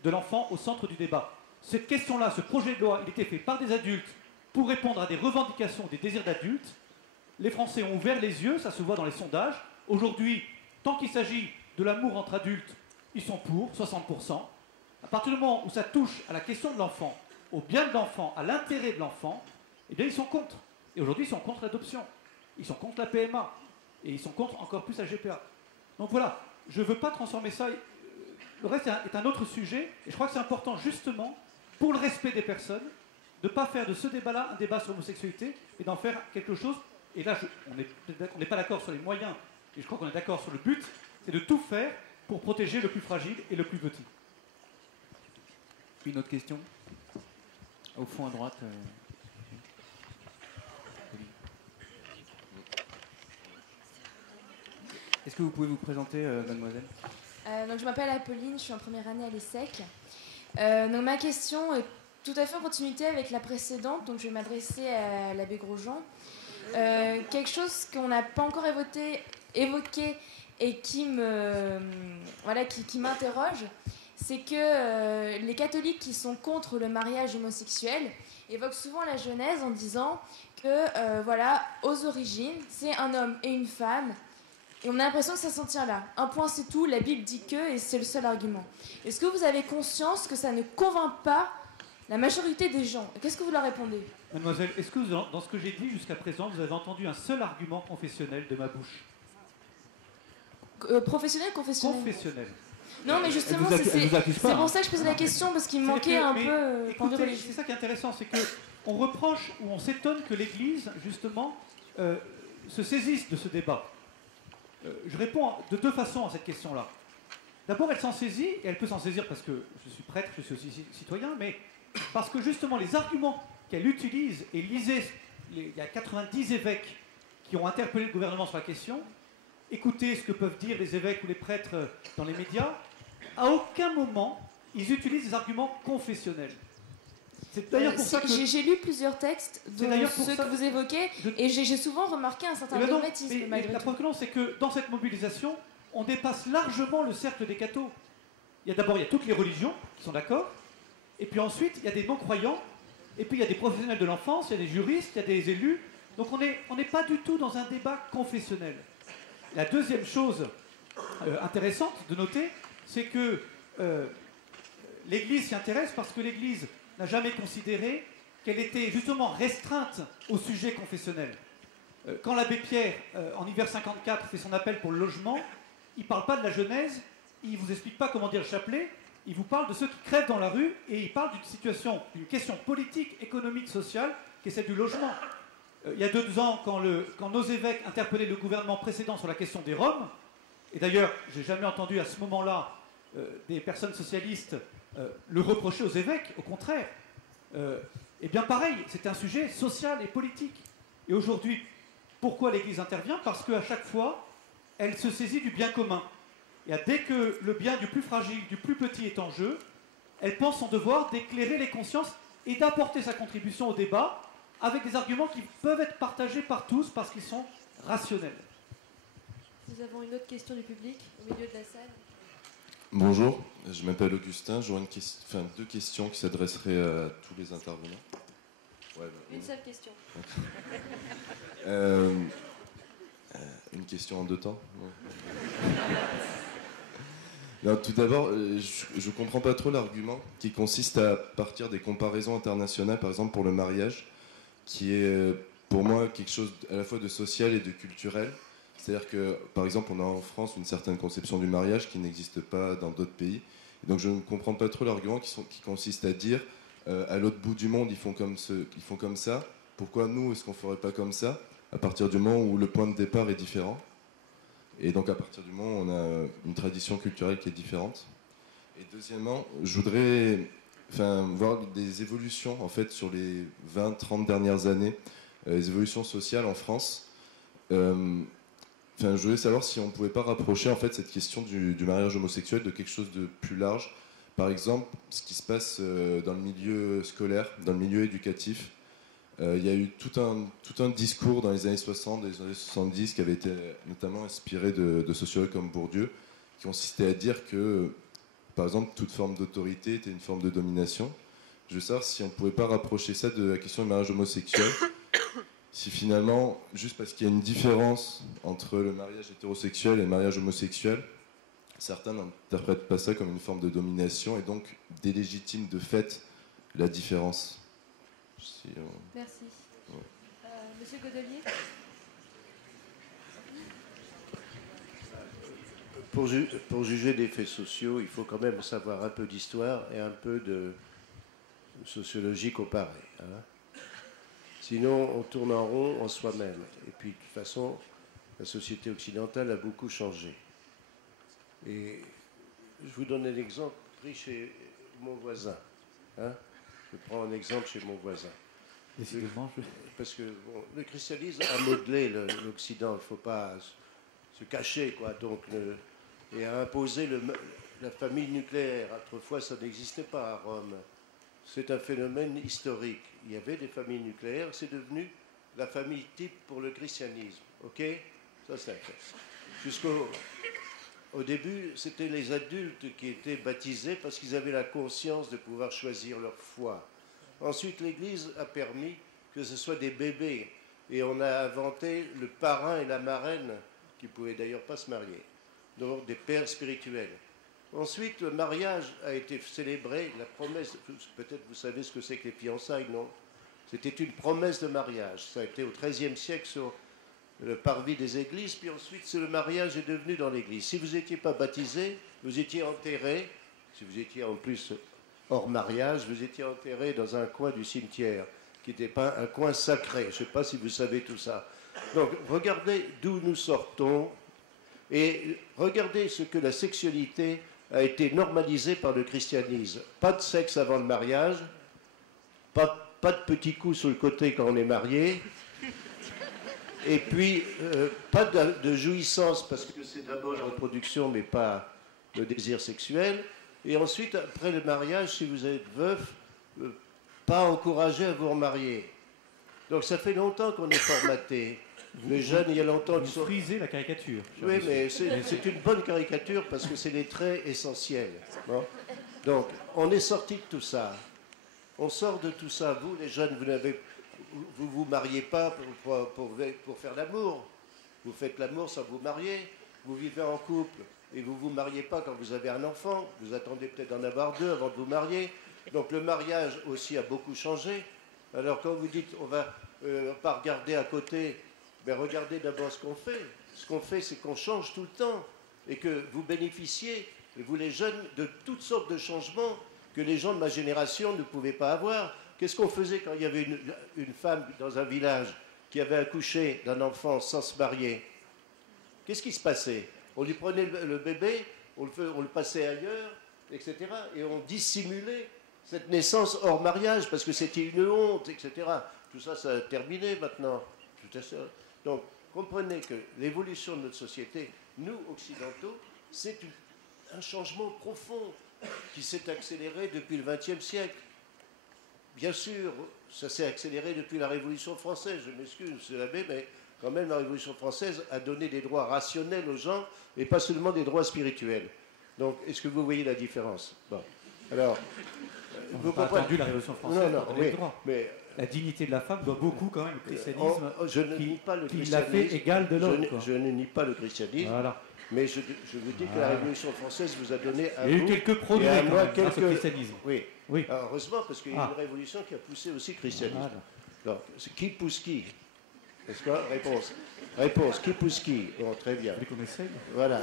de l'enfant au centre du débat. Cette question-là, ce projet de loi, il était fait par des adultes pour répondre à des revendications, des désirs d'adultes. Les Français ont ouvert les yeux, ça se voit dans les sondages. Aujourd'hui, tant qu'il s'agit de l'amour entre adultes, ils sont pour, 60%. À partir du moment où ça touche à la question de l'enfant, au bien de l'enfant, à l'intérêt de l'enfant, eh bien ils sont contre. Et aujourd'hui, ils sont contre l'adoption, ils sont contre la PMA, et ils sont contre encore plus la GPA. Donc voilà, je ne veux pas transformer ça. Le reste est un autre sujet, et je crois que c'est important justement, pour le respect des personnes, de ne pas faire de ce débat-là un débat sur l'homosexualité, et d'en faire quelque chose. Et là, on n'est pas d'accord sur les moyens, et je crois qu'on est d'accord sur le but, c'est de tout faire pour protéger le plus fragile et le plus petit. Une autre question ? Au fond à droite. Est-ce que vous pouvez vous présenter, mademoiselle ? Donc je m'appelle Apolline, je suis en première année à l'ESSEC. Donc ma question est tout à fait en continuité avec la précédente, donc je vais m'adresser à l'abbé Grosjean. Quelque chose qu'on n'a pas encore évoqué et qui m'interroge, c'est que les catholiques qui sont contre le mariage homosexuel évoquent souvent la Genèse en disant que aux origines, c'est un homme et une femme. Et on a l'impression que ça s'en tient là. Un point, c'est tout. La Bible dit que, et c'est le seul argument. Est-ce que vous avez conscience que ça ne convainc pas la majorité des gens ? Qu'est-ce que vous leur répondez ? Mademoiselle, est-ce que dans ce que j'ai dit jusqu'à présent, vous avez entendu un seul argument confessionnel de ma bouche ? Professionnel, confessionnel ? Confessionnel. Non, mais justement, c'est pour ça que je posais la question, parce qu'il me manquait un peu... Écoutez, c'est ça qui est intéressant, c'est qu'on reproche ou on s'étonne que l'Église, justement, se saisisse de ce débat. Je réponds de deux façons à cette question-là. D'abord, elle s'en saisit, et elle peut s'en saisir parce que je suis prêtre, je suis aussi citoyen, mais parce que justement les arguments qu'elle utilise, et lisez, il y a 90 évêques qui ont interpellé le gouvernement sur la question, écoutez ce que peuvent dire les évêques ou les prêtres dans les médias, à aucun moment ils utilisent des arguments confessionnels. C'est d'ailleurs pour ça que... J'ai lu plusieurs textes de ceux que vous évoquez, et j'ai souvent remarqué un certain dogmatisme. La preuve, c'est que dans cette mobilisation, on dépasse largement le cercle des cathos. Il y a toutes les religions qui sont d'accord, et puis ensuite, il y a des non-croyants, et puis il y a des professionnels de l'enfance, il y a des juristes, il y a des élus. Donc on n'est pas du tout dans un débat confessionnel. La deuxième chose intéressante de noter, c'est que l'Église s'y intéresse parce que l'Église n'a jamais considéré qu'elle était justement restreinte au sujet confessionnel. Quand l'abbé Pierre, en hiver 54, fait son appel pour le logement, il ne parle pas de la Genèse, il ne vous explique pas comment dire le chapelet, il vous parle de ceux qui crèvent dans la rue et il parle d'une question politique, économique, sociale, qui est celle du logement. Il y a 2 ans, quand nos évêques interpellaient le gouvernement précédent sur la question des Roms, et d'ailleurs, je n'ai jamais entendu à ce moment-là des personnes socialistes le reprocher aux évêques, au contraire. Et bien pareil, c'est un sujet social et politique. Et aujourd'hui, pourquoi l'Église intervient ? Parce qu'à chaque fois, elle se saisit du bien commun. Et dès que le bien du plus fragile, du plus petit est en jeu, elle pense son devoir d'éclairer les consciences et d'apporter sa contribution au débat avec des arguments qui peuvent être partagés par tous parce qu'ils sont rationnels. Nous avons une autre question du public au milieu de la salle. Bonjour, je m'appelle Augustin. J'aurais 2 questions qui s'adresseraient à tous les intervenants. Une seule question. Une question en 2 temps. Non, tout d'abord, je ne comprends pas trop l'argument qui consiste à partir des comparaisons internationales, par exemple pour le mariage, qui est pour moi quelque chose à la fois de social et de culturel. C'est-à-dire que, par exemple, on a en France une certaine conception du mariage qui n'existe pas dans d'autres pays. Et donc je ne comprends pas trop l'argument qui consiste à dire à l'autre bout du monde, ils font comme ça. Pourquoi nous, est-ce qu'on ne ferait pas comme ça à partir du moment où le point de départ est différent ? Et donc à partir du moment où on a une tradition culturelle qui est différente. Et deuxièmement, je voudrais voir des évolutions en fait, sur les 20-30 dernières années, les évolutions sociales en France. Je voulais savoir si on ne pouvait pas rapprocher en fait, cette question du mariage homosexuel de quelque chose de plus large. Par exemple, ce qui se passe dans le milieu scolaire, dans le milieu éducatif. Il y a eu tout un discours dans les années 60 et les années 70 qui avait été notamment inspiré de sociologues comme Bourdieu, qui consistait à dire que, par exemple, toute forme d'autorité était une forme de domination. Je veux savoir si on ne pouvait pas rapprocher ça de la question du mariage homosexuel. Si finalement, juste parce qu'il y a une différence entre le mariage hétérosexuel et le mariage homosexuel, certains n'interprètent pas ça comme une forme de domination et donc délégitiment de fait la différence. Merci. Ouais. Monsieur Godelier. Pour juger des faits sociaux, il faut quand même savoir un peu d'histoire et un peu de sociologie comparée. Hein. Sinon, on tourne en rond en soi-même. Et puis, de toute façon, la société occidentale a beaucoup changé. Et je vous donne un exemple pris chez mon voisin. Hein. Je prends un exemple chez mon voisin. Parce que bon, le christianisme a modelé l'Occident, il ne faut pas se cacher, quoi. Donc, et a imposé la famille nucléaire. Autrefois, ça n'existait pas à Rome. C'est un phénomène historique. Il y avait des familles nucléaires, c'est devenu la famille type pour le christianisme. Ok? Ça, c'est un fait. Au début, c'était les adultes qui étaient baptisés parce qu'ils avaient la conscience de pouvoir choisir leur foi. Ensuite, l'Église a permis que ce soit des bébés. Et on a inventé le parrain et la marraine, qui ne pouvaient d'ailleurs pas se marier. Donc, des pères spirituels. Ensuite, le mariage a été célébré, la promesse, peut-être vous savez ce que c'est que les fiançailles, non? C'était une promesse de mariage. Ça a été au XIIIe siècle sur le parvis des églises, puis ensuite le mariage est devenu dans l'église. Si vous n'étiez pas baptisé, vous étiez enterré, si vous étiez en plus hors mariage, vous étiez enterré dans un coin du cimetière, qui n'était pas un coin sacré. Je ne sais pas si vous savez tout ça. Donc, regardez d'où nous sortons, et regardez ce que la sexualité a été normalisée par le christianisme. Pas de sexe avant le mariage, pas de petits coups sur le côté quand on est marié, et puis pas de jouissance, parce que c'est d'abord la reproduction, mais pas le désir sexuel. Et ensuite, après le mariage, si vous êtes veuf, pas encouragé à vous remarier. Donc ça fait longtemps qu'on est formaté. Les jeunes, il y a longtemps qu'ils sont... Vous frisez la caricature. Oui, mais c'est une bonne caricature parce que c'est les traits essentiels. Bon. Donc, on est sorti de tout ça. On sort de tout ça. Vous, les jeunes, vous vous mariez pas pour faire l'amour. Vous faites l'amour sans vous marier. Vous vivez en couple et vous vous mariez pas quand vous avez un enfant. Vous attendez peut-être d'en avoir 2 avant de vous marier. Donc, le mariage aussi a beaucoup changé. Alors, quand vous dites on va pas regarder à côté... Ben regardez d'abord ce qu'on fait. Ce qu'on fait, c'est qu'on change tout le temps et que vous bénéficiez, vous les jeunes, de toutes sortes de changements que les gens de ma génération ne pouvaient pas avoir. Qu'est-ce qu'on faisait quand il y avait une femme dans un village qui avait accouché d'un enfant sans se marier? Qu'est-ce qui se passait? On lui prenait le bébé, on le passait ailleurs, etc. Et on dissimulait cette naissance hors mariage parce que c'était une honte, etc. Tout ça, ça a terminé maintenant. Tout à fait. Donc, comprenez que l'évolution de notre société, nous, occidentaux, c'est un changement profond qui s'est accéléré depuis le XXe siècle. Bien sûr, ça s'est accéléré depuis la Révolution française. Je m'excuse, monsieur l'abbé, mais quand même, la Révolution française a donné des droits rationnels aux gens et pas seulement des droits spirituels. Donc, est-ce que vous voyez la différence? Bon. Alors, vous n'avez pas attendu la Révolution française pour donner les droits. Mais la dignité de la femme doit beaucoup quand même au christianisme. Je ne nie pas le qui christianisme. l'a fait égal de l'homme. Je ne nie pas le christianisme. Voilà. Mais je vous dis que la Révolution française vous a donné à vous. Il y a eu quelques progrès et à moi grâce au christianisme. Oui. Oui. Alors, heureusement, parce qu'il y a eu une révolution qui a poussé aussi le christianisme. Voilà. Donc, qui pousse qui? N'est-ce pas? Réponse. Qui pousse qui? Bon, très bien. Voilà.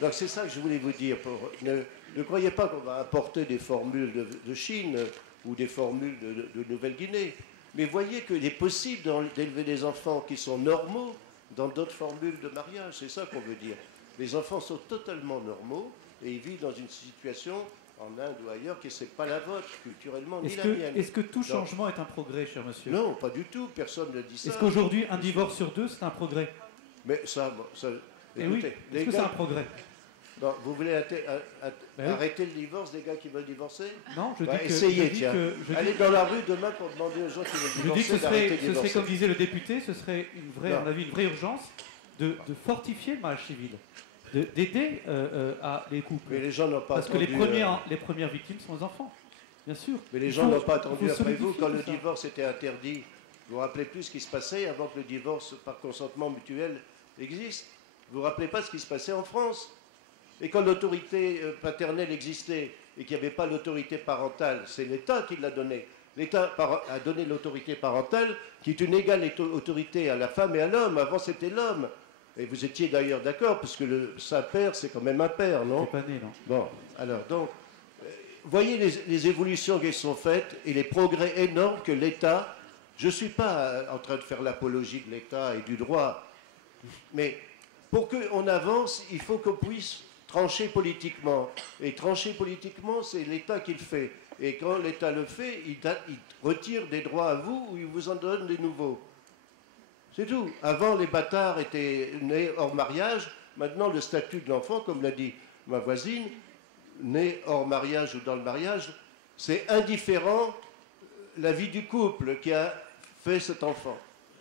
Donc c'est ça que je voulais vous dire. Ne croyez pas qu'on va apporter des formules de Chine ou des formules de Nouvelle-Guinée. Mais voyez qu'il est possible d'élever des enfants qui sont normaux dans d'autres formules de mariage. C'est ça qu'on veut dire. Les enfants sont totalement normaux et ils vivent dans une situation en Inde ou ailleurs qui n'est pas la vôtre, culturellement, ni la mienne. Est-ce que tout changement est un progrès, cher monsieur? Non, pas du tout. Personne ne dit ça. Est-ce qu'aujourd'hui, un divorce sur 2, c'est un progrès? Mais ça écoutez, oui. Est-ce que c'est un progrès? Non, vous voulez arrêter le divorce des gars qui veulent divorcer? Non, je dis que... Essayez, tiens. Allez dans la rue demain pour demander aux gens qui veulent divorcer. Je dis que ce serait, comme disait le député, ce serait à mon avis, une vraie urgence de fortifier le mariage civil, d'aider à les couples. Mais les gens n'ont pas attendu... Parce que les premières victimes sont les enfants, bien sûr. Mais les gens n'ont pas attendu après vous. Quand le divorce était interdit, vous vous rappelez plus ce qui se passait avant que le divorce par consentement mutuel existe? Vous vous rappelez pas ce qui se passait en France? Et quand l'autorité paternelle existait et qu'il n'y avait pas l'autorité parentale, c'est l'État qui l'a donnée. L'État a donné l'autorité parentale, qui est une égale autorité à la femme et à l'homme. Avant, c'était l'homme. Et vous étiez d'ailleurs d'accord, parce que le Saint-Père, c'est quand même un père, non? C'est pas né, non. Bon, alors, donc, voyez les évolutions qui sont faites et les progrès énormes que l'État... Je ne suis pas en train de faire l'apologie de l'État et du droit, mais pour qu'on avance, il faut qu'on puisse trancher politiquement. Et trancher politiquement, c'est l'État qui le fait. Et quand l'État le fait, il retire des droits à vous ou il vous en donne des nouveaux. C'est tout. Avant, les bâtards étaient nés hors mariage. Maintenant, le statut de l'enfant, comme l'a dit ma voisine, né hors mariage ou dans le mariage, c'est indifférent la vie du couple qui a fait cet enfant.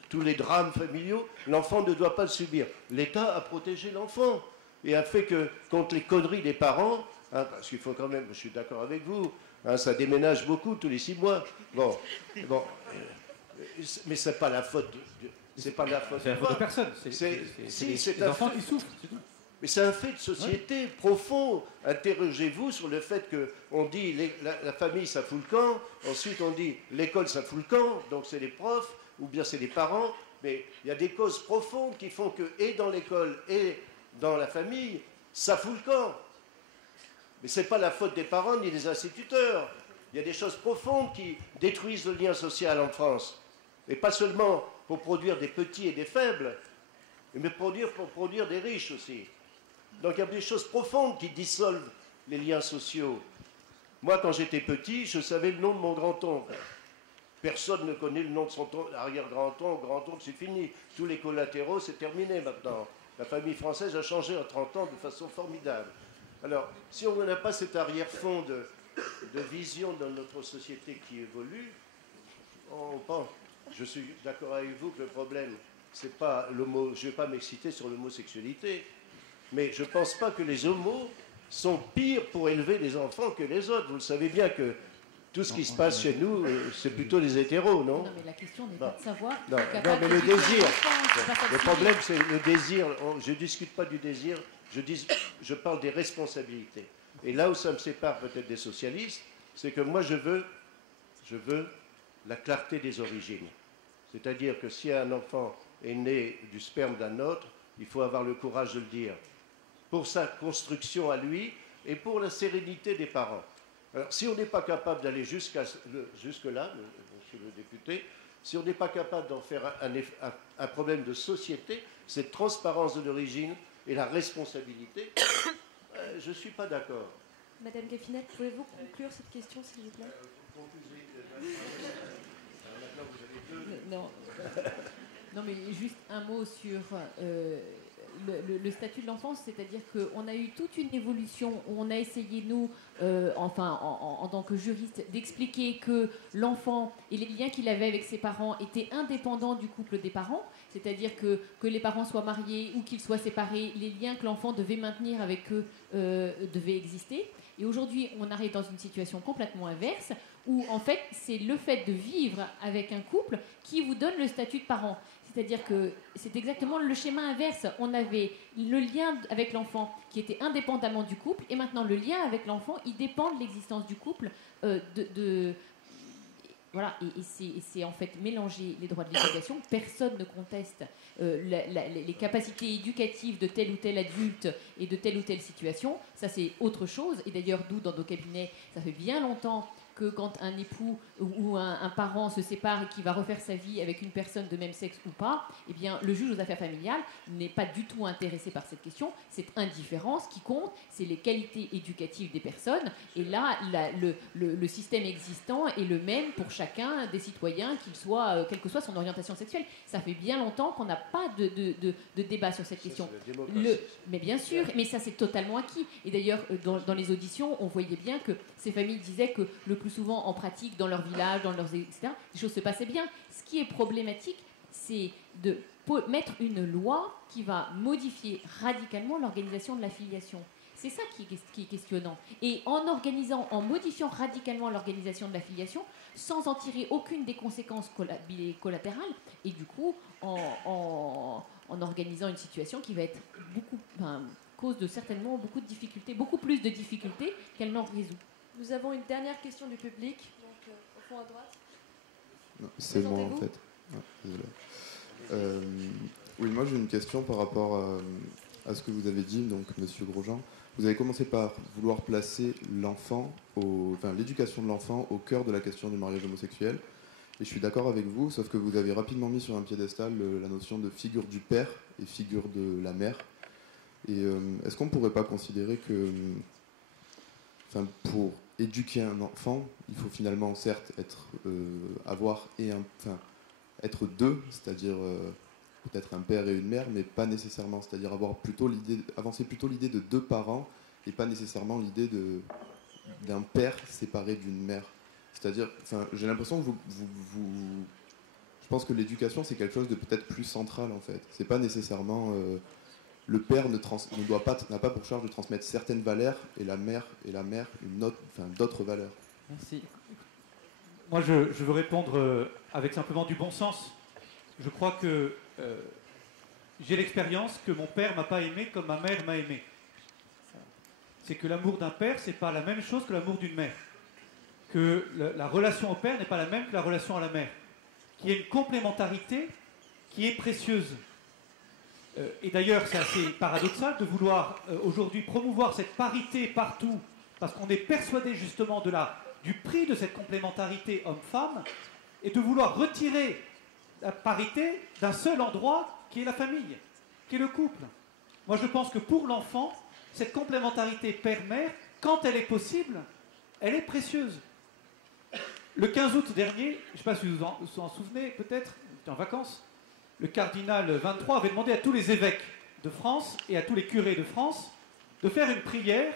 Tous les drames familiaux, l'enfant ne doit pas le subir. L'État a protégé l'enfant et a fait que, contre les conneries des parents, hein, parce qu'il faut quand même, je suis d'accord avec vous, hein, ça déménage beaucoup tous les 6 mois. Bon, mais c'est pas la faute c'est pas la faute de personne. C'est les enfants qui souffrent, c'est tout. Mais c'est un fait de société profond. Interrogez-vous sur le fait qu'on dit la famille ça fout le camp, ensuite on dit l'école ça fout le camp, donc c'est les profs, ou bien c'est les parents, mais il y a des causes profondes qui font que, et dans l'école et dans la famille, ça fout le camp. Mais ce n'est pas la faute des parents ni des instituteurs. Il y a des choses profondes qui détruisent le lien social en France. Et pas seulement pour produire des petits et des faibles, mais pour produire des riches aussi. Donc il y a des choses profondes qui dissolvent les liens sociaux. Moi, quand j'étais petit, je savais le nom de mon grand-oncle. Personne ne connaît le nom de son arrière-grand-oncle, grand-oncle, c'est fini. Tous les collatéraux, c'est terminé maintenant. La famille française a changé en 30 ans de façon formidable. Alors, si on n'a pas cet arrière-fond de vision dans notre société qui évolue, on pense. Je suis d'accord avec vous que le problème, c'est pas l'homo. Je ne vais pas m'exciter sur l'homosexualité, mais je ne pense pas que les homos sont pires pour élever les enfants que les autres. Vous le savez bien que tout ce qui se passe chez nous, c'est plutôt les hétéros, non? Non, mais la question n'est pas de savoir. Non, mais le désir. Le problème, c'est le désir. Je ne discute pas du désir, je parle des responsabilités. Et là où ça me sépare peut-être des socialistes, c'est que moi, je veux la clarté des origines. C'est-à-dire que si un enfant est né du sperme d'un autre, il faut avoir le courage de le dire. Pour sa construction à lui et pour la sérénité des parents. Alors, si on n'est pas capable d'aller jusque-là, monsieur le député, si on n'est pas capable d'en faire un problème de société, cette transparence de l'origine et la responsabilité, je ne suis pas d'accord. Madame Gaffinel, pouvez-vous conclure cette question, s'il vous plaît? Non, mais juste un mot sur le statut de l'enfance, c'est-à-dire qu'on a eu toute une évolution où on a essayé, nous, en tant que juriste, d'expliquer que l'enfant et les liens qu'il avait avec ses parents étaient indépendants du couple des parents, c'est-à-dire que les parents soient mariés ou qu'ils soient séparés, les liens que l'enfant devait maintenir avec eux devaient exister. Et aujourd'hui, on arrive dans une situation complètement inverse, où en fait, c'est le fait de vivre avec un couple qui vous donne le statut de parent. C'est-à-dire que c'est exactement le schéma inverse. On avait le lien avec l'enfant qui était indépendamment du couple, et maintenant le lien avec l'enfant, il dépend de l'existence du couple. Voilà, et c'est en fait mélanger les droits de l'éducation. Personne ne conteste les capacités éducatives de tel ou tel adulte et de telle ou telle situation. Ça, c'est autre chose. Et d'ailleurs, nous, dans nos cabinets, ça fait bien longtemps que quand un époux ou un parent se sépare et qui va refaire sa vie avec une personne de même sexe ou pas, eh bien, le juge aux affaires familiales n'est pas du tout intéressé par cette question. C'est indifférent. Ce qui compte, c'est les qualités éducatives des personnes. Et là, le système existant est le même pour chacun des citoyens, quelle que soit son orientation sexuelle. Ça fait bien longtemps qu'on n'a pas de débat sur cette question. Mais bien sûr, mais ça, c'est totalement acquis. Et d'ailleurs, dans les auditions, on voyait bien que ces familles disaient que le plus souvent en pratique, dans leur village, dans leurs etc., les choses se passaient bien. Ce qui est problématique, c'est de mettre une loi qui va modifier radicalement l'organisation de la filiation. C'est ça qui est questionnant. Et en modifiant radicalement l'organisation de la filiation, sans en tirer aucune des conséquences collatérales, et du coup, en organisant une situation qui va être cause de certainement beaucoup de difficultés, beaucoup plus de difficultés qu'elle n'en résout. Nous avons une dernière question du public, donc au fond à droite. Non, c'est moi en fait. Ah, désolé. Oui, moi j'ai une question par rapport à ce que vous avez dit, donc Monsieur Grosjean. Vous avez commencé par vouloir placer l'éducation de l'enfant au cœur de la question du mariage homosexuel. Et je suis d'accord avec vous, sauf que vous avez rapidement mis sur un piédestal la notion de figure du père et figure de la mère. Et est-ce qu'on ne pourrait pas considérer que, pour éduquer un enfant, il faut finalement certes être deux, c'est-à-dire peut-être un père et une mère, mais pas nécessairement, c'est-à-dire avancer plutôt l'idée de deux parents et pas nécessairement l'idée d'un père séparé d'une mère. C'est-à-dire, j'ai l'impression que je pense que l'éducation c'est quelque chose de peut-être plus central en fait. C'est pas nécessairement le père n'a pas pour charge de transmettre certaines valeurs et la mère d'autres valeurs. Merci. Moi, je veux répondre avec simplement du bon sens. Je crois que j'ai l'expérience que mon père m'a pas aimé comme ma mère m'a aimé. C'est que l'amour d'un père, c'est pas la même chose que l'amour d'une mère. Que la relation au père n'est pas la même que la relation à la mère. Qu'il y a une complémentarité qui est précieuse. Et d'ailleurs, c'est assez paradoxal de vouloir aujourd'hui promouvoir cette parité partout, parce qu'on est persuadé justement du prix de cette complémentarité homme-femme, et de vouloir retirer la parité d'un seul endroit qui est la famille, qui est le couple. Moi, je pense que pour l'enfant, cette complémentarité père-mère, quand elle est possible, elle est précieuse. Le 15 août dernier, je ne sais pas si vous en souvenez, peut-être, j'étais en vacances, le cardinal 23 avait demandé à tous les évêques de France et à tous les curés de France de faire une prière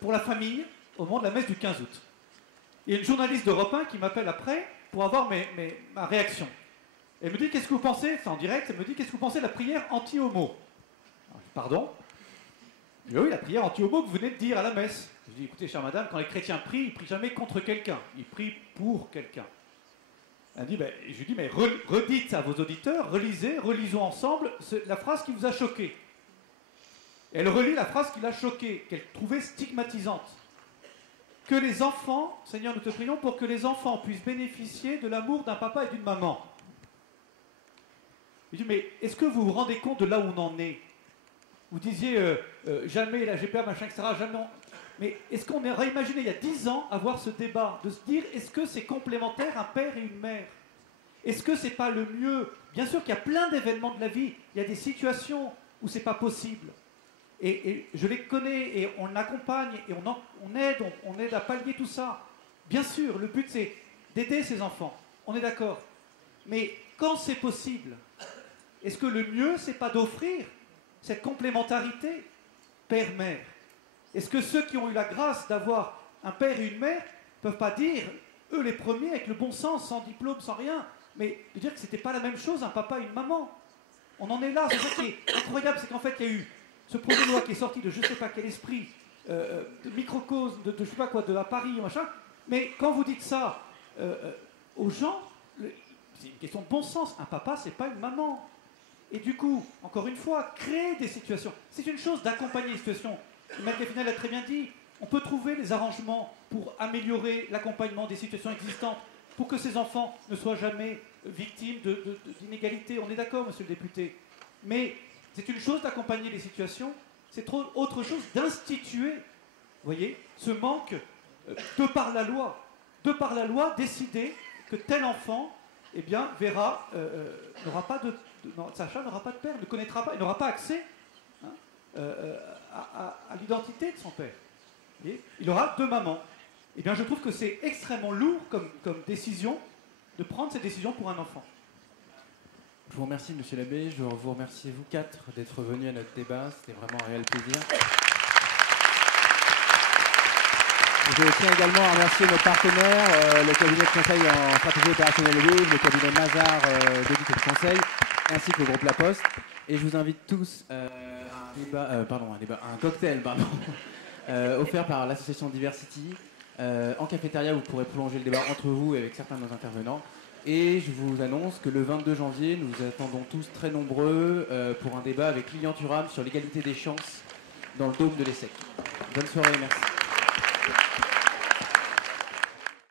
pour la famille au moment de la messe du 15 août. Il y a une journaliste d'Europe 1 qui m'appelle après pour avoir ma réaction. Elle me dit, qu'est-ce que vous pensez, c'est en direct, elle me dit, qu'est-ce que vous pensez de la prière anti-homo? Pardon? Oui, la prière anti-homo que vous venez de dire à la messe. Je dis, écoutez, chère madame, quand les chrétiens prient, ils ne prient jamais contre quelqu'un, ils prient pour quelqu'un. Elle dit, je lui dis, mais redites à vos auditeurs, relisons ensemble la phrase qui vous a choqué. Elle relit la phrase qui l'a choquée, qu'elle trouvait stigmatisante. Que les enfants, Seigneur, nous te prions pour que les enfants puissent bénéficier de l'amour d'un papa et d'une maman. Je dis, mais est-ce que vous vous rendez compte de là où on en est? Vous disiez, jamais la GPA, machin, etc., jamais Mais est-ce qu'on aurait imaginé il y a 10 ans avoir ce débat, de se dire, est-ce que c'est complémentaire un père et une mère? Est-ce que c'est pas le mieux? Bien sûr qu'il y a plein d'événements de la vie, il y a des situations où c'est pas possible. Et je les connais, et on accompagne, et on aide à pallier tout ça. Bien sûr, le but c'est d'aider ces enfants, on est d'accord. Mais quand c'est possible, est-ce que le mieux c'est pas d'offrir cette complémentarité père-mère? Est-ce que ceux qui ont eu la grâce d'avoir un père et une mère ne peuvent pas dire, eux les premiers, avec le bon sens, sans diplôme, sans rien, mais de dire que c'était pas la même chose un papa et une maman? On en est là, c'est ça qui est incroyable, c'est qu'en fait il y a eu ce projet de loi qui est sorti de je ne sais pas quel esprit, de microcosme, de je sais pas quoi, de à Paris, machin, mais quand vous dites ça aux gens, c'est une question de bon sens, un papa c'est pas une maman. Et du coup, encore une fois, créer des situations. C'est une chose d'accompagner les situations. Maître Gafinel a très bien dit, on peut trouver les arrangements pour améliorer l'accompagnement des situations existantes, pour que ces enfants ne soient jamais victimes d'inégalités. On est d'accord, monsieur le député. Mais c'est une chose d'accompagner les situations, c'est autre chose d'instituer, vous voyez, ce manque de par la loi, décider que tel enfant, eh bien, n'aura pas Sacha n'aura pas de père, ne connaîtra pas, il n'aura pas accès à l'identité de son père. Et il aura deux mamans. Eh bien, je trouve que c'est extrêmement lourd comme décision de prendre cette décision pour un enfant. Je vous remercie, monsieur l'abbé. Je vous remercie, vous quatre, d'être venus à notre débat. C'était vraiment un réel plaisir. Je tiens également à remercier nos partenaires, le cabinet de conseil en stratégie opérationnelle Wave, le cabinet Mazar d'audit et de conseil, ainsi que le groupe La Poste. Et je vous invite tous à un cocktail offert par l'association Diversity. En cafétéria, vous pourrez prolonger le débat entre vous et avec certains de nos intervenants. Et je vous annonce que le 22 janvier, nous vous attendons tous très nombreux pour un débat avec Lilian Thuram sur l'égalité des chances dans le dôme de l'ESSEC. Bonne soirée, merci.